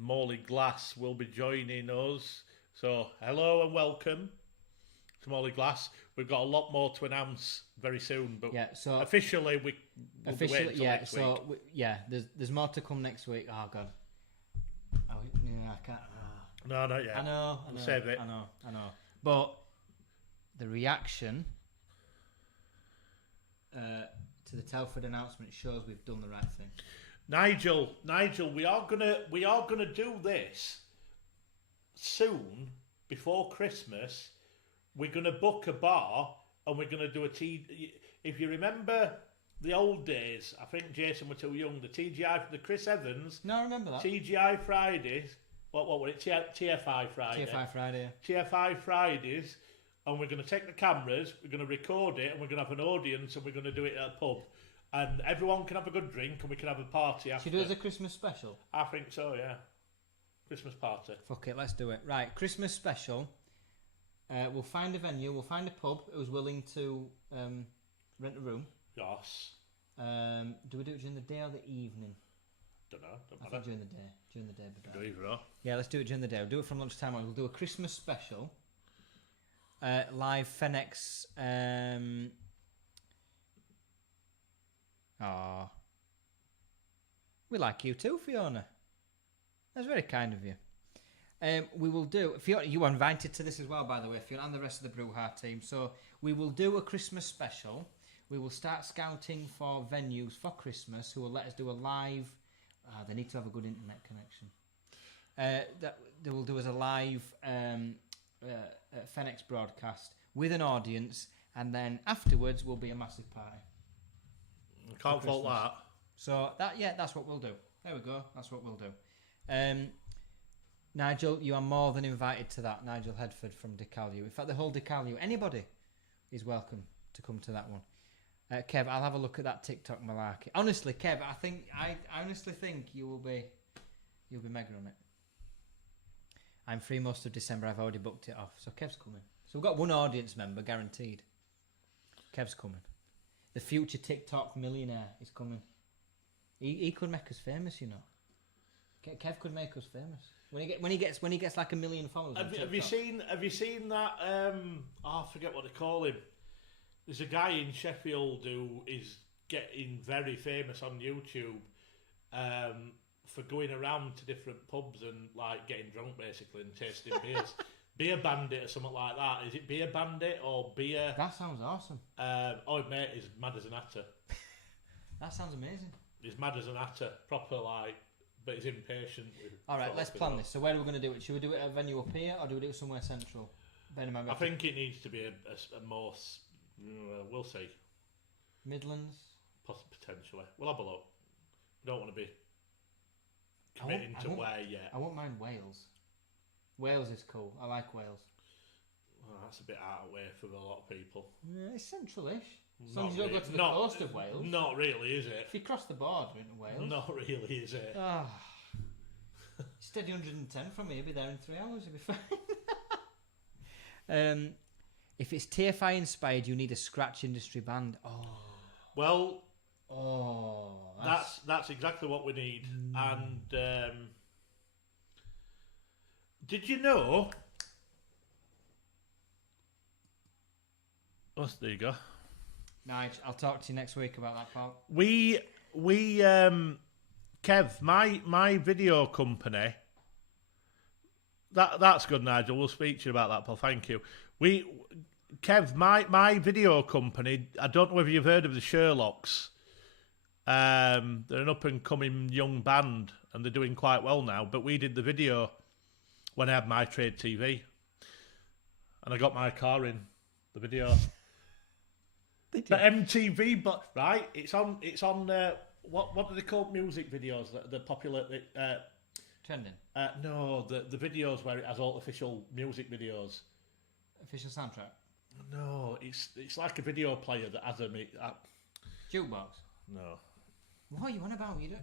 Morley Glass will be joining us. So hello and welcome to Morley Glass. We've got a lot more to announce very soon, but so officially we'll be waiting until next week. There's more to come next week. Oh god. I can't. No, not yet. I know. We'll save it. I know. But the reaction to the Telford announcement shows we've done the right thing. Nigel, we are gonna do this soon before Christmas. We're gonna book a bar and we're gonna do a tea. If you remember the old days, I think Jason were too young. The TGI, the Chris Evans. No, I remember that. TGI Fridays. What were it? TFI Friday. TFI Friday. TFI Fridays, and we're going to take the cameras. We're going to record it, and we're going to have an audience, and we're going to do it at a pub. And everyone can have a good drink and we can have a party after. Should we do it as a Christmas special? I think so, yeah. Christmas party. Fuck it, let's do it. Right, Christmas special. We'll find a venue, we'll find a pub who's willing to rent a room. Yes. Do we do it during the day or the evening? Don't know. Don't I matter. think during the day. During the day, but Do either or. yeah, let's do it during the day. We'll do it from lunchtime on. We'll do a Christmas special. Live Fenix. We like you too, Fiona. That's very kind of you. We will do. Fiona, you are invited to this as well, by the way, Fiona, and the rest of the Brewhard team. So we will do a Christmas special. We will start scouting for venues for Christmas who will let us do a live. They need to have a good internet connection. That they will do as a live Fenix broadcast with an audience, and then afterwards will be a massive party. Can't fault that. So that's what we'll do. There we go. That's what we'll do. Nigel, you are more than invited to that. Nigel Hedford from Decalu. In fact, the whole Decalu. Anybody is welcome to come to that one. Kev, I'll have a look at that TikTok malarkey. Honestly, Kev, I honestly think you'll be mega on it. I'm free most of December. I've already booked it off. So Kev's coming. So we've got one audience member guaranteed. Kev's coming. The future TikTok millionaire is coming. He could make us famous, you know. Kev could make us famous when he gets like 1 million followers. Have you seen that? I forget what they call him. There's a guy in Sheffield who is getting very famous on YouTube for going around to different pubs and like getting drunk basically and tasting beers. Beer Bandit or something like that. Is it Beer Bandit or Beer? That sounds awesome. Mate, he's mad as an hatter. That sounds amazing. He's mad as an hatter, proper like, but he's impatient. All right, let's plan this. So where are we going to do it? Should we do it at a venue up here or do we do it somewhere central? I think it needs to be a more. We'll see. Midlands? Potentially. We'll have a look. We don't want to be committing to where yet. I won't mind Wales. Wales is cool. I like Wales. Well, that's a bit out of way for a lot of people. Yeah, it's central-ish. As long as you don't go to the coast of Wales. Not really, is it? If you cross the border into Wales. Not really, is it? Steady 110 from here, be there in 3 hours, you'll be fine. If it's TFI inspired, you need a scratch industry band. Well, That's that's exactly what we need. And did you know? Oh, there you go. Nige, I'll talk to you next week about that, pal. We Kev, my video company. That's good, Nigel. We'll speak to you about that, pal. Thank you. Kev, my video company. I don't know whether you've heard of the Sherlocks. They're an up and coming young band, and they're doing quite well now. But we did the video when I had my trade TV, and I got my car in the video. Did you? But MTV, but right, it's on. What do they call music videos? The popular. Trending. No, the videos where it has all official music videos. Official soundtrack. No, it's like a video player that has a Jukebox. no. What are you on about? You don't.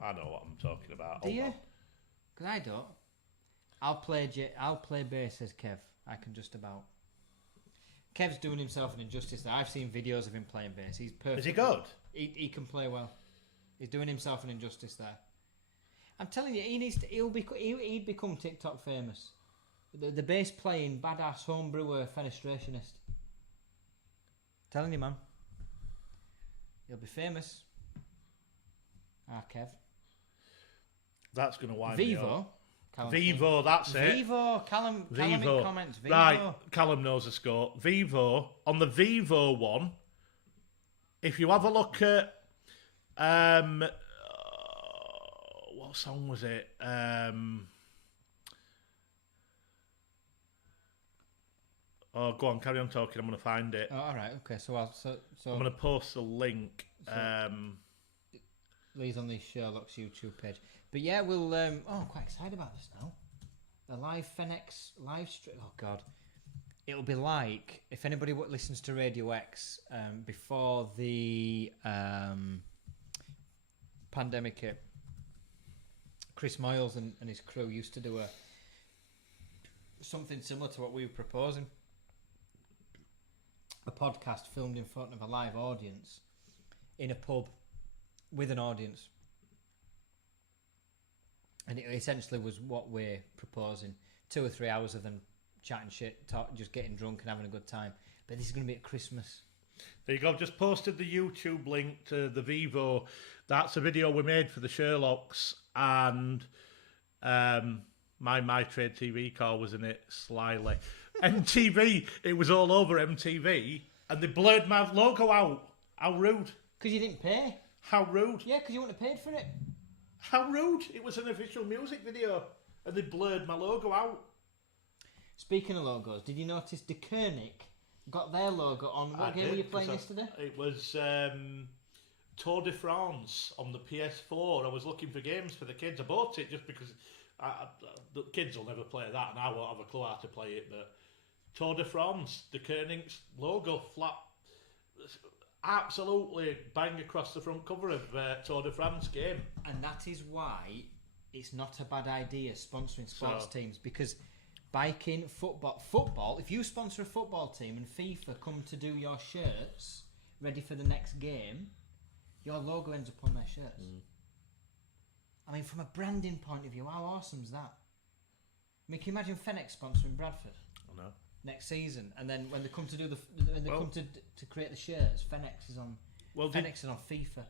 I know what I'm talking about. Do Hold you? on. Because I don't. I'll play bass as Kev. I can just about. Kev's doing himself an injustice there. I've seen videos of him playing bass. He's perfect. Is he good? He can play well. He's doing himself an injustice there. I'm telling you, he needs to. He'd become TikTok famous. The bass playing badass homebrewer fenestrationist. Telling you, man. He'll be famous. Kev. That's going to wind me up. Vivo. Callum Vivo, that's it. Vivo. Callum in comments. Vivo. Right, Callum knows the score. Vivo, on the Vivo one, if you have a look at, what song was it? Oh, go on, carry on talking. I'm going to find it. Oh, all right. Okay. So I'm going to post the link. Lee's on the Sherlock's YouTube page. But yeah, we'll. I'm quite excited about this now. The live Fenix live stream. Oh God, it'll be like if anybody listens to Radio X before the pandemic hit. Chris Moyles and his crew used to do something similar to what we were proposing. A podcast filmed in front of a live audience in a pub with an audience. And it essentially was what we're proposing. 2 or 3 hours of them chatting shit, just getting drunk and having a good time. But this is going to be at Christmas. There you go. I've just posted the YouTube link to the Vivo. That's a video we made for the Sherlocks. And my trade TV car was in it slyly. MTV, it was all over MTV. And they blurred my logo out. How rude. Because you didn't pay. How rude. Yeah, because you wouldn't have paid for it. How rude. It was an official music video. And they blurred my logo out. Speaking of logos, did you notice De Koenig got their logo on? What game were you playing yesterday? It was Tour de France on the PS4. I was looking for games for the kids. I bought it just because the kids will never play that and I won't have a clue how to play it. But Tour de France, De Koenig's logo, flat, absolutely bang across the front cover of Tour de France game. And that is why it's not a bad idea sponsoring sports teams, because biking, football, if you sponsor a football team and FIFA come to do your shirts ready for the next game, your logo ends up on their shirts. I mean, from a branding point of view, how awesome is that? I mean, can you imagine Fenix sponsoring Bradford? I know. Next season, and then when they come to do come to create the shirts, Fenix is on. Fenix is on FIFA.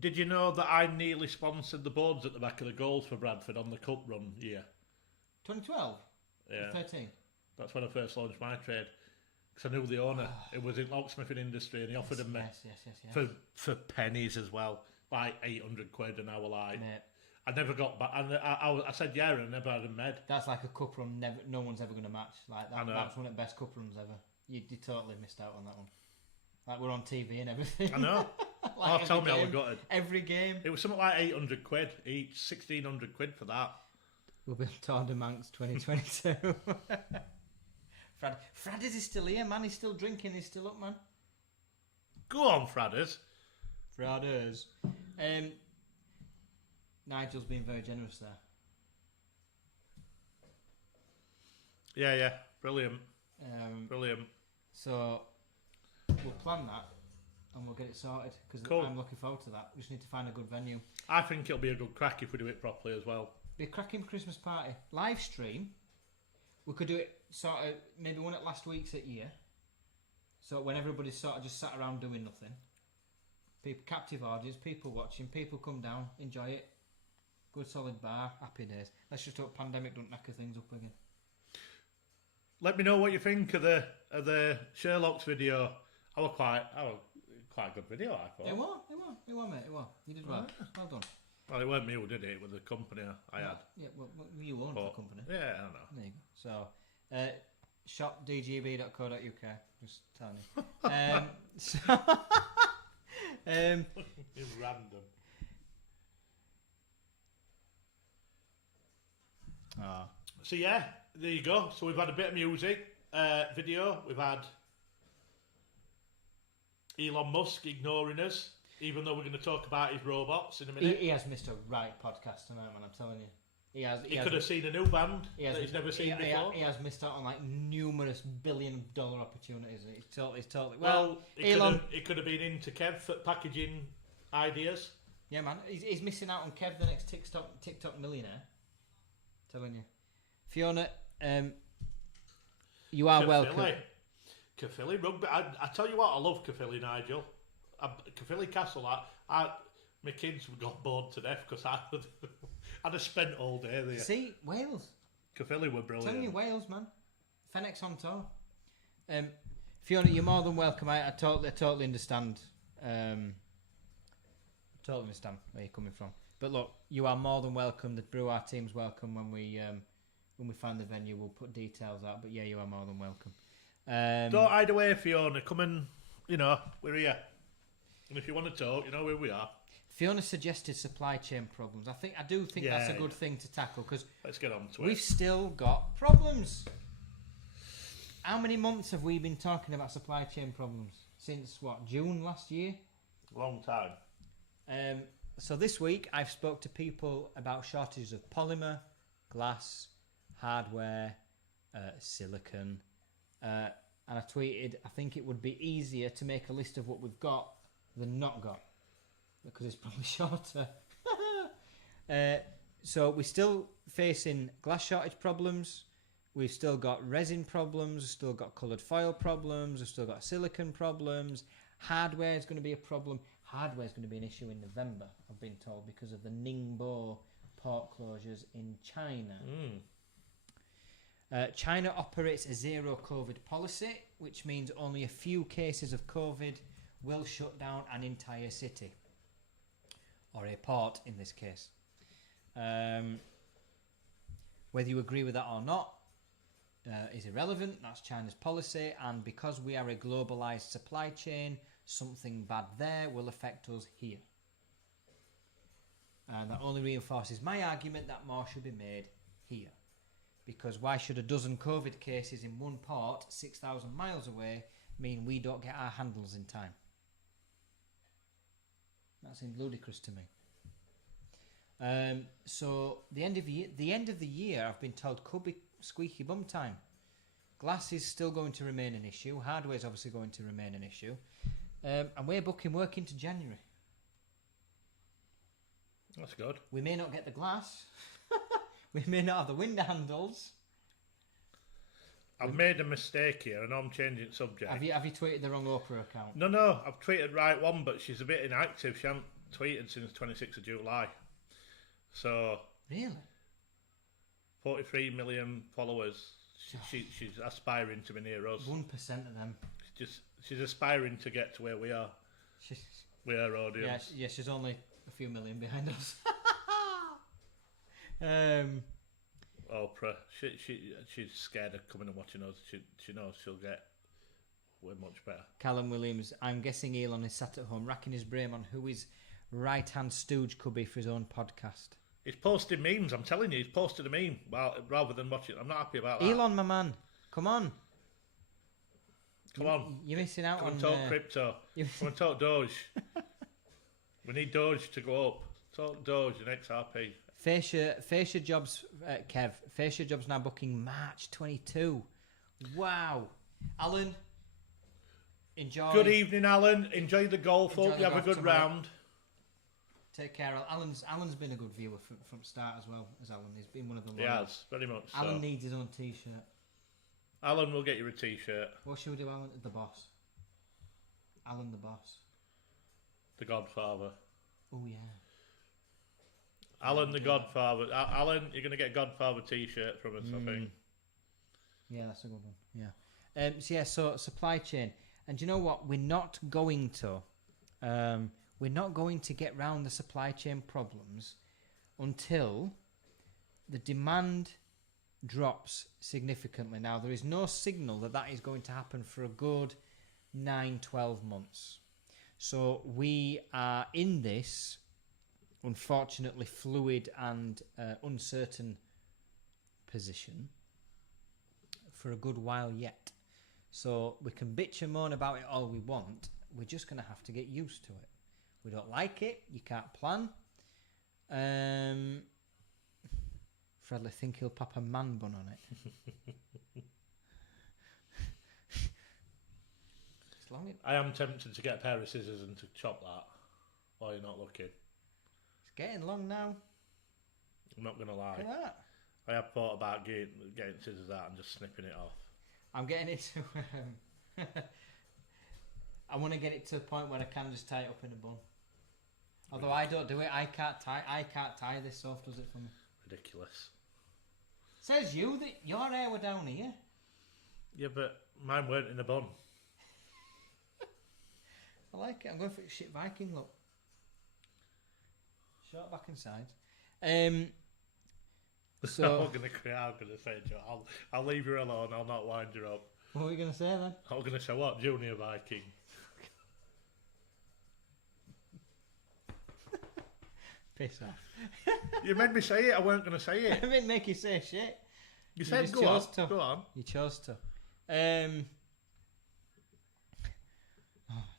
Did you know that I nearly sponsored the boards at the back of the goals for Bradford on the cup run year? 2012. Yeah. 13. That's when I first launched my trade because I knew the owner. It was in locksmithing industry, and he offered them for pennies as well, like 800 quid an hour. Like, mate, I never got back, and I said yeah, and I never had them made. That's like a cup run. No one's ever going to match. Like that. I know. That's one of the best cup runs ever. You totally missed out on that one. Like, we're on TV and everything. I know. Like, tell me how I got it. Every game. It was something like 800 quid each, 1,600 quid for that. We'll be on Tour de Manx 2022. Fradders is still here, man. He's still drinking. He's still up, man. Go on, Fradders. Fradders. Nigel's been very generous there. Yeah. Brilliant. Brilliant. So we'll plan that and we'll get it sorted because Cool. I'm looking forward to that. We just need to find a good venue. I think it'll be a good crack if we do it properly as well. Be a cracking Christmas party. Live stream. We could do it sort of maybe one at last week's at year. So when everybody's sort of just sat around doing nothing. People, captive audience, people watching, people come down, enjoy it. Good solid bar, happy days. Let's just hope pandemic don't knacker things up again. Let me know what you think of the Sherlock's video. I was quite a good video, I thought. It was, mate, it was. You did well. Well done. Well, it weren't me who did it. It was the company I had. Yeah, well, you own the company. Yeah, I don't know. There you go. So, shopdgb.co.uk. Just telling you. It's random. Ah. So yeah, there you go. So we've had a bit of music, video. We've had Elon Musk ignoring us, even though we're going to talk about his robots in a minute. He has missed a right podcast tonight, man. I'm telling you. He could have seen a new band that he's never seen before. He has missed out on like numerous $billion opportunities. He's totally. Well, Elon. It could have been into Kev for packaging ideas. Yeah, man. He's missing out on Kev, the next TikTok millionaire. Telling you, Fiona. You are welcome. Caerphilly rugby. I tell you what, I love Caerphilly, Nigel. Caerphilly Castle. My kids got bored to death because I'd have spent all day there. See, Wales. Caerphilly were brilliant. Telling you, Wales, man. Fenix on tour. Fiona, you're more than welcome. I totally understand. Totally understand where you're coming from. But look, you are more than welcome. The Brew Our team's welcome when we find the venue. We'll put details out. But yeah, you are more than welcome. Don't hide away, Fiona. Come and, we're here. And if you want to talk, you know where we are. Fiona suggested supply chain problems. I do think that's a good thing to tackle because let's get on to it. We've still got problems. How many months have we been talking about supply chain problems? Since what, June last year? Long time. So this week I've spoke to people about shortages of polymer, glass, hardware, silicon, and I tweeted I think it would be easier to make a list of what we've got than not got because it's probably shorter. So we're still facing glass shortage problems. We've still got resin problems. We've still got coloured foil problems. We've still got silicon problems. Hardware is going to be a problem. Hardware is going to be an issue in November, I've been told, because of the Ningbo port closures in China. China operates a zero COVID policy, which means only a few cases of COVID will shut down an entire city, or a port in this case. Whether you agree with that or not is irrelevant. That's China's policy, and because we are a globalised supply chain, something bad there will affect us here. And that only reinforces my argument that more should be made here. Because why should a dozen COVID cases in one port 6,000 miles away mean we don't get our handles in time? That seems ludicrous to me. So the end of the year I've been told could be squeaky bum time. Glass is still going to remain an issue. Hardware is obviously going to remain an issue. And we're booking work into January. That's good. We may not get the glass. We may not have the window handles. I've made a mistake here. I know I'm changing subject. Have you tweeted the wrong Oprah account? No. I've tweeted right one, but she's a bit inactive. She hasn't tweeted since 26th of July. So... Really? 43 million followers. She's aspiring to be near us. 1% of them. She's aspiring to get to where we are. We are audience. Yeah, she's only a few million behind us. Oprah, she's scared of coming and watching us. She knows she'll get way much better. Callum Williams, I'm guessing Elon is sat at home racking his brain on who his right-hand stooge could be for his own podcast. He's posting memes, I'm telling you. He's posted a meme rather than watching. I'm not happy about that. Elon, my man, come on. Come on. You're missing out Come on... and talk crypto. Come and talk Doge. We need Doge to go up Talk Doge and XRP. Fascia Jobs, Kev. Fascia Jobs now booking March 22. Wow. Alan, enjoy. Good evening, Alan. Enjoy the golf. Enjoy Hope the you have a golf good tomorrow. round. Take care. Alan's been a good viewer from start as well as Alan. He's been one of the He loyal. has, very much so. Alan needs his own t-shirt. Alan will get you a t-shirt. What should we do, Alan? The boss. Alan the boss. The Godfather. Oh yeah. Alan the Yeah. Godfather. Alan, you're going to get a Godfather t-shirt from us, I think. Yeah, that's a good one. Yeah. So supply chain, and do you know what? We're not going to get round the supply chain problems until the demand drops significantly. Now, there is no signal that is going to happen for a good 9-12 months. So we are in this, unfortunately, fluid and uncertain position for a good while yet. So we can bitch and moan about it all we want. We're just going to have to get used to it. We don't like it. You can't plan. Fredly think he'll pop a man bun on it. As long as I am tempted to get a pair of scissors and to chop that while you're not looking. it's getting long now. I'm not going to lie. Look at that. I have thought about getting scissors out and just snipping it off. I'm getting it to. I want to get it to the point where I can just tie it up in a bun. Although I don't do it, I can't tie this off. Does it for me? Ridiculous. Says you that your hair were down here. Yeah, but mine weren't in a bun. I like it. I'm going for shit Viking look. Short back and sides. So I'm gonna say, Joe, I'll leave you alone. I'll not wind you up. what are we going to say then? I'm gonna say what? Junior Viking. Piss off. You made me say it. I weren't gonna say I it. didn't make you say shit. You said just go on. chose to. Go on. You chose to.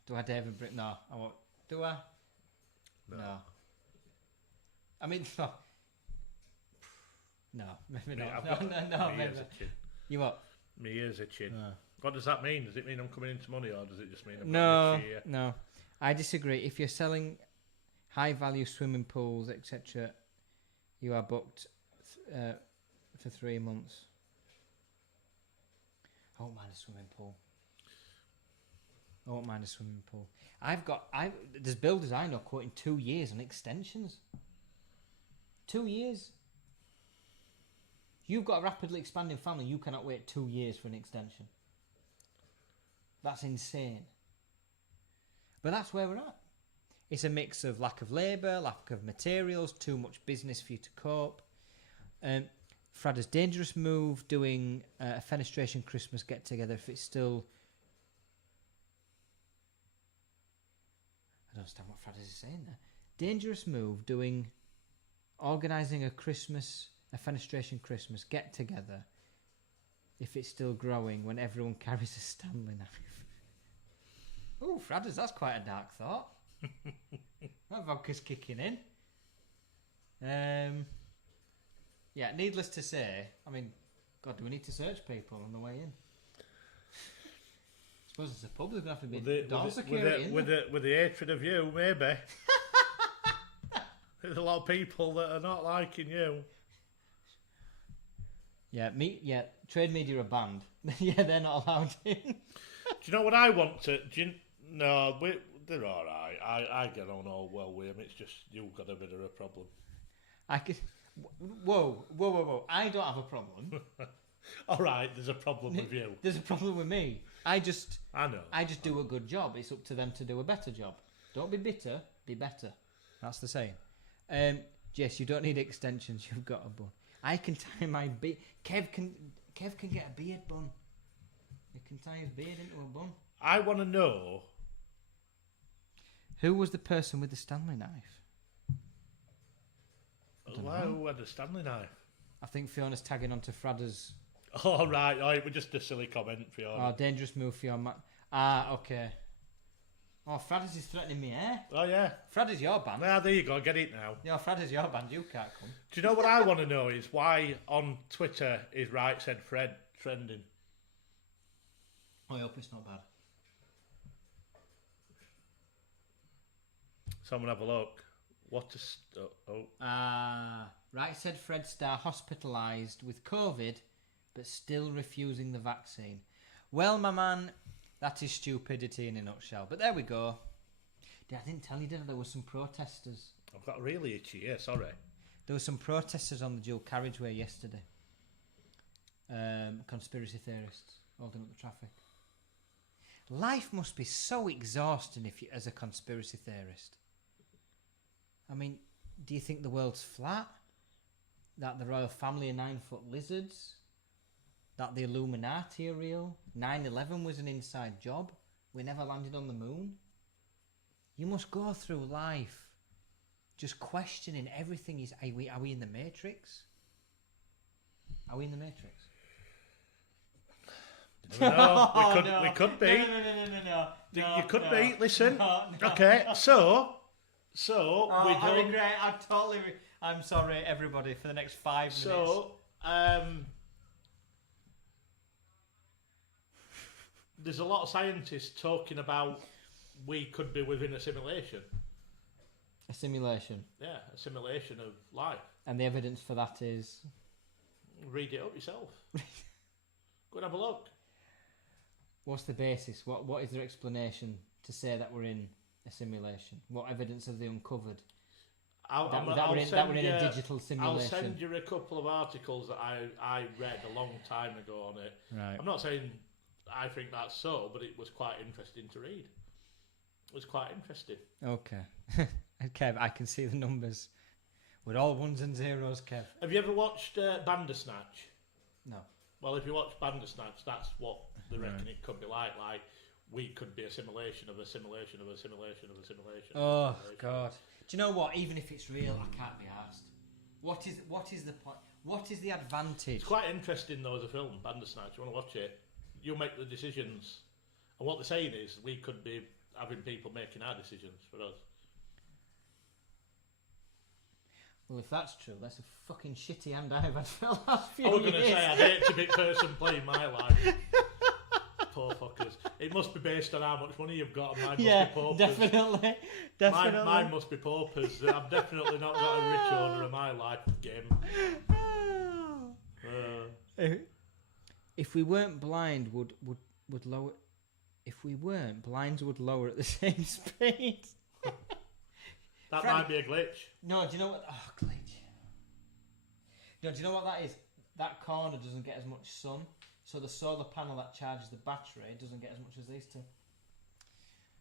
Do I David Brick? No. I won't. Do I? No. I mean, no. No, maybe Me- not. I've got No, me maybe ears not. itching. You what? Me ears itching. No. What does that mean? Does it mean I'm coming into money, or does it just mean I'm No, not rich here? no. I disagree. If you're selling high-value swimming pools, etc., you are booked for 3 months. I won't mind a swimming pool. I won't mind a swimming pool. There's builders I know quoting 2 years on extensions. 2 years. You've got a rapidly expanding family. You cannot wait 2 years for an extension. That's insane. But that's where we're at. It's a mix of lack of labour, lack of materials, too much business for you to cope. Fradder's dangerous move, doing a fenestration Christmas get-together if it's still... I don't understand what Fradder's is saying there. Dangerous move, organising a fenestration Christmas get-together if it's still growing when everyone carries a Stanley knife. Oh, Fradder's, that's quite a dark thought. That vodka's kicking in. Yeah, needless to say, I mean, God, do we need to search people on the way in? I suppose it's a pub, there's going to have to be door security, with the hatred of you, maybe. There's a lot of people that are not liking you. Yeah, trade media are banned. Yeah, they're not allowed in. Do you know what I want to... they're all right. I get on all well with them. It's just you've got a bit of a problem. I could... Whoa. I don't have a problem. All right, there's a problem with you. There's a problem with me. I know. I just do a good job. It's up to them to do a better job. Don't be bitter, be better. That's the saying. Jess, you don't need extensions. You've got a bun. I can tie my beard. Kev can get a beard bun. He can tie his beard into a bun. I want to know... Who was the person with the Stanley knife? Who had a Stanley knife? I think Fiona's tagging onto Fradder's. Oh, right. Oh, it was just a silly comment, Fiona. Oh, dangerous move for your man. Okay. Oh, Fradders is threatening me, eh? Oh, yeah. Fradders your band. Well, there you go. Get it now. Yeah, Fradders your band. You can't come. Do you know what I want to know is why on Twitter is Right Said Fred trending? I hope it's not bad. Someone have a look. What a... Right said Fred Star hospitalised with COVID, but still refusing the vaccine. Well, my man, that is stupidity in a nutshell. But there we go. I didn't tell you, did I? There were some protesters. I've got really itchy ear, sorry. There were some protesters on the dual carriageway yesterday. Conspiracy theorists holding up the traffic. Life must be so exhausting if you, as a conspiracy theorist. I mean, do you think the world's flat? That the royal family are 9-foot lizards? That the Illuminati are real? 9/11 was an inside job? We never landed on the moon? You must go through life just questioning everything. Are we in the Matrix? Are we in the Matrix? No, we could be. No. You could be. Listen. No. Okay, so I'm sorry, everybody, for the next 5 minutes. So, there's a lot of scientists talking about we could be within a simulation. A simulation. Yeah, a simulation of life. And the evidence for that is? Read it up yourself. Go and have a look. What's the basis? What is their explanation to say that we're in a simulation? What evidence have they uncovered? That we're in a digital simulation. I'll send you a couple of articles that I read a long time ago on it. Right. I'm not saying I think that's so, but it was quite interesting to read. It was quite interesting. Okay. Kev, I can see the numbers. We're all ones and zeros, Kev. Have you ever watched Bandersnatch? No. Well, if you watch Bandersnatch, that's what they reckon it could be like. Like, we could be a simulation of a simulation of a simulation of a simulation. Oh, God. Do you know what? Even if it's real, I can't be asked. What is the point? What is the advantage? It's quite interesting, though, as a film, Bandersnatch. You want to watch it? You'll make the decisions. And what they're saying is we could be having people making our decisions for us. Well, if that's true, that's a fucking shitty hand I've had for the last few I was years. going to say, I'd hate to be the person playing my life. Poor fuckers. It must be based on how much money you've got, and mine must be paupers. Definitely. Mine must be paupers. I've definitely not got a rich owner of my life game. If we weren't blind, would lower. If we weren't, blinds would lower at the same speed. That might be a glitch. No, do you know what? Oh, glitch. No, do you know what that is? That corner doesn't get as much sun, so the solar panel that charges the battery doesn't get as much as these two.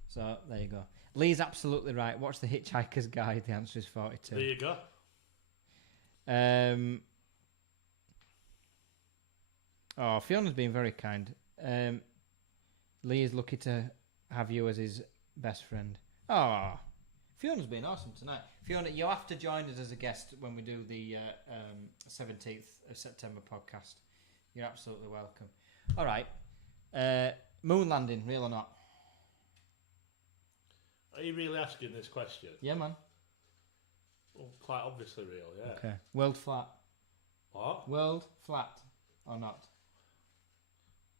So there you go. Lee's absolutely right. Watch The Hitchhiker's Guide. The answer is 42. There you go. Oh, Fiona's been very kind. Lee is lucky to have you as his best friend. Oh, Fiona's been awesome tonight. Fiona, you have to join us as a guest when we do the 17th of September podcast. You're absolutely welcome. All right. Moon landing, real or not? Are you really asking this question? Yeah, man. Well, quite obviously real, yeah. Okay. World flat. What? World flat or not?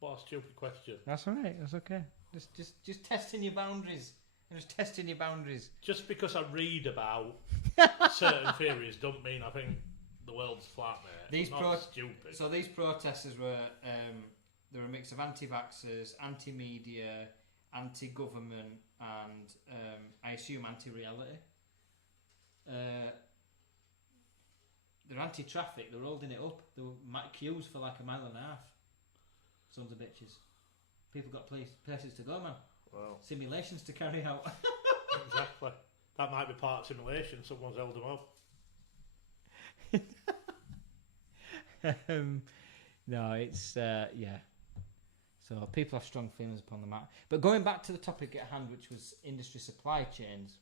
What a stupid question. That's all right. That's okay. Just testing your boundaries. Just testing your boundaries. Just because I read about certain theories don't mean I think the world's flat, mate. Stupid. So these protesters were they were a mix of anti-vaxxers, anti-media, anti-government, and I assume anti-reality. They're anti-traffic. They're holding it up. There were queues for like a mile and a half. Sons of bitches. People got places to go, man. Well, simulations to carry out. Exactly. That might be part of simulation. Someone's held them up. No, it's yeah. So people have strong feelings upon the matter. But going back to the topic at hand, which was industry supply chains,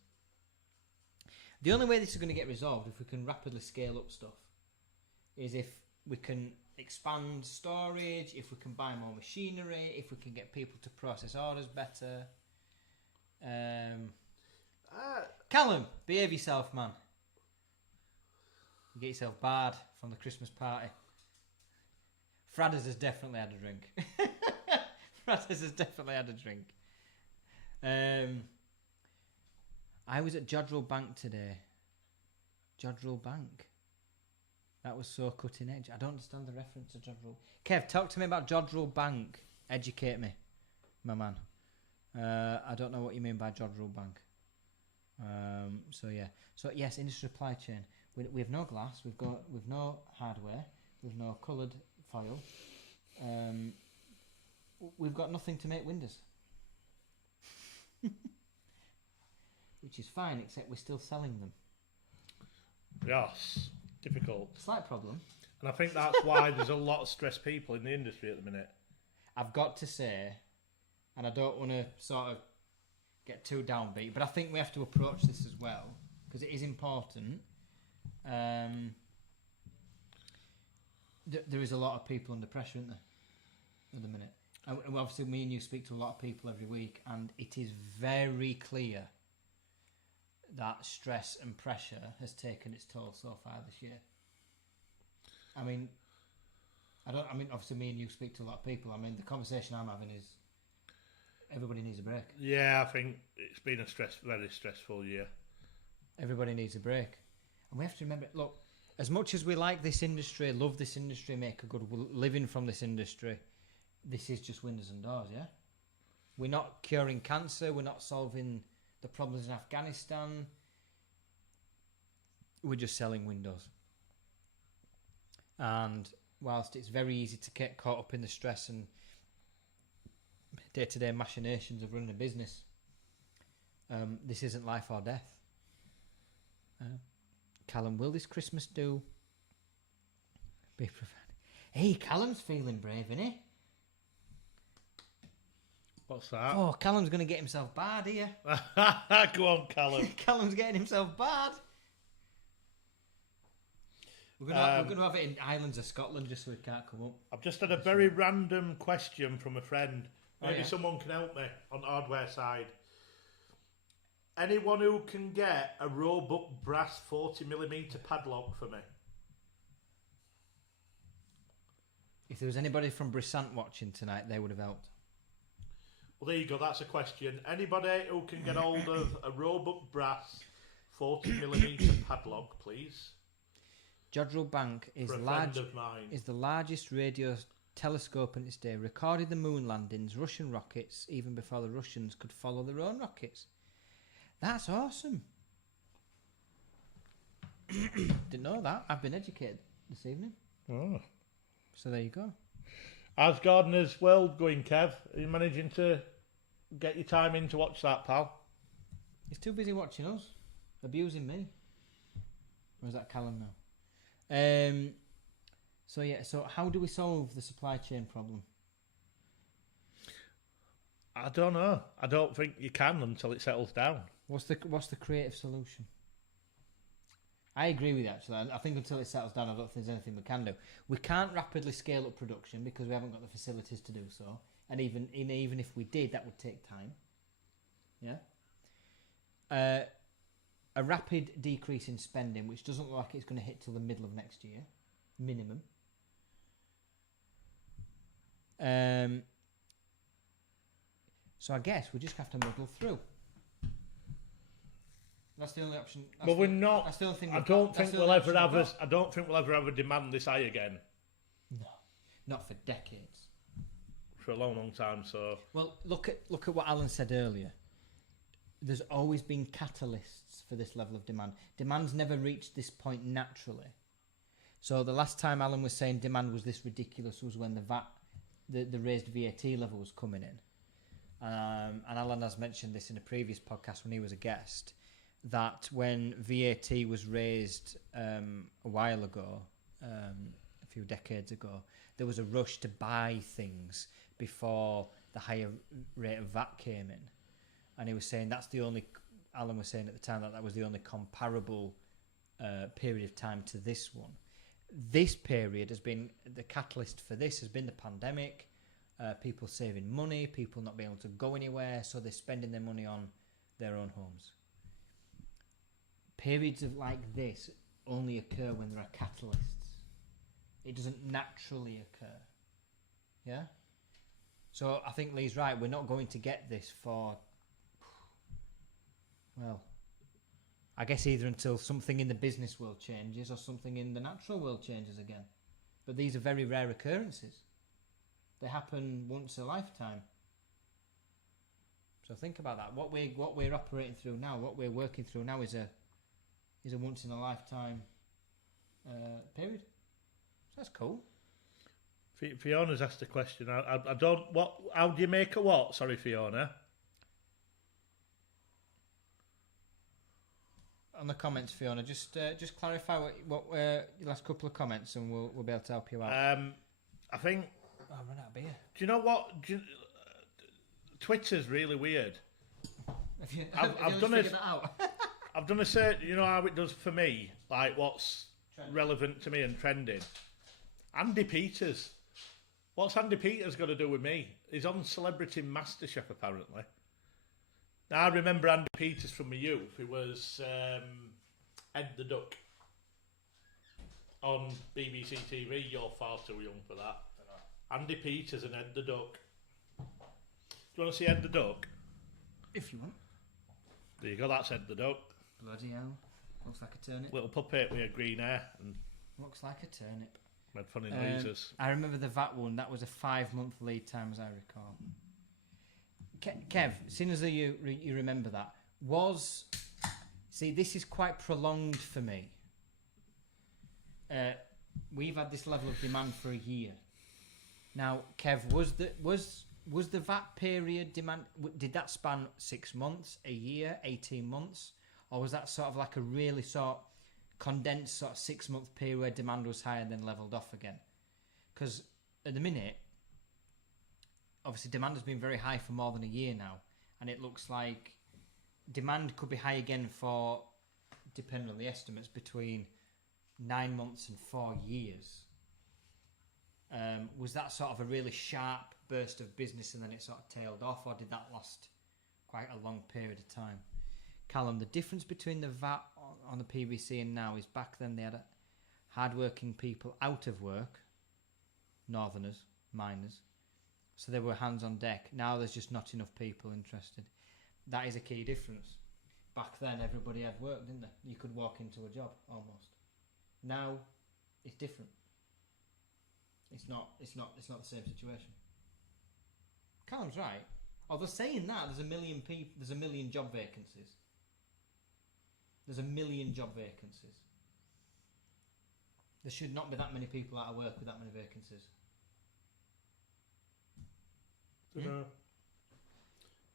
the only way this is going to get resolved, if we can rapidly scale up stuff, is if we can expand storage, if we can buy more machinery, if we can get people to process orders better. Callum, behave yourself, man. You get yourself barred from the Christmas party. Fradders has definitely had a drink. Fradders has definitely had a drink. I was at Jodrell Bank today. Jodrell Bank. That was so cutting edge. I don't understand the reference to Jodrell. Kev, talk to me about Jodrell Bank. Educate me, my man. I don't know what you mean by Jodrell Bank. So yes, industry supply chain. We have no glass. We've no hardware. We've no coloured foil. We've got nothing to make windows. Which is fine, except we're still selling them. Yes, difficult. Slight problem. And I think that's why there's a lot of stressed people in the industry at the minute. I've got to say, and I don't want to sort of get too downbeat, but I think we have to approach this as well, because it is important. There is a lot of people under pressure, isn't there, at the minute? And obviously me and you speak to a lot of people every week, and it is very clear that stress and pressure has taken its toll so far this year. I mean, obviously me and you speak to a lot of people. I mean, the conversation I'm having is everybody needs a break. Yeah, I think it's been a very stressful year. Everybody needs a break. And we have to remember, look, as much as we like this industry, love this industry, make a good living from this industry, this is just windows and doors, yeah? We're not curing cancer. We're not solving the problems in Afghanistan. We're just selling windows. And whilst it's very easy to get caught up in the stress and day-to-day machinations of running a business, this isn't life or death. Callum, will this Christmas do? Be provided. Hey, Callum's feeling brave, isn't he? What's that? Oh, Callum's going to get himself barred here. Go on, Callum. Callum's getting himself barred. We're going to have it in Islands of Scotland just so it can't come up. I've just had a very random question from a friend. Maybe someone can help me on the hardware side. Anyone who can get a Roebuck brass 40mm padlock for me? If there was anybody from Brisant watching tonight, they would have helped. Well, there you go. That's a question. Anybody who can get hold of a Roebuck brass 40mm padlock, please. Jodrell Bank is the largest radio telescope in its day. Recorded the moon landings, Russian rockets, even before the Russians could follow their own rockets. That's awesome. Didn't know that. I've been educated this evening. Oh. So there you go. How's Gardener's World going, Kev? Are you managing to get your time in to watch that, pal? He's too busy watching us. Abusing me. Or is that Callum now? So how do we solve the supply chain problem? I don't know. I don't think you can until it settles down. What's the creative solution? I agree with you, actually. I think until it settles down, I don't think there's anything we can do. We can't rapidly scale up production because we haven't got the facilities to do so. And even if we did, that would take time. Yeah? A rapid decrease in spending, which doesn't look like it's going to hit till the middle of next year, minimum. So I guess we just have to muddle through. That's the only option. But we're not. That's the only thing. I don't think we'll ever have a demand this high again. No, not for decades. For a long, long time. So. Well, look at what Alan said earlier. There's always been catalysts for this level of demand. Demand's never reached this point naturally. So the last time Alan was saying demand was this ridiculous was when the raised VAT level was coming in. And Alan has mentioned this in a previous podcast when he was a guest, that when VAT was raised a while ago, a few decades ago, there was a rush to buy things before the higher rate of VAT came in. And he was saying Alan was saying at the time that was the only comparable period of time to this one. This period has been, the catalyst for this has been the pandemic, people saving money, people not being able to go anywhere, so they're spending their money on their own homes. Periods of like this only occur when there are catalysts. It doesn't naturally occur. Yeah? So I think Lee's right. We're not going to get this for, well, I guess either until something in the business world changes or something in the natural world changes again. But these are very rare occurrences. They happen once a lifetime. So think about that. What we're operating through now, what we're working through now, is a once in a lifetime period. So that's cool. Fiona's asked a question. I don't. What? How do you make a what? Sorry, Fiona. On the comments, Fiona, just clarify what your last couple of comments, and we'll be able to help you out. I think. Oh, I'm running out of beer. Do you know what? Twitter's really weird. I've done it. I've done a search. You know how it does for me, like what's relevant to me and trending. Andy Peters. What's Andy Peters got to do with me? He's on Celebrity MasterChef apparently. Now I remember Andy Peters from my youth. He was Ed the Duck on BBC TV. You're far too young for that. Andy Peters and Ed the Duck. Do you want to see Ed the Duck? If you want. There you go, that's Ed the Duck. Bloody hell. Looks like a turnip. Little puppet with a green hair and Looks like a turnip. made funny noises. I remember the VAT one. That was a 5-month lead time, as I recall. Kev, seeing as though you remember that, this is quite prolonged for me. We've had this level of demand for a year. Now, Kev, was the VAT period demand? Did that span 6 months, a year, 18 months, or was that sort of like a really sort of condensed sort of 6-month period where demand was high and then leveled off again? Because at the minute, obviously demand has been very high for more than a year now, and it looks like demand could be high again for, depending on the estimates, between 9 months and 4 years. Was that sort of a really sharp burst of business and then it sort of tailed off, or did that last quite a long period of time? Callum, the difference between the VAT on the PVC and now is back then they had hard-working people out of work, northerners, miners, so they were hands on deck. Now there's just not enough people interested. That is a key difference. Back then everybody had work, didn't they? You could walk into a job almost. Now it's different. It's not the same situation. Callum's right. Although saying that, there's a million job vacancies. There's a million job vacancies. There should not be that many people out of work with that many vacancies.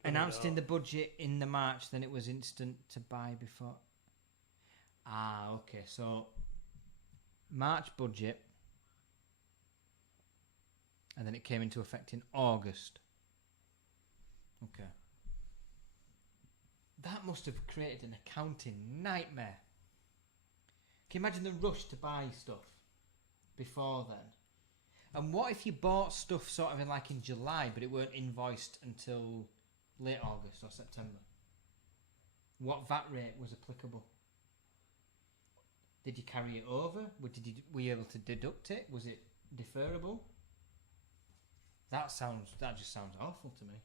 Announced in the budget in the March, then it was instant to buy before. Okay. So March budget, and then it came into effect in August. Okay. That must have created an accounting nightmare. Can you imagine the rush to buy stuff before then? And what if you bought stuff sort of in July, but it weren't invoiced until late August or September? What VAT rate was applicable? Did you carry it over? Were you able to deduct it? Was it deferrable? That just sounds awful to me.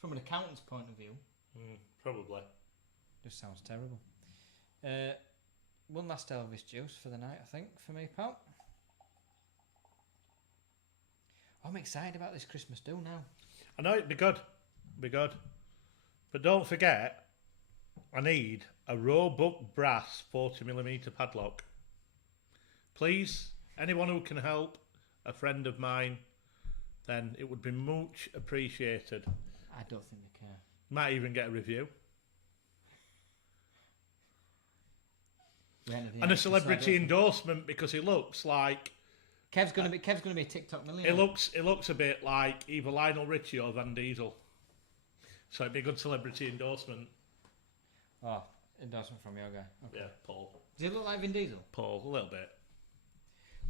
From an accountant's point of view. Probably. Just sounds terrible. One last Elvis juice for the night, I think, for me, pal. I'm excited about this Christmas do now. I know it'd be good. But don't forget, I need a Roebuck brass 40mm padlock. Please, anyone who can help, a friend of mine, then it would be much appreciated. I don't think they care. Might even get a review. And a celebrity endorsement, because he looks like Kev's gonna be a TikTok millionaire. It looks a bit like either Lionel Richie or Van Diesel. So it'd be a good celebrity endorsement. Oh, endorsement from your guy. Okay. Yeah, Paul. Does he look like Vin Diesel? Paul, a little bit.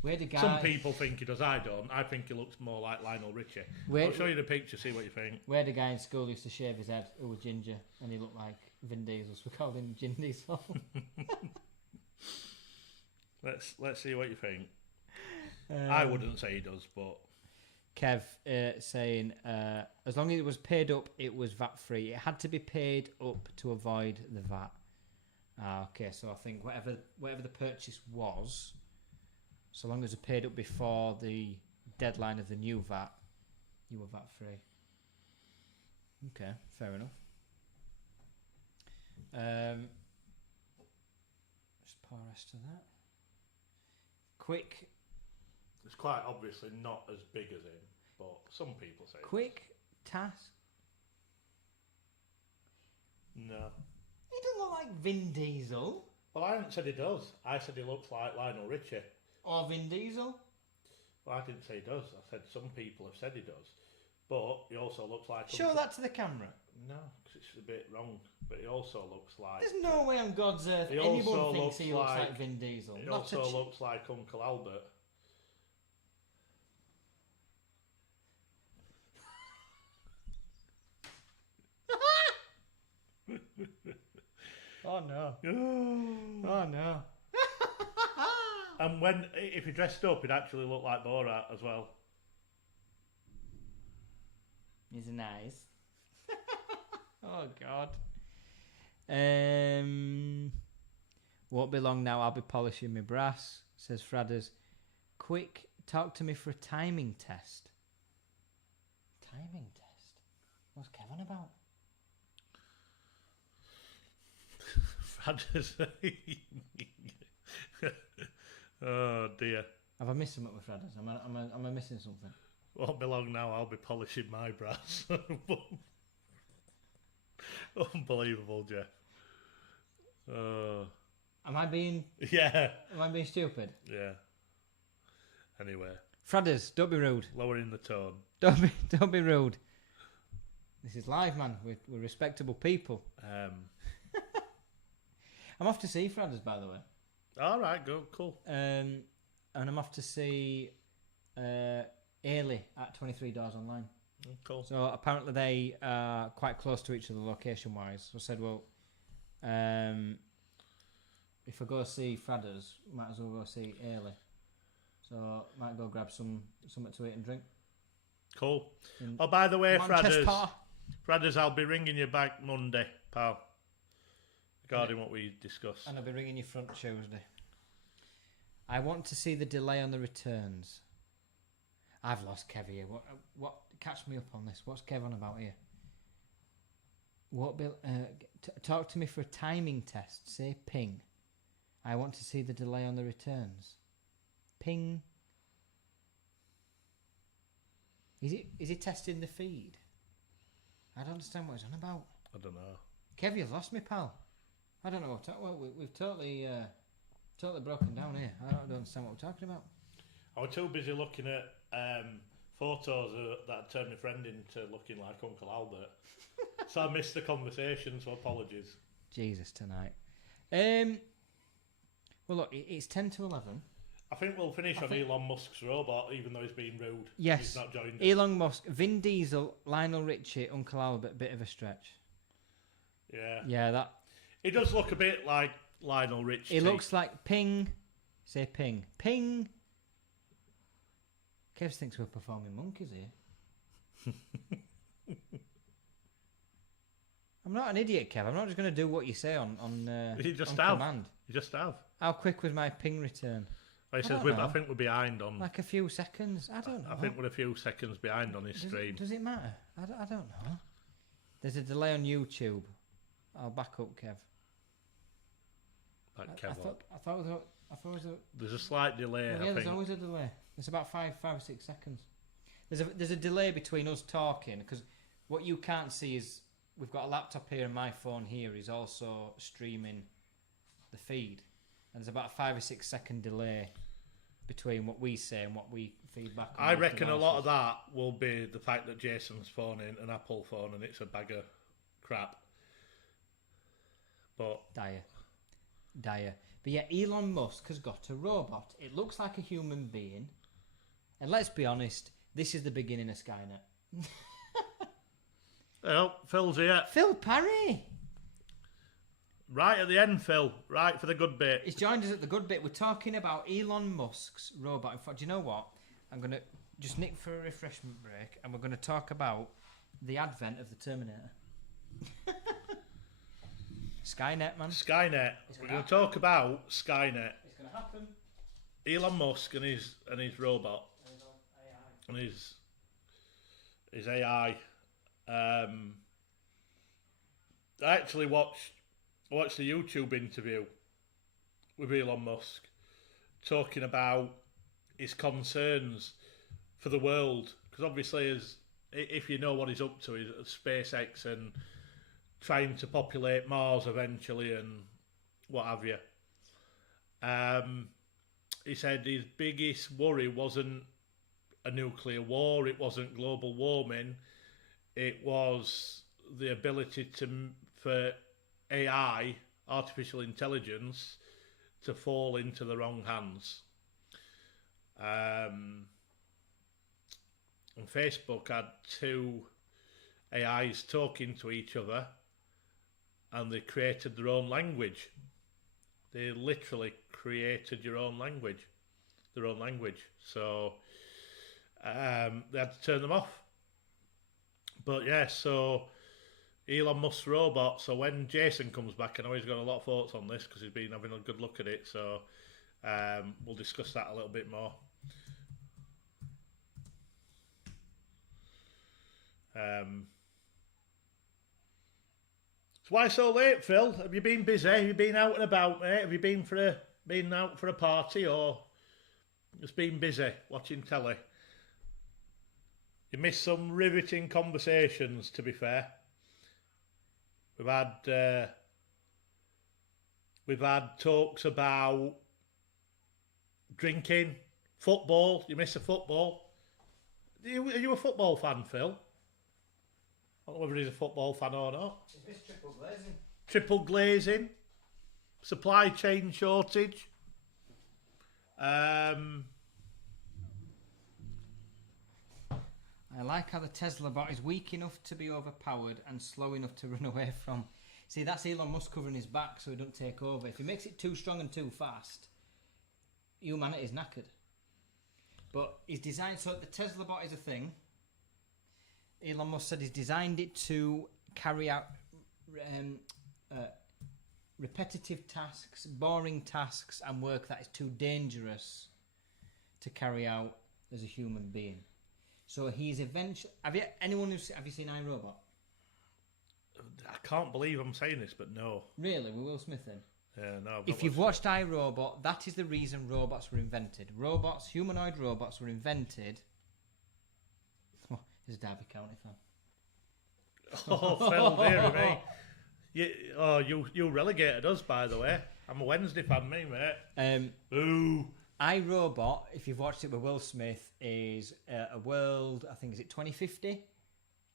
Where the guy? Some people think he does. I don't. I think he looks more like Lionel Richie. I'll show you the picture. See what you think. Where the guy in school used to shave his head, who was ginger, and he looked like Vin Diesel, so we called him Vin Diesel. Let's see what you think. I wouldn't say he does, but Kev saying as long as it was paid up, it was VAT free. It had to be paid up to avoid the VAT. Okay, so I think whatever the purchase was, so long as it paid up before the deadline of the new VAT, you were VAT free. Okay, fair enough. Just pour the rest of that. Quick. it's quite obviously not as big as him. But some people say Quick task. no. He doesn't look like Vin Diesel. Well, I haven't said he does. I said he looks like Lionel Richie. Or Vin Diesel. Well, I didn't say he does. I said some people have said he does. But he also looks like... Show that to the camera. No, because it's a bit wrong. But he also looks like... There's no way on God's earth He anyone also thinks looks he looks like- like Vin Diesel. He Not also a looks like Uncle Albert. Oh no. Oh no. And if he dressed up, he'd actually look like Borat as well. He's nice. Oh God. Won't be long now. I'll be polishing my brass. Says Fradders. Quick, talk to me for a timing test. Timing test. What's Kevin about? Oh dear. Have I missed something with Fradders? Am I missing something? Won't be long now. I'll be polishing my brass. Unbelievable, Jeff. Am I being Yeah. stupid? Yeah. Anyway, Fradders, don't be rude. lowering the tone. Don't be rude. This is live, man. We're respectable people. I'm off to see Fradders, by the way. All right, go, cool. And I'm off to see Ailey at 23 Doors Online. Cool. So apparently they are quite close to each other location-wise. So I said, well, if I go see Fradders, might as well go see Ailey. So might go grab something to eat and drink. Cool. In Oh, by the way, Manchester. Fradders, I'll be ringing you back Monday, pal. Regarding what we discussed. And I'll be ringing you front Tuesday. I want to see the delay on the returns. I've lost Kev here. What? Catch me up on this. What's Kev on about here? What? Bill? Talk to me for a timing test. Say ping. I want to see the delay on the returns. Ping. Is he testing the feed? I don't understand what he's on about. I don't know. Kev, you've lost me, pal. I don't know what we've totally broken down here. I don't understand what we're talking about. I was too busy looking at photos that turned my friend into looking like Uncle Albert. So I missed the conversation, so apologies. Jesus tonight. Well, look, it's 10 to 11. I think we'll finish on Elon Musk's robot, even though he's being rude. Yes. He's not joined us. Elon Musk, Vin Diesel, Lionel Richie, Uncle Albert, bit of a stretch. Yeah. Yeah, that. He does look a bit like Lionel Richie. He looks like ping. Say ping. Ping. Kev thinks we're performing monkeys here. I'm not an idiot, Kev. I'm not just going to do what you say on You just on have. command. You just have. How quick was my ping return? He says, don't know. I think we're behind on... Like a few seconds. I don't know. I think we're a few seconds behind on his stream. Does it matter? I don't know. There's a delay on YouTube. I'll back up, Kev. Like I Kev thought it was a. There's a slight delay, Yeah, I think. there's always a delay. It's about 5 or 6 seconds. There's a delay between us talking because what you can't see is we've got a laptop here and my phone here is also streaming the feed, and there's about a 5 or 6 second delay between what we say and what we feed back. On I those reckon a devices. lot of that will be the fact that Jason's phoning an Apple phone and it's a bag of crap. But Dire. But yeah, Elon Musk has got a robot. It looks like a human being. And let's be honest, this is the beginning of Skynet. Well, Phil's here. Phil Parry! Right at the end, Phil. Right for the good bit. He's joined us at the good bit. We're talking about Elon Musk's robot. In fact, do you know what? I'm going to just nick for a refreshment break, and we're going to talk about the advent of the Terminator. Skynet, man. Skynet. We're going to talk about Skynet. It's going to happen. Elon Musk and his robot and his AI. I actually watched the YouTube interview with Elon Musk talking about his concerns for the world, because obviously, if you know what he's up to, is SpaceX and trying to populate Mars eventually and what have you. He said his biggest worry wasn't a nuclear war, it wasn't global warming, it was the ability for AI, artificial intelligence, to fall into the wrong hands. And Facebook had two AIs talking to each other, and they created their own language. They literally created their own language. So they had to turn them off. But yeah, so Elon Musk's robot. So when Jason comes back, I know he's got a lot of thoughts on this because he's been having a good look at it. So we'll discuss that a little bit more. So why so late, Phil? Have you been busy? Have you been out and about, mate? Have you been out for a party, or just been busy watching telly? You missed some riveting conversations, to be fair. We've had talks about drinking, football. You missed the football. Are you a football fan, Phil? I don't know whether he's a football fan or not. He's missed triple glazing. Triple glazing. Supply chain shortage. I like how the Tesla bot is weak enough to be overpowered and slow enough to run away from. See, that's Elon Musk covering his back so he don't take over. If he makes it too strong and too fast, humanity's knackered. But he's designed, so the Tesla bot is a thing. Elon Musk said he's designed it to carry out repetitive tasks, boring tasks, and work that is too dangerous to carry out as a human being. So he's eventually. Have you seen iRobot? I can't believe I'm saying this, but no. Really, with Will Smith in? Yeah, no. If you've watched iRobot, that is the reason robots were invented. Humanoid robots were invented. Oh, he's a Derby County fan. Oh, Phil, dearie me. You relegated us, by the way. I'm a Wednesday fan, me, mate. Boo. iRobot, if you've watched it with Will Smith, is a world, I think, is it 2050?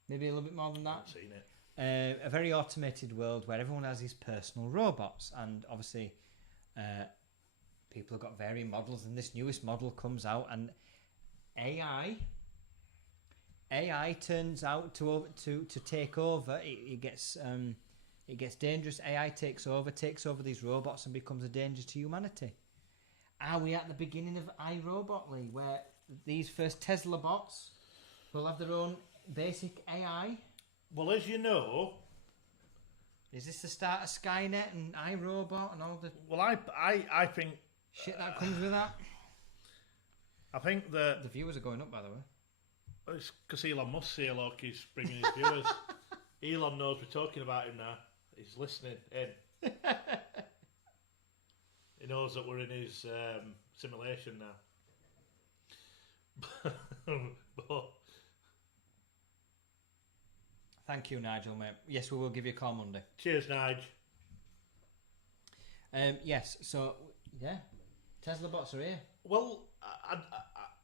Maybe a little bit more than that. I haven't seen it. A very automated world where everyone has his personal robots. And obviously, people have got varying models, and this newest model comes out, and AI turns out to take over. It gets dangerous. AI takes over these robots and becomes a danger to humanity. Are we at the beginning of iRobot, Lee, where these first Tesla bots will have their own basic AI? Well, as you know, is this the start of Skynet and iRobot and all the? Well, I think shit that comes with that. I think the viewers are going up, by the way. It's because Elon Musk here, look, he's bringing his viewers. Elon knows we're talking about him now. He's listening in. He knows that we're in his simulation now. But thank you, Nigel, mate. Yes, we will give you a call Monday. Cheers, Nige. Yes, so, yeah. Tesla bots are here. Well,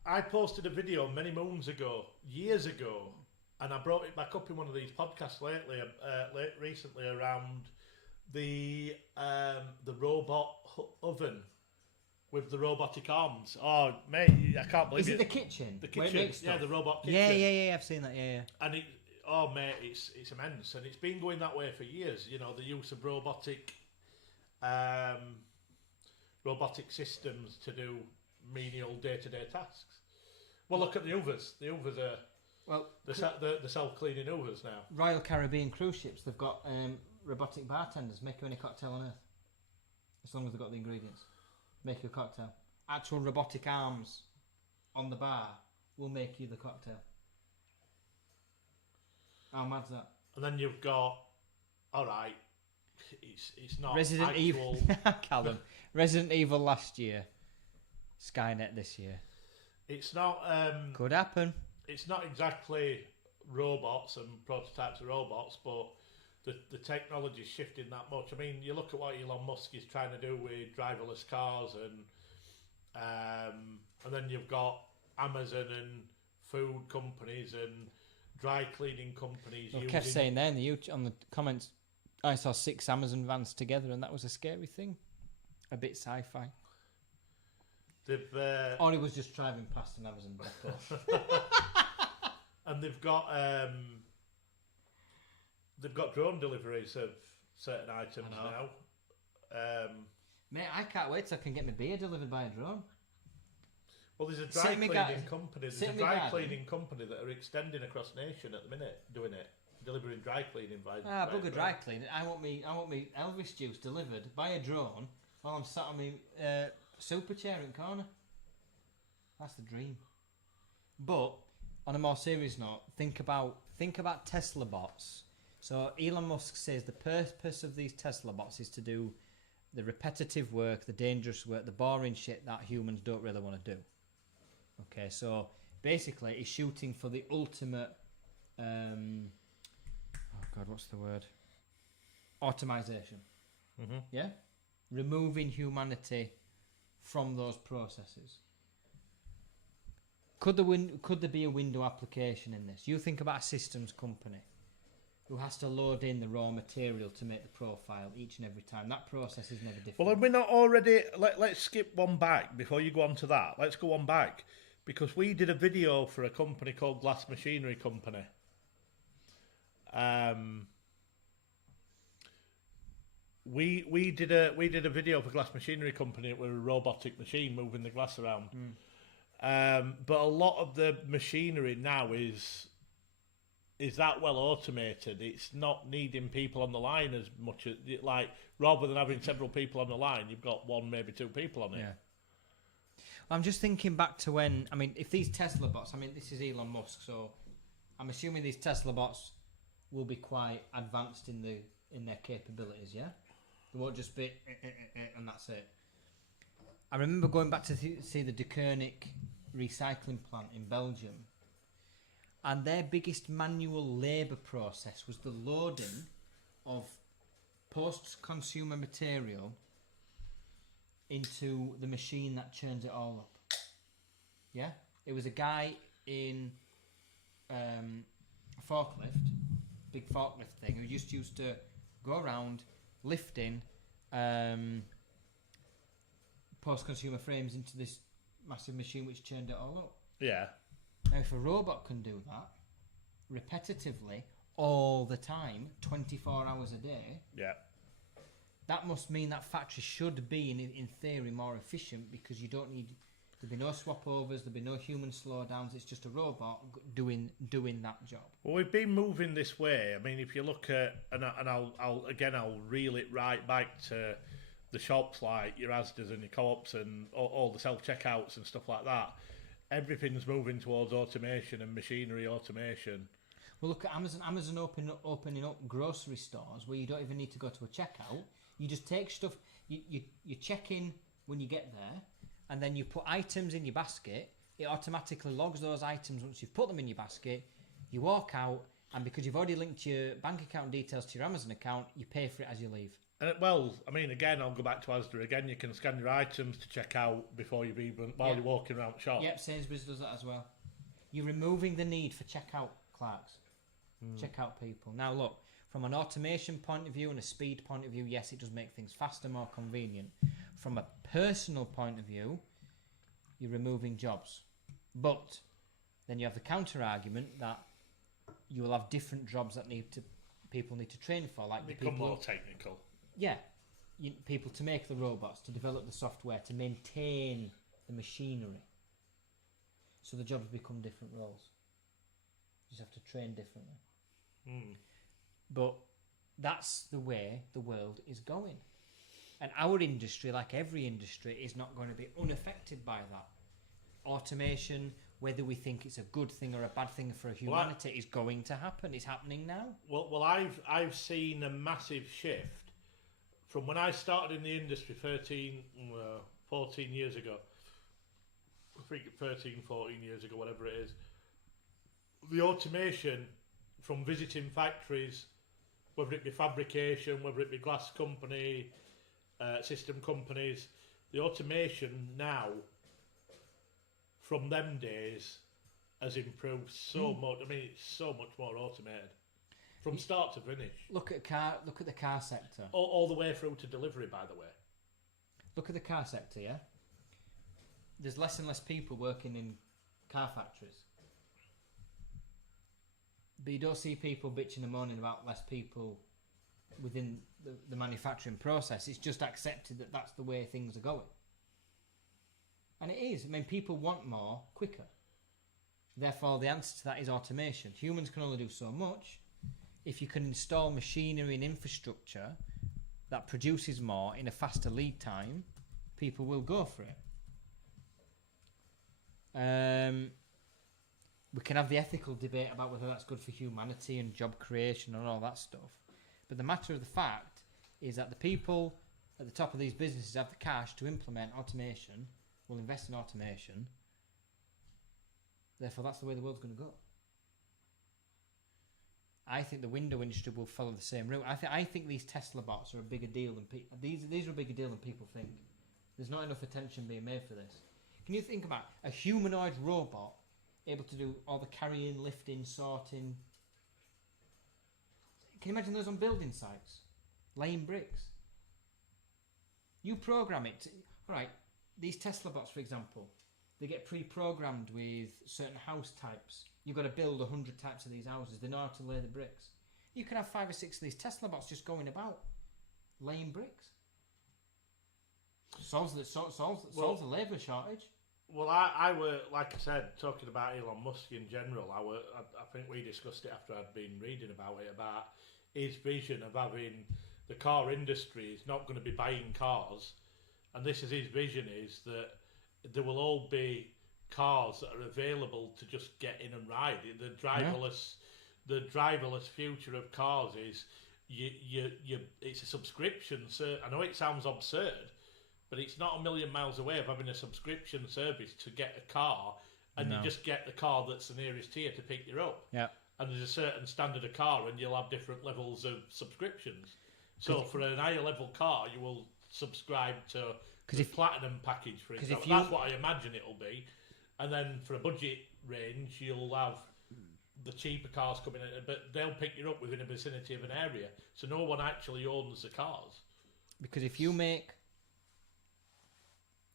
I posted a video many moons ago, years ago, and I brought it back up in one of these podcasts recently around the robot oven with the robotic arms. Oh, mate, I can't believe Is it the kitchen? The Where it kitchen, makes yeah, stuff? the robot kitchen. Yeah, I've seen that. Yeah. And it's immense, and it's been going that way for years. You know, the use of robotic systems to do menial day-to-day tasks. Well, look at the Hoovers. The Hoovers are the self-cleaning Hoovers now. Royal Caribbean cruise ships, they've got robotic bartenders make you any cocktail on earth, as long as they've got the ingredients. Make you a cocktail. Actual robotic arms on the bar will make you the cocktail. How mad's that? And then you've got, all right, it's not Resident actual... Evil. Callum. Resident Evil last year. Skynet this year. It's not... Could happen. It's not exactly robots and prototypes of robots, but the technology's shifting that much. I mean, you look at what Elon Musk is trying to do with driverless cars, and then you've got Amazon and food companies and dry cleaning companies. Well, Kev's saying there on the comments, I saw 6 Amazon vans together, and that was a scary thing. A bit sci-fi. Or he was just driving past an Amazon depot. And they've got drone deliveries of certain items now. Mate, I can't wait till I can get my beer delivered by a drone. Well, there's a dry cleaning company. There's a dry cleaning company that are extending across nation at the minute, doing it, delivering dry cleaning by. Bugger dry cleaning. I want me Elvis juice delivered by a drone while I'm sat on my super chair in the corner. That's the dream. But on a more serious note, think about Tesla bots. So Elon Musk says the purpose of these Tesla bots is to do the repetitive work, the dangerous work, the boring shit that humans don't really want to do. Okay, so basically he's shooting for the ultimate what's the word? Automation. Mm-hmm. Yeah? Removing humanity from those processes. Could there be a window application in this? You think about a systems company who has to load in the raw material to make the profile each and every time. That process is never different. Well, are we not already... Let's skip one back before you go on to that. Let's go one back. Because we did a video for a company called Glass Machinery Company. We did a video for Glass Machinery Company with a robotic machine moving the glass around. But a lot of the machinery now is that well automated. It's not needing people on the line as much as, like, rather than having several people on the line, you've got one, maybe 2 people on it. Yeah. I'm just thinking back to when, I mean, if these Tesla bots, I mean, this is Elon Musk, so I'm assuming these Tesla bots will be quite advanced in their capabilities, yeah? They won't just be and that's it. I remember going back to see the De Koning recycling plant in Belgium, and their biggest manual labour process was the loading of post-consumer material into the machine that churns it all up. Yeah? It was a guy in a forklift, big forklift thing, who used to go around lifting post-consumer frames into this massive machine which churned it all up. Yeah. Now, if a robot can do that repetitively all the time, 24 hours a day, Yeah. that must mean that factory should be, in theory, more efficient, because you don't need... There'll be no swap overs, there'll be no human slowdowns. It's just a robot doing that job. Well, we've been moving this way. I mean, if you look at, and I'll reel it right back to the shops like your Asda's and your Co-ops and all the self-checkouts and stuff like that. Everything's moving towards automation and machinery automation. Well, look at Amazon. Amazon opening up grocery stores where you don't even need to go to a checkout. You just take stuff. You check in when you get there, and then you put items in your basket. It automatically logs those items once you've put them in your basket. You walk out, and because you've already linked your bank account details to your Amazon account, you pay for it as you leave. Well, I mean, again, I'll go back to Asda again. You can scan your items to check out before you've even while you're walking around the shop. Yep, Sainsbury's does that as well. You're removing the need for checkout clerks, checkout people. Now, look, From an automation point of view and a speed point of view, yes, it does make things faster, more convenient. From a personal point of view, you're removing jobs. But then you have the counter argument that you will have different jobs that people need to train for, like become more technical. Yeah, people to make the robots, to develop the software, to maintain the machinery. So the jobs become different roles. You just have to train differently. But that's the way the world is going. And our industry, like every industry, is not going to be unaffected by that. Automation, whether we think it's a good thing or a bad thing for humanity, is going to happen. It's happening now. Well, I've seen a massive shift from when I started in the industry 14 years ago. I think 13, 14 years ago, whatever it is. The automation from visiting factories, whether it be fabrication, whether it be glass company, system companies, the automation now from them days has improved so much. I mean, it's so much more automated from start to finish. Look at the car sector. All the way through to delivery, by the way. Look at the car sector, yeah? There's less and less people working in car factories. But you don't see people bitching and moaning about less people within the manufacturing process. It's just accepted that that's the way things are going. And it is. I mean, people want more quicker. Therefore, the answer to that is automation. Humans can only do so much. If you can install machinery and infrastructure that produces more in a faster lead time, people will go for it. We can have the ethical debate about whether that's good for humanity and job creation and all that stuff. But the matter of the fact is that the people at the top of these businesses have the cash to implement automation, will invest in automation. Therefore, that's the way the world's going to go. I think the window industry will follow the same route. I think these Tesla bots are a bigger deal than these are a bigger deal than people think. There's not enough attention being made for this. Can you think about a humanoid robot able to do all the carrying, lifting, sorting? Can you imagine those on building sites, laying bricks? You program it. Right, these Tesla bots, for example, they get pre-programmed with certain house types. You've got to build 100 types of these houses. They know how to lay the bricks. You can have 5 or 6 of these Tesla bots just going about laying bricks. Solves the labour shortage. Well, I were, like I said, talking about Elon Musk in general. I think we discussed it after I'd been reading about it, about his vision of having the car industry is not going to be buying cars, and this is his vision, is that there will all be cars that are available to just get in and ride. The driverless future of cars is it's a subscription. So I know it sounds absurd, but it's not a million miles away of having a subscription service to get a car, and you just get the car that's the nearest here to pick you up. Yeah. And there's a certain standard of car, and you'll have different levels of subscriptions. So for an higher level car, you will subscribe to the platinum package, for example. That's what I imagine it'll be. And then for a budget range, you'll have the cheaper cars coming in, but they'll pick you up within a vicinity of an area. So no one actually owns the cars. Because if you make...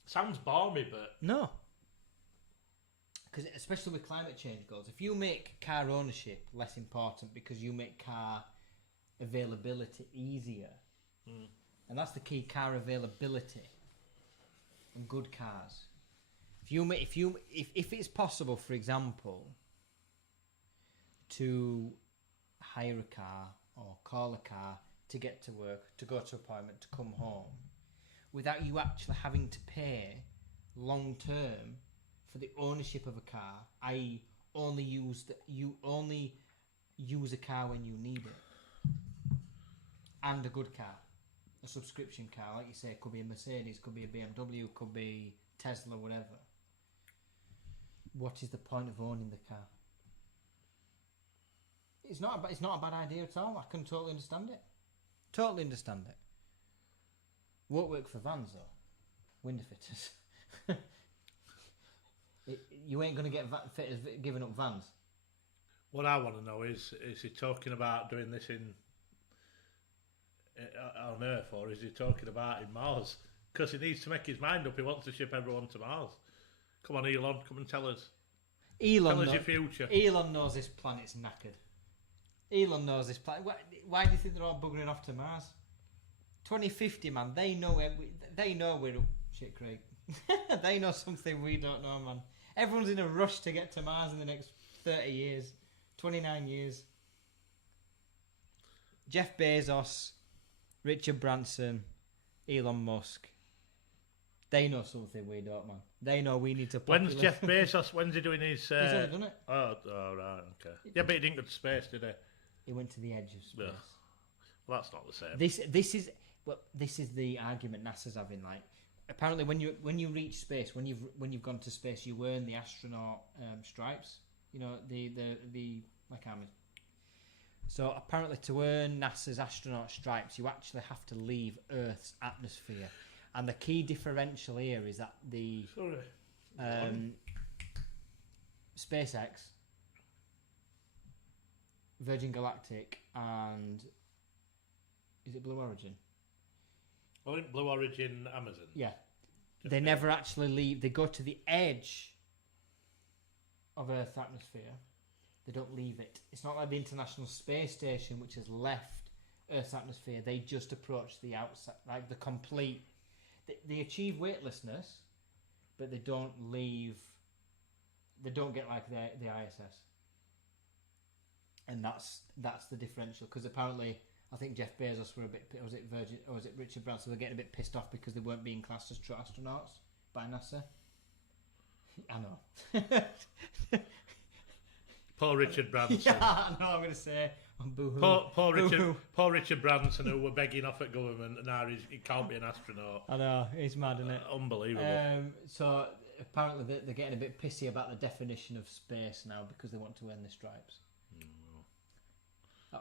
Sounds balmy, but... No. Because especially with climate change goals, if you make car ownership less important because you make car availability easier, and that's the key, car availability and good cars. If it's possible, for example, to hire a car or call a car to get to work, to go to appointment, to come home, without you actually having to pay long term for the ownership of a car, i.e., you only use a car when you need it, and a good car, a subscription car, like you say, it could be a Mercedes, could be a BMW, could be Tesla, whatever. What is the point of owning the car? It's not a bad idea at all. I can totally understand it. Totally understand it. Won't work for vans though. Window fitters. You ain't going to get fitters giving up vans. What I want to know is he talking about doing this in on Earth, or is he talking about in Mars? Because he needs to make his mind up. He wants to ship everyone to Mars. Come on, Elon, come and tell us. Tell us your future. Elon knows this planet's knackered. Elon knows this planet. Why do you think they're all buggering off to Mars? 2050, man. They know we're shit, Craig. They know something we don't know, man. Everyone's in a rush to get to Mars in the next 30 years, 29 years. Jeff Bezos, Richard Branson, Elon Musk. They know something we don't, man. They know we need to. When's Jeff Bezos? When's he doing his? He's already done it. Oh, right, okay. Yeah, but he didn't go to space, did he? He went to the edge of space. Yeah. Well, that's not the same. This is the argument NASA's having. Like, apparently, when you reach space, when you've gone to space, you earn the astronaut stripes. You know, the my camera. So apparently, to earn NASA's astronaut stripes, you actually have to leave Earth's atmosphere. And the key differential here is that the SpaceX, Virgin Galactic, and is it Blue Origin? I think Blue Origin, Amazon. Yeah, they never actually leave. They go to the edge of Earth's atmosphere. They don't leave it. It's not like the International Space Station, which has left Earth's atmosphere. They just approach the outside, like the complete. They achieve weightlessness, but they don't leave. They don't get like the ISS, and that's the differential. Because apparently, I think Jeff Bezos were a bit. Was it Virgin or was it Richard Branson? Were getting a bit pissed off because they weren't being classed as true astronauts by NASA. I know. Poor Richard Branson. Yeah, I know. I'm going to say. Boo-hoo. Poor Richard Branson, who were begging off at government, and now he can't be an astronaut. I know, it's mad, isn't it? Unbelievable. So apparently they're getting a bit pissy about the definition of space now because they want to earn the stripes.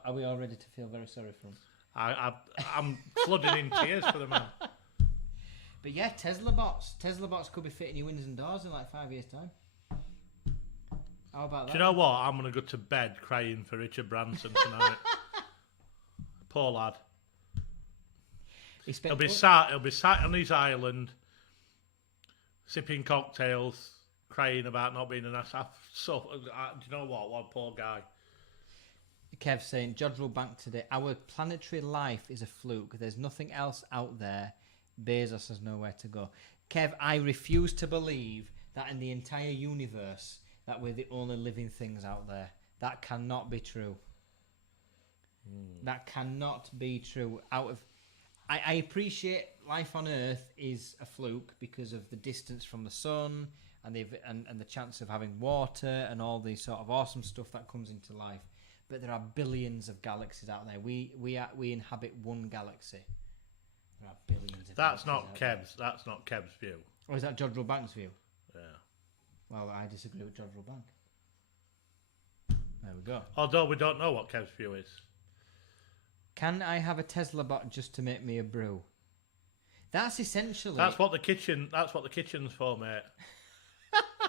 Are we all ready to feel very sorry for them? I'm flooding in tears for the man. But yeah, Tesla bots could be fitting your windows and doors in like 5 years' time. How about that? Do you know what? I'm going to go to bed crying for Richard Branson tonight. Poor lad. He'll be sat on his island, sipping cocktails, crying about not being an ass. Do you know what? What a poor guy. Kev saying, Jodrell Bank today, our planetary life is a fluke. There's nothing else out there. Bezos has nowhere to go. Kev, I refuse to believe that in the entire universe that we're the only living things out there. That cannot be true. That cannot be true. I appreciate life on Earth is a fluke because of the distance from the sun and the chance of having water and all the sort of awesome stuff that comes into life. But there are billions of galaxies out there. We inhabit one galaxy. There are billions of That's galaxies. That's not Kev's view. Or is that Jodrell Bank's view? Yeah. Well, I disagree with Jodrell Bank. There we go. Although we don't know what Kev's view is. Can I have a Tesla bot just to make me a brew? That's essentially. That's what the kitchen's for, mate.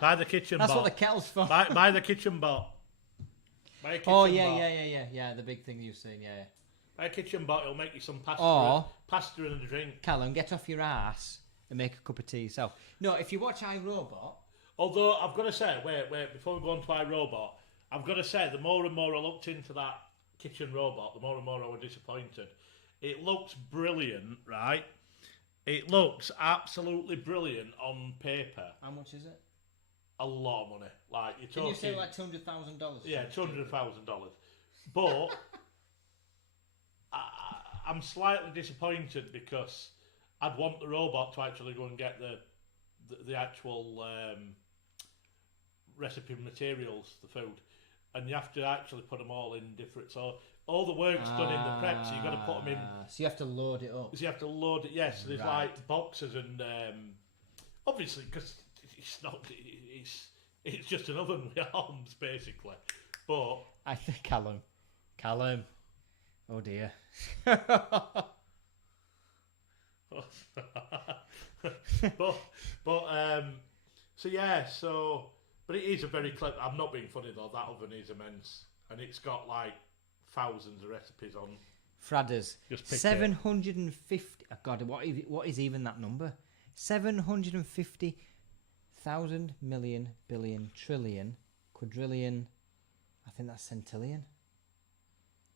Buy the kitchen That's bot. what the kettle's for. Buy the kitchen bot. Buy a kitchen Oh bot. yeah. The big thing you've seen, yeah. Buy a kitchen bot. It'll make you some pasta. Or pasta and a drink. Callum, get off your ass and make a cup of tea yourself. No, if you watch iRobot. Although I've got to say, wait, before we go on to iRobot, I've got to say, the more and more I looked into that kitchen robot, the more and more I was disappointed. It looks brilliant, right? It looks absolutely brilliant on paper. How much is it? A lot of money. Like you're talking. Can you say like $200,000? Yeah, $200,000. But I'm slightly disappointed because I'd want the robot to actually go and get the actual recipe materials, the food, and you have to actually put them all in different. So all the work's done in the prep, so you got to put them in. So you have to load it up. So you have to load it. Yes, so there's Right. like boxes and obviously because it's not. It's just an oven with arms basically, but I think Callum. Oh dear. But it is a very clever. I'm not being funny though. That oven is immense, and it's got like thousands of recipes on. Fradders. Just pick 750. Oh God, what is even that number? 750,000 million billion trillion quadrillion. I think that's centillion.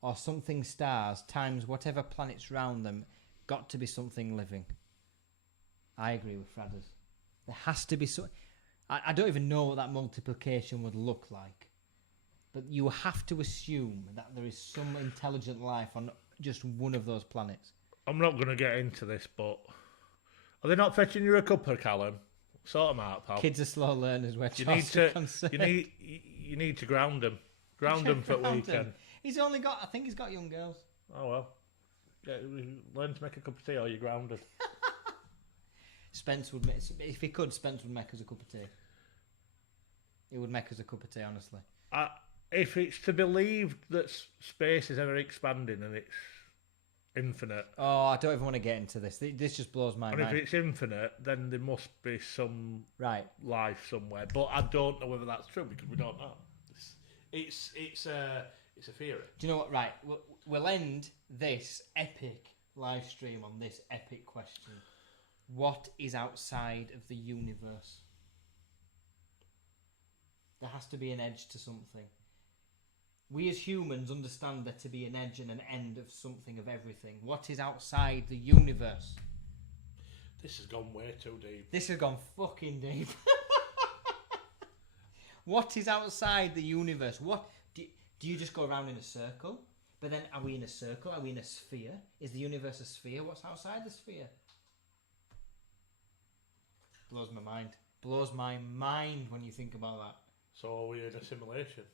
Or something stars times whatever planets round them. Got to be something living. I agree with Fradders. There has to be so. I don't even know what that multiplication would look like. But you have to assume that there is some intelligent life on just one of those planets. I'm not going to get into this, but are they not fetching you a cuppa, Callum? Sort them out, pal. Kids are slow learners where You Charles need is to. concerned. You need to ground them. Ground them for a Ground weekend. him. He's only got. I think he's got young girls. Oh well. Yeah, learn to make a cup of tea, or you're grounded. Spence would make, if he could. Spence would make us a cup of tea. He would make us a cup of tea, honestly. If it's to believe that space is ever expanding and it's infinite, Oh, I don't even want to get into this. This just blows my and if mind. it's infinite, then there must be some Right. life somewhere. But I don't know whether that's true because we don't know. It's a theory. Do you know what? Right. We'll end this epic live stream on this epic question. What is outside of the universe? There has to be an edge to something. We as humans understand there to be an edge and an end of something, of everything. What is outside the universe? This has gone way too deep. This has gone fucking deep. What is outside the universe? What do you just go around in a circle? But then, are we in a circle? Are we in a sphere? Is the universe a sphere? What's outside the sphere? Blows my mind. Blows my mind when you think about that. So are we in a simulation?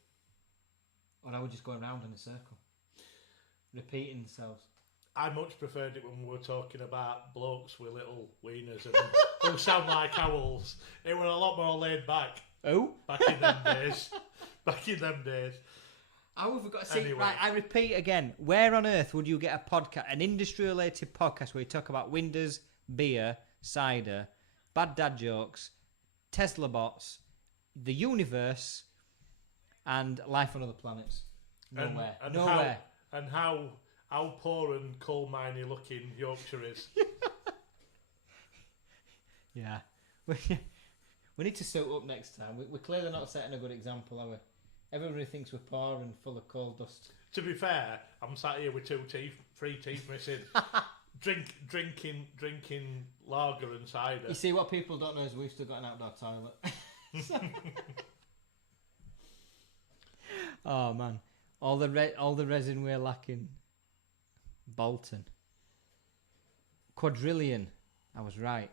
Or are we just going around in a circle, repeating themselves? I much preferred it when we were talking about blokes with little wieners and who sound like owls. It was a lot more laid back. Oh, Back in them days. Back in them days. I forgot to see. Anyway. Right, I repeat again. Where on earth would you get a podcast, an industry-related podcast, where you talk about windows, beer, cider, bad dad jokes, Tesla bots, the universe, and life on other planets? Nowhere. And Nowhere. How poor and coal miney looking Yorkshire is. Yeah. We need to suit up next time. We're clearly not setting a good example, are we? Everybody thinks we're poor and full of coal dust. To be fair, I'm sat here with 2 teeth, 3 teeth missing, drinking lager and cider. You see, what people don't know is we've still got an outdoor toilet. Oh man, all the resin we're lacking. Bolton. Quadrillion. I was right.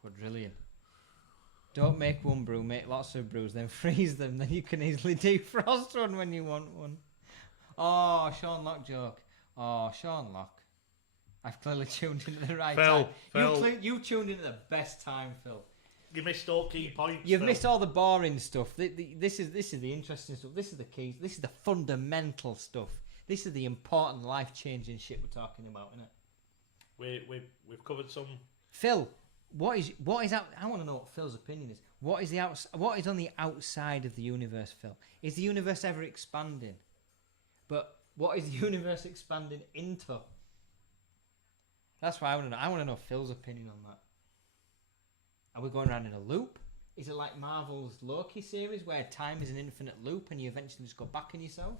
Quadrillion. Don't make one brew, make lots of brews, then freeze them, then you can easily defrost one when you want one. Oh, Sean Locke joke. Oh, Sean Locke. I've clearly tuned into the right time. Phil. You tuned into the best time, Phil. You missed all key points. You've Phil. missed all the boring stuff. This is the interesting stuff. This is the keys. This is the fundamental stuff. This is the important, life-changing shit we're talking about, isn't it? We've covered some. Phil, what is out? I want to know what Phil's opinion is. What is What is on the outside of the universe, Phil? Is the universe ever expanding? But what is the universe expanding into? That's what I want to know. I want to know Phil's opinion on that. Are we going around in a loop? Is it like Marvel's Loki series where time is an infinite loop and you eventually just go back in yourself?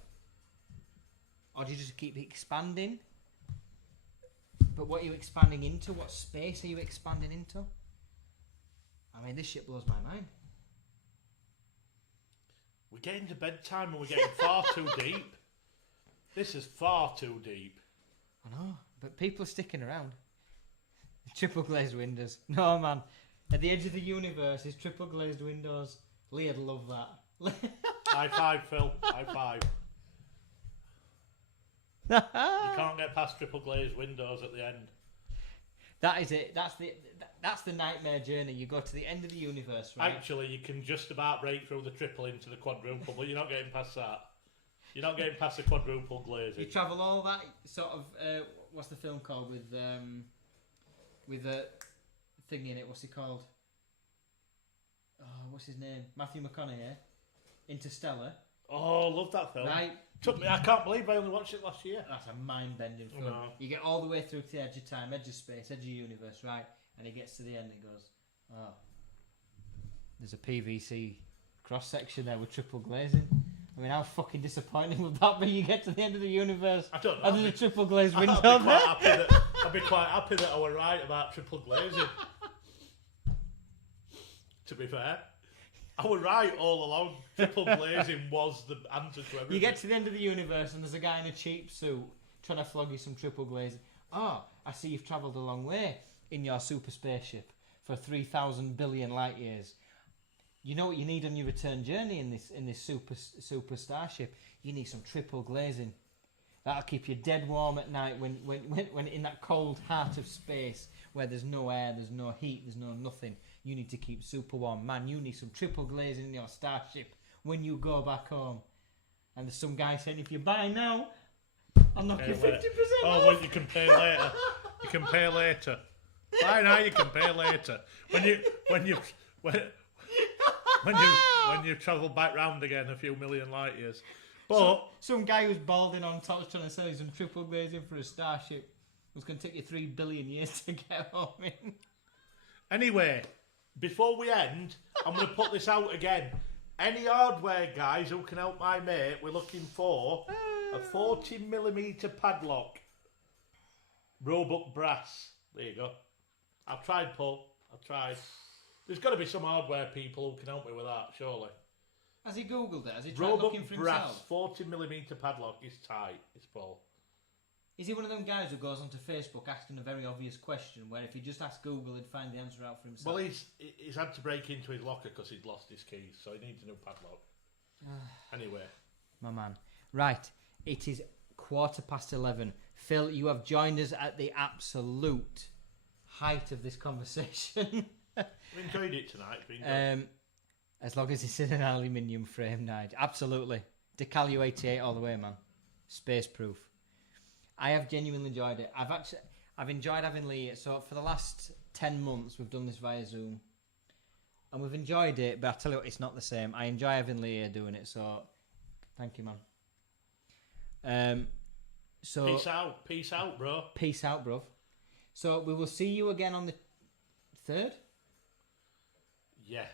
Or do you just keep expanding? But what are you expanding into? What space are you expanding into? I mean, this shit blows my mind. We're getting to bedtime and we're getting far too deep. This is far too deep. I know, but people are sticking around. Triple glazed windows. No, man. At the edge of the universe is triple glazed windows. Leah'd love that. High five, Phil. High five. You can't get past triple glazed windows at the end. That is it. That's the nightmare journey. You go to the end of the universe, right? Actually, you can just about break through the triple into the quadruple, but you're not getting past that. You're not getting past the quadruple glazing. You travel all that sort of. What's the film called with the thing in it? What's it called? Oh, what's his name? Matthew McConaughey. Interstellar. Oh, love that film. Right. Took me. I can't believe I only watched it last year. That's a mind-bending film. No. You get all the way through to the edge of time, edge of space, edge of universe, right? And he gets to the end and goes, oh, there's a PVC cross-section there with triple glazing. I mean, how fucking disappointing would that be? You get to the end of the universe I don't know. and there's a triple glazed window I'd be quite happy that I were right about triple glazing. To be fair, I were right all along. Triple glazing was the answer to everything. You get to the end of the universe and there's a guy in a cheap suit trying to flog you some triple glazing. Oh, I see you've travelled a long way in your super spaceship for 3,000 billion light years. You know what you need on your return journey in this super starship? You need some triple glazing. That'll keep you dead warm at night when in that cold heart of space where there's no air, there's no heat, there's no nothing. You need to keep super warm. Man, you need some triple glazing in your starship when you go back home. And there's some guy saying, if you buy now, I'll knock you 50% off. Oh, well, you can pay later. You can pay later. Buy now, you can pay later. When you travel back round again a few million light years. But some guy who's balding on top trying to sell you some triple glazing for a starship was going to take you 3 billion years to get home in. Anyway, before we end, I'm going to put this out again. Any hardware guys who can help my mate, we're looking for a 40mm padlock. Roebuck brass. There you go. I've tried, Paul. I've tried. There's got to be some hardware people who can help me with that, surely. Has he Googled it? Has he tried Roebuck looking for brass, himself? 40mm padlock is tight. It's Paul. Is he one of them guys who goes onto Facebook asking a very obvious question where if he just asked Google, he'd find the answer out for himself? Well, he's had to break into his locker because he'd lost his keys, so he needs a new padlock. Anyway. My man. Right, it is 11:15. Phil, you have joined us at the absolute height of this conversation. I've enjoyed it tonight. It's been good. As long as it's in an aluminium frame, Nigel. Absolutely. Decalu 88 all the way, man. Space proof. I have genuinely enjoyed it. I've enjoyed having Lee. So for the last 10 months, we've done this via Zoom. And we've enjoyed it, but I tell you what, it's not the same. I enjoy having Lee here doing it, so thank you, man. So Peace out, bro. Peace out, bruv. So we will see you again on the 3rd? Yes.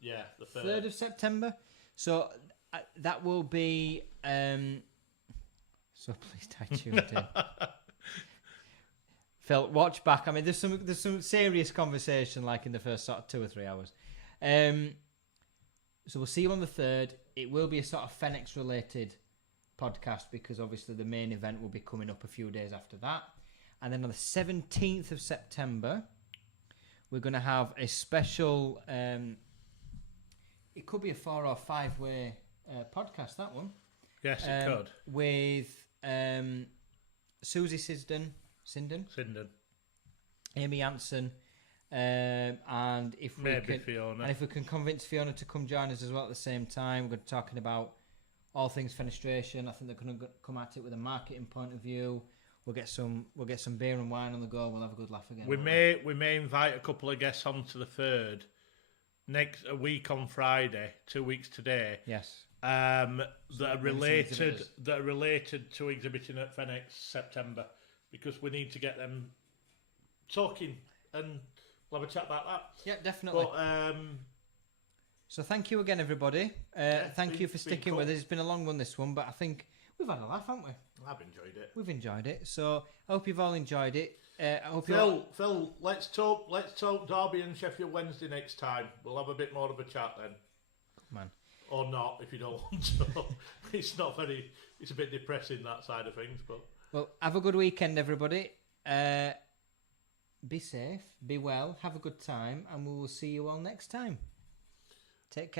Yeah, the 3rd of September. So that will be... so please stay tuned in. Phil, watch back. I mean, there's some serious conversation like in the first sort of 2 or 3 hours. So we'll see you on the 3rd. It will be a sort of Fenix related podcast because obviously the main event will be coming up a few days after that. And then on the 17th of September, we're going to have a special... it could be a 4 or 5 way podcast, that one. Yes, it could. With Susie Sinden, Amy Anson, and if we can convince Fiona to come join us as well at the same time, we're going to be talking about all things fenestration. I think they're going to come at it with a marketing point of view. We'll get some beer and wine on the go. We'll have a good laugh again. We may invite a couple of guests on to the 3rd. A week on Friday, 2 weeks today. Yes. That are related to exhibiting at Fenix September, because we need to get them talking and we'll have a chat about that. Yeah, definitely. But, so thank you again, everybody. Thank you for sticking with us. It's been a long one, this one, but I think we've had a laugh, haven't we? I've enjoyed it. We've enjoyed it. So I hope you've all enjoyed it. I hope Phil, let's talk Derby and Sheffield Wednesday next time. We'll have a bit more of a chat then. Man. Or not, if you don't want to. It's a bit depressing, that side of things. But well, have a good weekend, everybody. Be safe, be well, have a good time, and we will see you all next time. Take care.